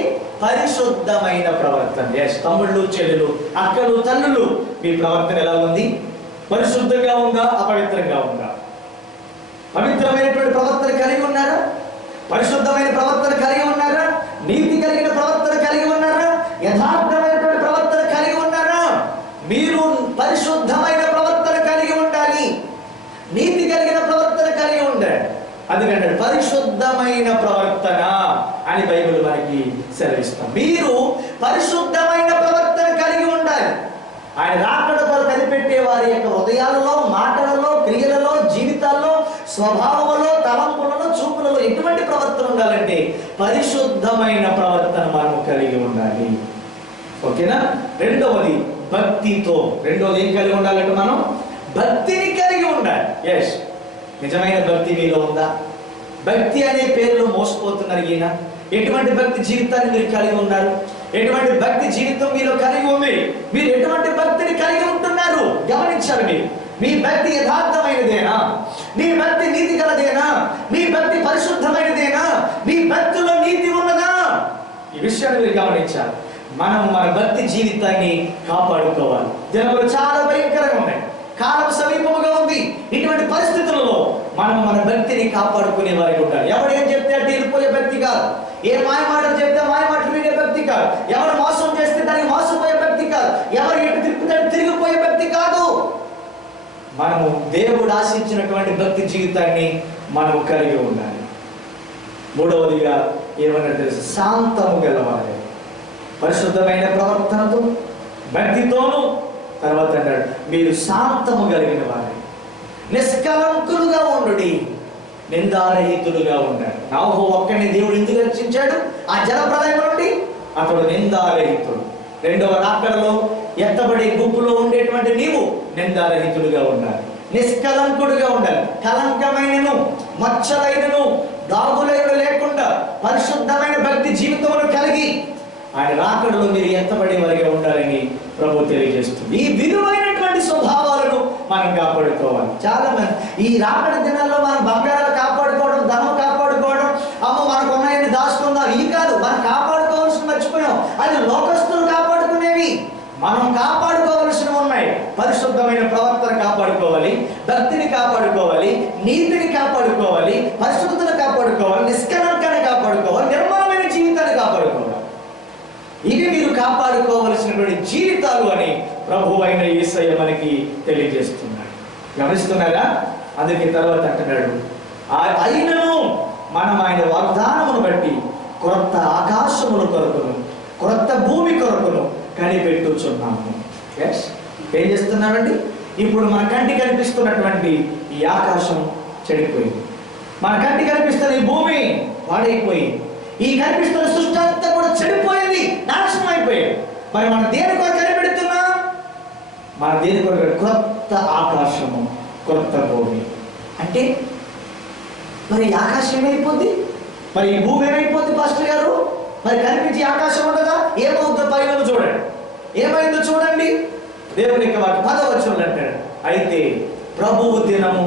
పరిశుద్ధమైన ప్రవర్తన. తమ్ముళ్ళు, చెల్లెలు, అక్కలు, తల్లులు, మీ ప్రవర్తన ఎలా ఉంది? పరిశుద్ధంగా ఉందా, అపవిత్రంగా ఉందా? పవిత్రమైనటువంటి ప్రవర్తన కలిగి ఉన్నారా? పరిశుద్ధమైన ప్రవర్తన కలిగి ఉన్నారా? నీతి కలిగిన ప్రవర్తన కలిగి ఉన్నారా? యథార్థమైనటువంటి ప్రవర్తన కలిగి ఉన్నారా? మీరు పరిశుద్ధమైన ప్రవర్తన కలిగి ఉండాలి, నీతి కలిగిన ప్రవర్తన కలిగి ఉండాలి. అందుకంటే పరిశుద్ధమైన ప్రవర్తన అని బైబిల్ మనకి సెలవిస్తాం. మీరు పరిశుద్ధమైన ప్రవర్తన కలిగి ఉండాలి. ఆయన రాకడ కొరకు కనిపెట్టే వారి యొక్క హృదయాలలో, మాటలలో, క్రియలలో, జీవితాల్లో, స్వభావంలో, తలంపులలో, చూపులలో ఎటువంటి ప్రవర్తన ఉండాలంటే పరిశుద్ధమైన ప్రవర్తన మనం కలిగి ఉండాలి. ఓకేనా? రెండవది భక్తితో. రెండవది ఏం కలిగి ఉండాలంటే మనం భక్తిని కలిగి ఉండాలి. ఎస్, నిజమైన భక్తి మీలో ఉందా? భక్తి అనే పేరులో మోసపోతున్నారు ఈయన. ఎటువంటి భక్తి జీవితాన్ని మీరు కలిగి ఉన్నారు? ఎటువంటి భక్తి జీవితం మీలో కలిగి ఉంది? మీరు ఎటువంటి భక్తిని కలిగి ఉంటున్నారు గమనించాలి. మీరు మీ భక్తి యథార్థమైనదేనా? మీ భక్తి నీతి గలదేనా? మీ భక్తి పరిశుద్ధమైనదేనా? మీ భక్తిలో నీతి ఉన్నదా? ఈ విషయాన్ని మీరు గమనించాలి. మనం మన భక్తి జీవితాన్ని కాపాడుకోవాలి. జనములు చాలా భయంకరంగా ఉన్నాయి, కాలం సమీపముగా ఉంది. ఇటువంటి పరిస్థితులలో మనం మన భక్తిని కాపాడుకునే వారికి ఉండాలి. ఎవరు ఏం చెప్తే అంటే వెళ్ళిపోయే భక్తి కాదు. ఏ మాయ మాటలు చెప్తే మాయ మాటలు వినే భక్తి కాదు. ఎవరు మోసం చేస్తే దానికి మోసపోయే భక్తి కాదు. ఎవరు ఎటు తిప్పుతే తిరిగిపోయే భక్తి కాదు. మనము దేవుడు ఆశించినటువంటి భక్తి జీవితాన్ని మనము కలిగి ఉండాలి. మూడవదిగా ఏమన్నా తెలుసు? శాంతము గలవాలి. పరిశుద్ధమైన ప్రవర్తనతో, భక్తితోను. తర్వాత అన్నాడు, మీరు శాంతము కలిగిన వారు, నిష్కలంకులుగా ఉండుడి, నిందారహితులుగా ఉండాలి. నాహో ఒక్కడిని దేవుడు ఎందుకు రక్షించాడు? ఆ జలప్రలయం నుండి అతడు నిందారహితుడు. రెండవ రాకడలో ఎత్తబడే గుంపులో ఉండేటువంటి నీవు నిందారహితుడుగా ఉండాలి, నిష్కలంకుడుగా ఉండాలి. కలంకమైనను, మచ్చలైనను, దాగులైన లేకుండా పరిశుద్ధమైన భక్తి జీవితమును కలిగి ఆయన రాకడలో మీరు ఎత్తబడే వారిగా ఉండాలని ప్రభు తెలియజేస్తుంది. ఈ విలువైనటువంటి స్వభావాలను మనం కాపాడుకోవాలి. చాలా మంది ఈ రాకడ దినాల్లో మనం బంగారాలు కాపాడుకోవడం, ధనం కాపాడుకోవడం, అమ్మ మనకు ఉన్నాయని దాచుకుందాం, ఈ కాదు. మనం కాపాడుకోవాల్సిన మర్చిపోయాం. అది లోకస్తులు కాపాడుకునేవి. మనం కాపాడుకోవాల్సినవి ఉన్నాయి. పరిశుద్ధమైన ప్రవర్తన కాపాడుకోవాలి, భక్తిని కాపాడుకోవాలి, నీతిని కాపాడుకోవాలి, పరిశుద్ధతను కాపాడుకోవాలి, నిష్కలంకాన్ని కాపాడుకోవాలి, నిర్మలమైన జీవితాన్ని కాపాడుకోవాలి. ఇవి మీరు కాపాడుకోవలసినటువంటి జీవితాలు అని ప్రభు అయిన యేసయ్య మనకి తెలియజేస్తున్నాడు. గమనిస్తున్నారా? అందుకే తర్వాత అంటున్నాడు, అయినను మనం ఆయన వాగ్దానమును బట్టి క్రొత్త ఆకాశముల కొరకును, క్రొత్త భూమి కొరకును కనిపెట్టుచున్నాము. ఏం చేస్తున్నామండి? ఇప్పుడు మన కంటికి కనిపిస్తున్నటువంటి ఈ ఆకాశం చెడిపోయింది, మన కంటికి కనిపిస్తున్న ఈ భూమి పాడైపోయింది, ఈ కనిపిస్తున్న సృష్టి అంతా కూడా చెడిపోయింది, నాశనం అయిపోయింది. మరి మనం దేని కొరకు కనిపెడుతున్నాం? మన దేని కొరకు? క్రొత్త ఆకాశము, క్రొత్త భూమి. అంటే మరి ఆకాశం ఏమైపోద్ది? మరి ఈ భూమి ఏమైపోద్ది పాస్టర్ గారు? మరి కనిపించి ఆకాశం ఉండదా? ఏమవుతుందో పైన చూడండి, ఏమైందో చూడండి. దేవుని యొక్క 10వ వచనంలో అంటాడు, అయితే ప్రభువు దినము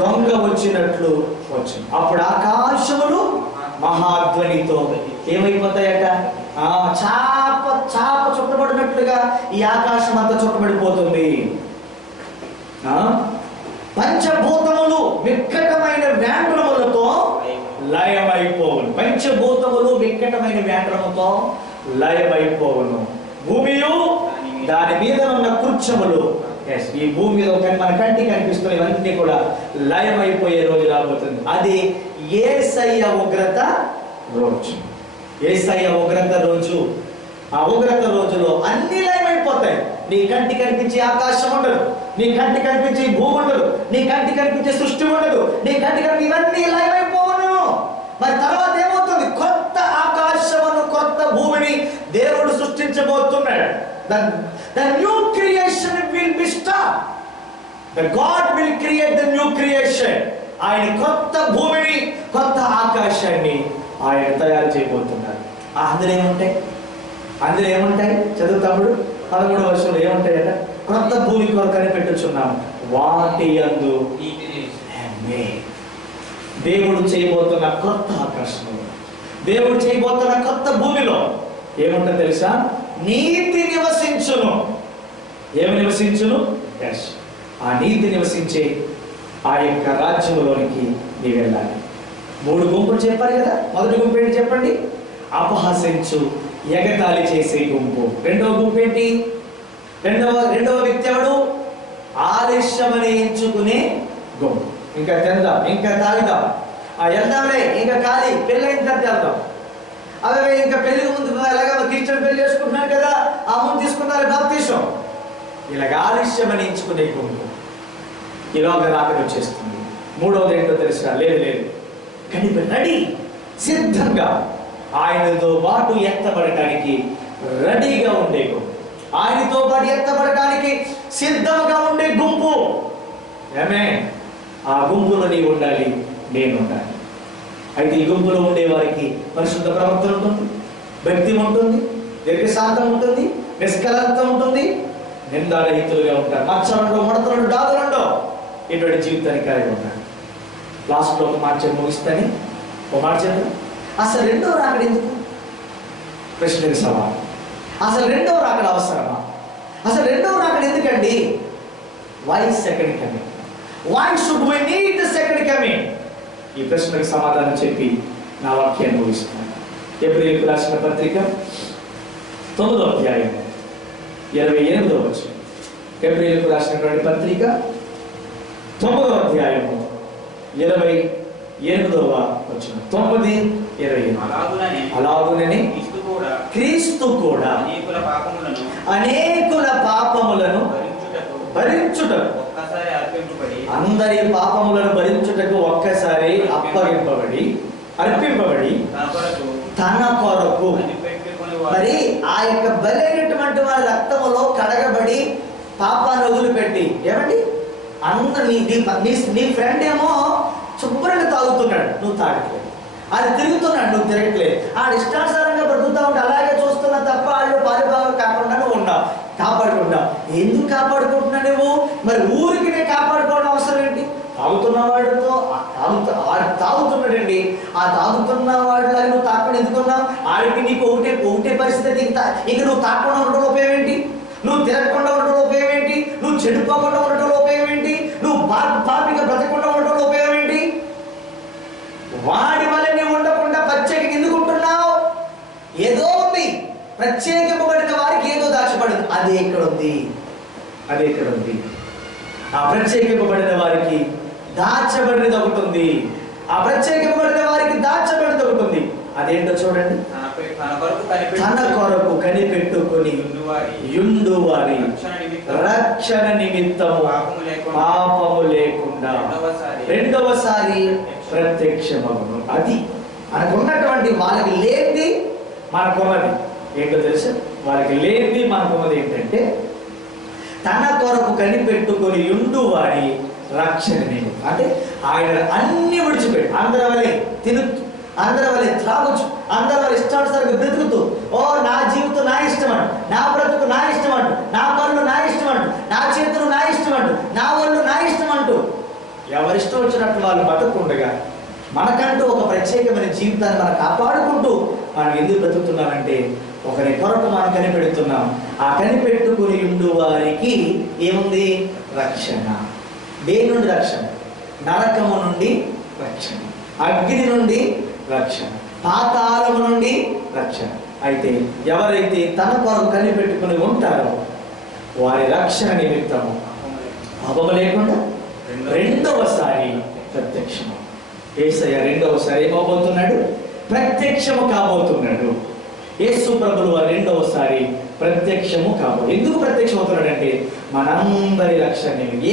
దొంగ వచ్చినట్లు వచ్చింది, అప్పుడు ఆకాశములు మహాధ్వనితో ఏమైపోతాయట? చాప చుట్టబడినట్లుగా ఈ ఆకాశం అంతా చుట్టబడిపోతుంది. పంచభూతములు వికటమైన వ్యాండ్రములతో లయమైపోవును. పంచభూతములు వికటమైన వ్యాండ్రముతో లయమైపోవును. భూమియు దాని మీద ఉన్న కృత్యములు, ఈ భూమి మీద మన కంటికి కనిపిస్తున్న ఇవన్నీ కూడా లయమైపోయే రోజు రాబోతుంది. అది యేసయ్య ఉగ్రత రోజు. యేసయ్య ఉగ్రత రోజు. ఆ ఉగ్రత రోజులో అన్ని లయమైపోతాయి. నీ కంటి కనిపించే ఆకాశం ఉండదు, నీ కంటి కనిపించే భూమి ఉండదు, నీ కంటి కనిపించే సృష్టి ఉండదు, నీ కంటి కనిపి ఇవన్నీ లయమైపోవను. మరి తర్వాత ఏమవుతుంది? కొత్త ఆకాశమును, కొత్త భూమిని దేవుడు సృష్టించబోతున్నాడు. The new creation will be stopped. The God will create the new creation. ఆయన కొత్త భూమిని, కొత్త ఆకాశాన్ని ఆయన తయారు చేయబోతున్నారు. అందులో ఏముంటాయి? చదువుతాముడు 13వ వర్షంలో ఏముంటాయట? కొత్త భూమి కొరకు కనిపెట్టుచున్నాము, వాటి యందు దేవుడు చేయబోతున్న కొత్త ఆకాశంలో, దేవుడు చేయబోతున్న కొత్త భూమిలో ఏముంటో తెలుసా? నీతి నివసించును. ఏమి నివసించును? ఆ నీతి నివసించే ఆ యొక్క రాజ్యంలోనికి నీవు వెళ్ళాలి. 3 గుంపులు చెప్పారు కదా. మొదటి గుంపు ఏంటి చెప్పండి? అపహసించు, ఎగతాళి చేసే గుంపు. రెండవ గుంపు ఏంటి? రెండవ వ్యక్తి ఎవడు? ఆలస్యమని ఎంచుకునే గుంపు. ఇంకా తిందాం, ఇంకా తాగుదాం, వెళ్దాంలే, ఇంకా ఖాళీ, పెళ్ళైన తర్వాత వెళ్దాం, అదే ఇంకా పెళ్లి ముందు ఎలాగ క్రిస్టియన్ పెళ్లి చేసుకుంటున్నారు కదా, ఆ ముందు తీసుకున్నారు బాప్తీసం. ఇలాగ ఆలస్యమని ఎంచుకునే గుంపు ఇలాగ రాకడ వచ్చేస్తుంది. మూడవది ఏంటో తెలుసా? లేదు, కానీ రెడీ, సిద్ధంగా ఆయనతో పాటు ఎత్తబడటానికి రెడీగా ఉండే గుంపు, ఆయనతో పాటు ఎత్తబడటానికి సిద్ధంగా ఉండే గుంపు. ఏమే? ఆ గుంపులో నీవు ఉండాలి, నేను ఉండాలి. అయితే ఈ గుంపులో ఉండే వారికి పరిశుద్ధ ప్రవర్తన ఉంటుంది, భక్తి ఉంటుంది, దీర్ఘశాంతం ఉంటుంది, నిష్కలంతం ఉంటుంది, నిందారహితులుగా ఉంటారు, మచ్చలుండో, ముడతలుండో, డాగులుండో, ఇటువంటి జీవితానికి కలిగి ఉంటారు. లాస్ట్లో ఒక మాట ముగిస్తాని ఒక మాట చెప్పండి. అసలు రెండవ రాకడ ఎందుకు? ప్రశ్నకి సవాల్. అసలు రెండవ రాకడ అవసరమా? అసలు రెండవ రాకడ ఎందుకండి? Why second coming? Why should we need the second coming? ఈ ప్రశ్నకు సమాధానం చెప్పి నా వాక్యాన్ని ముగిస్తున్నాను. ఏప్రిల్కు రాసిన పత్రిక 9వ అధ్యాయం 28వ వచనం. ఏప్రిల్కు రాసినటువంటి పత్రిక 9వ అధ్యాయం 28వ వచనం. 9:28. అలాగుననే క్రీస్తు కూడా అనేకుల పాపములను భరించుటకు, అందరి పాపములను భరించుటకు ఒక్కసారి అర్పింపబడి తన కొరకు, మరి ఆ యొక్క బలైనటువంటి వారి రక్తములో కడగబడి పాపాన్ని వదిలిపెట్టి, ఏమండి నీ ఫ్రెండ్ ఏమో శుభ్రంగా తాగుతున్నాడు, నువ్వు తాగట్లేదు. అది తిరుగుతున్నాడు, నువ్వు తిరగట్లేదు. ఆ ఇష్టానుసారంగా బ్రతుకుతా ఉంటే అలాగే చూస్తున్నా తప్ప వాళ్ళు పారిభాగం కాకుండా నువ్వు ఉన్నావు, కాపాడుకుంటావు. ఎందుకు కాపాడుకుంటున్నా నువ్వు? మరి ఊరికి నేను కాపాడుకోవడం అవసరం ఏంటి? తాగుతున్న వాడితో తాగుతున్నాడండి, ఆ తాగుతున్న వాడిలాగా నువ్వు తాకుండా ఎందుకున్నావు? ఆడికి నీకు ఒకటే పరిస్థితి. ఇంక నువ్వు తాకుండా ఉండడం ఉపయోగం ఏంటి? నువ్వు తిరగకుండా ఉండడం ఉపయోగం ఏంటి? నువ్వు చెడిపోకుండా ఉండడం ఉపయోగం ఏంటి? నువ్వు పాపిగా బ్రతకకుండా ఉండడం ఉపయోగం ఏంటి? వాడి వల్ల నీవు ఉండకుండా ప్రత్యేకంగా ఎందుకు ఉంటున్నావు? ఏదో ఉంది, ప్రత్యేకింపబడిన వారికి ఏదో దాచబడింది. అది ఎక్కడ ఉంది? ఆ ప్రత్యేకింపబడిన వారికి దాచబడినది ఒకటి ఉంది. ఆ ప్రత్యేకింపబడిన వారికి దాచబడినది ఒకటి ఉంది. అదేంటో చూడండి. తన కొరకు కనిపెట్టుకొని యుండువారి రక్షణ నిమిత్తము పాపము లేకుండా రెండవసారి ప్రత్యక్షమగును. అది మనకున్నటువంటి, వాళ్ళకి లేనిది మనకున్నది ఏంటో తెలుసు? వాళ్ళకి లేనిది మనకున్నది ఏంటంటే తన కొరకు కనిపెట్టుకొని యుండువారి రక్షణ నిమిత్తం. అంటే ఆయన అన్ని విడిచిపెట్టి, అందరి వలె తిరుగుతూ, అందరి వలె త్రాగుచు, అందరి వల్ల ఇష్టానుసారంగా బ్రతుకుతూ, నా జీవితం నా ఇష్టం అంటు, నా బ్రతుకు నా ఇష్టం అంటు, నా పనులు నా ఇష్టం అంటు, నా చేతులు నా ఇష్టం అంటు, నా ఒళ్ళు నా ఇష్టం అంటూ ఎవరిష్టం వచ్చినట్టు వాళ్ళు బతుకుండగా మనకంటూ ఒక ప్రత్యేకమైన జీవితాన్ని మనం కాపాడుకుంటూ మనం ఎందుకు బ్రతుకుతున్నామంటే ఒకరి కొరకు మనం కనిపెడుతున్నాం. ఆ కనిపెట్టుకుని ఉండు వారికి ఏముంది? రక్షణ. దేని నుండి రక్షణ? నరకము నుండి రక్షణ, అగ్ని నుండి రక్షణ, పాతాళము నుండి రక్షణ. అయితే ఎవరైతే తన కొరకు కనిపెట్టుకుని ఉంటారో వారి రక్షణ నిమిత్తము పాపము లేకుండా రెండవసారి ప్రత్యక్షము. యేసయ్య రెండవసారి ఏమవబోతున్నాడు? ప్రత్యక్షము కాబోతున్నాడు. యేసు ప్రభువు వారు రెండవసారి ప్రత్యక్షము కాబోతు. ఎందుకు ప్రత్యక్షం అవుతున్నాడంటే మనందరి రక్షణ నిమిత్తం.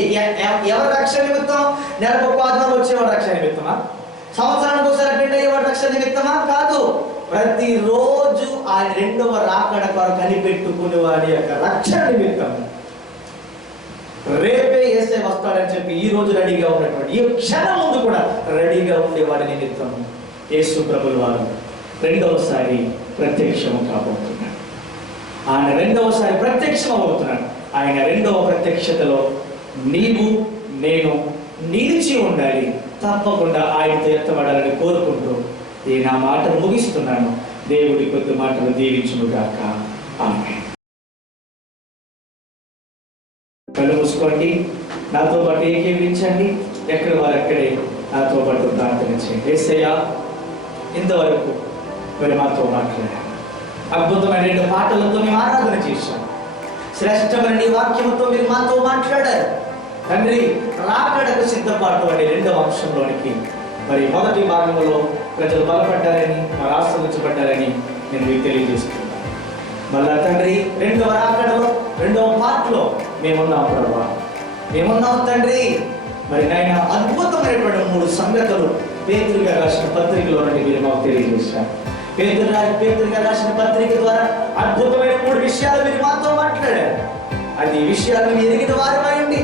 ఎవరి రక్షణ నిమిత్తం? నెలకు ఒక ఆదివారం వచ్చేవాడు రక్షణ నిమిత్తమా? సంవత్సరానికి ఒకసారి అటెండ్ అయ్యేవాడు రక్షణ నిమిత్తమా? కాదు. ప్రతిరోజు ఆయన రెండవ రాకడ కొరకు కనిపెట్టుకునే వాడి యొక్క రక్షణ నిమిత్తం. రేపే యేసయ్య వస్తాడని చెప్పి ఈ రోజు రెడీగా ఉన్నటువంటి ఈ క్షణం ముందు కూడా రెడీగా ఉండేవాడి నిమిత్తం యేసు ప్రభుల వారు రెండవసారి ప్రత్యక్షము కాబోతున్నాడు. ఆయన రెండవసారి ప్రత్యక్షం అవుతున్నాడు. ఆయన రెండవ ప్రత్యక్షతలో నీవు నేను నిలిచి ఉండాలి. తప్పకుండా ఆయనతో ఎత్తబడాలని కోరుకుంటూ ఈ నా మాటను ముగిస్తున్నాను. దేవుడి కొద్ది మాటలు దీవించునుగాక. ఆమేన్. కళ్ళు మూసుకోండి. నాతో పాటు ఏకీవించండి. ఎక్కడ వారు అక్కడే నాతో పాటు ప్రార్థన చేయండి. యేసయ్యా, ఇంతవరకు మరి మాతో మాట్లాడారు. అద్భుతమైన 2 పాటలతో మేము ఆరాధన చేశాం. శ్రేష్టమైన నీ వాక్యంతో మీరు మాతో మాట్లాడారు. తండ్రి, రాకడకు సిద్ధపాటు అనే 2వ అంశంలోనికి మరి మొదటి భాగంలో ప్రజలు బలపడ్డారని, మరి ఆశీర్వదించబడ్డారని నేను మీకు తెలియజేస్తున్నాను. మళ్ళా తండ్రి, 2వ రాకడలో 2వ పార్ట్లో మేమున్నాం ప్రభా, మేమున్నాం తండ్రి. మరి నాయన అద్భుతమైనటువంటి 3 సంగతులు పేతురు గారు రాసిన పత్రికలో నుండి మీరు మాకు తెలియజేశారు. పేతురు గారు రాసిన పత్రిక ద్వారా అద్భుతమైన 3 విషయాలు మీరు మాతో మాట్లాడారు. అది విషయాలు మీరు ఎరిగిన వారమై ఉండి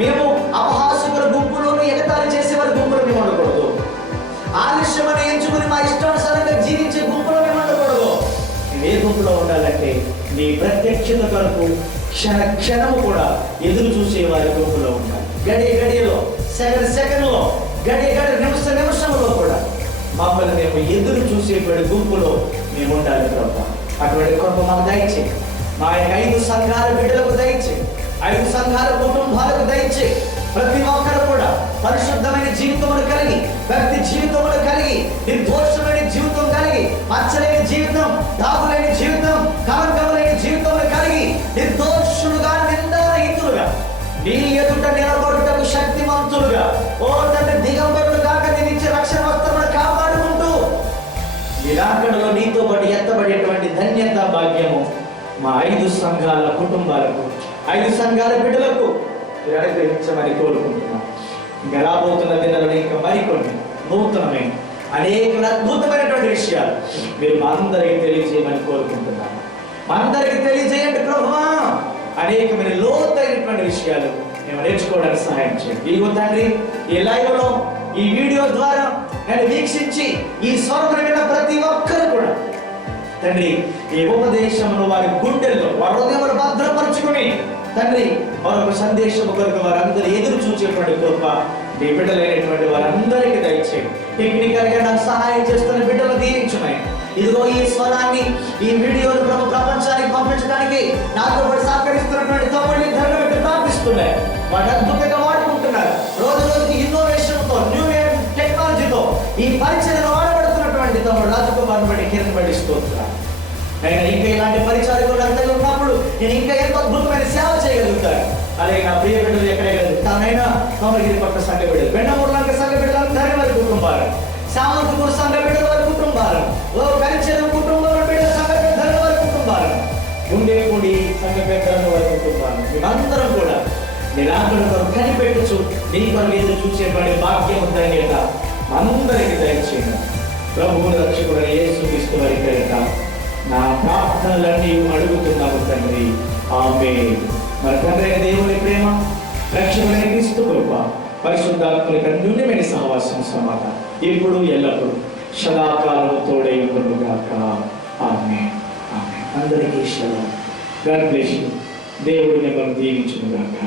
మేము అపహాస్యముల గుంపులోను, ఎగతాళి చేసేవారి గుంపులో మేము ఉండకూడదు. ఆలస్యమని ఎంచుకుని మా ఇష్టానుసారంగా జీవించే గుంపులో మేము ఉండకూడదు. మేము ఏ గుంపులో ఉండాలంటే నీ ప్రత్యక్షత కొరకు క్షణ క్షణము కూడా ఎదురు చూసే వారి గుంపులో ఉండాలి. గడియ గడియలో, సెకండ్లో, గడియ నిమిషంలో కూడా మమ్మల్ని మేము ఎదురు చూసేటువంటి గుంపులో మేము ఉండాలి ప్రభా. అటువంటి కృప మాకు దయచేయి. మా 5 సంఘాల బిడ్డలకు దయచేయి. 5 సంఘాల కుటుంబాలకు దయచేయి. ప్రతి ఒక్కరు కూడా పరిశుద్ధమైన జీవితమును కలిగి, వ్యక్తి జీవితమును కలిగి, నిర్దోషమైన జీవితం కలిగి, మచ్చలేని జీవితం, దాగులేని జీవితం, కలంకములేని జీవితమును కలిగి, నిర్దోషులుగా, నిందారహితులుగా నీ ఎదుట నిలబడుటకు శక్తివంతులుగా, ఓ తండ్రి దిగంబరులు కాక నేను ఇచ్చే రక్షణ వస్త్రమును కాపాడుకుంటూ నిరాకడలో నీతో పాటు ఎత్తబడేటువంటి ధన్యత భాగ్యము మా 5 సంఘాల కుటుంబాలకు, 5 సంఘాల బిడ్డలకు మీరు అనుగ్రహించమని కోరుకుంటున్నాం. ఇంకా రాబోతున్న దినాలలో ఇంకా మరికొన్ని నూతనమైన అనేక అద్భుతమైనటువంటి విషయాలు మీరు మా అందరికీ తెలియజేయమని కోరుకుంటున్నాం. మా అందరికీ తెలియజేయండి ప్రభువా. అనేకమైన లోతైనటువంటి విషయాలు మేము నేర్చుకోవడానికి సహాయం చేయండి. ఇదిగో తండ్రి, ఈ లైవ్ లో, ఈ వీడియో ద్వారా నేను వీక్షించి ఈ స్వరమును విన్న ప్రతి ఒక్కరు కూడా తండ్రి, ఈ ఉపదేశమును వారి గుండెల్లో, వారి హృదయంలో భద్రపరుచుకుని తండ్రి మరొక సందేశం కొరకు వారందరూ ఎదురు చూసేటువంటి కృప నీ బిడ్డలైనటువంటి వారందరికీ దయచేయండి. టెక్నికల్ గా నాకు సహాయం చేస్తున్న బిడ్డలు దీవించున్నాయి. ఇదిగో ఈ స్వరాన్ని, ఈ వీడియోను ప్రపంచానికి పంపించడానికి నాతో పాటు సహకరిస్తున్నటువంటి తమ్ముడిని ధన్యవాదాలు పెట్టి ప్రార్థిస్తున్నాయి. వాటి అద్భుతంగా వాడుకుంటున్నారు. రోజు రోజుకి ఇన్నోవేషన్తో, న్యూ టెక్నాలజీతో ఈ పరిచయను వాడబడుతున్నటువంటి తమ్ముడు రాజకుమార్ బట్టి కిరణ్ బట్టి స్తోత్రాలు. అయినా ఇంకా ఇలాంటి పరిచారకులు అందరూ ఉన్నప్పుడు నేను ఇంకా ఎంతో అద్భుతమైన సేవ చేయగలుగుతాను. అలాగే నా ప్రియ బిడ్డలు ఎక్కడైనా తానైనా కొమరగిరి పట్ల సంఘ బిడ్డలు, బెండమూరులంక సంఘ బిడ్డలు అందరి వారి కుటుంబాలు, సామంతపూర్ సంఘ బిడ్డల వారి కుటుంబాలు, ఓ కరిచెరు కుటుంబంలో బిడ్డల సంఘ పెద్దల వారి కుటుంబాలు, గుండెపూడి సంఘ పెద్దల వారి కుటుంబాలు, మేమందరం కూడా నిరాకరణతో కనిపెట్టుచు నీ పని మీద చూసేటువంటి భాగ్యం ధన్యత అందరికీ దయచేయండి. ప్రభువుని రక్షకుడు యేసుక్రీస్తు వారి పేరిట నా ప్రార్థనలన్నీ అడుగుతున్నాము తండ్రి. ఆమేన్. మన తండ్రి దేవుని ప్రేమ, రక్షకుడైన క్రీస్తు కృప, పరిశుద్ధాత్మల అన్యోన్యమైన సహవాసం సమాధానం ఇప్పుడు ఎల్లప్పుడూ సదాకాలము తోడై ఉండుగాక. ఆమేన్. ఆమేన్. అందరికీ శుభం. God bless you. దేవుడు మిమ్మల్ని దీవించునుగాక.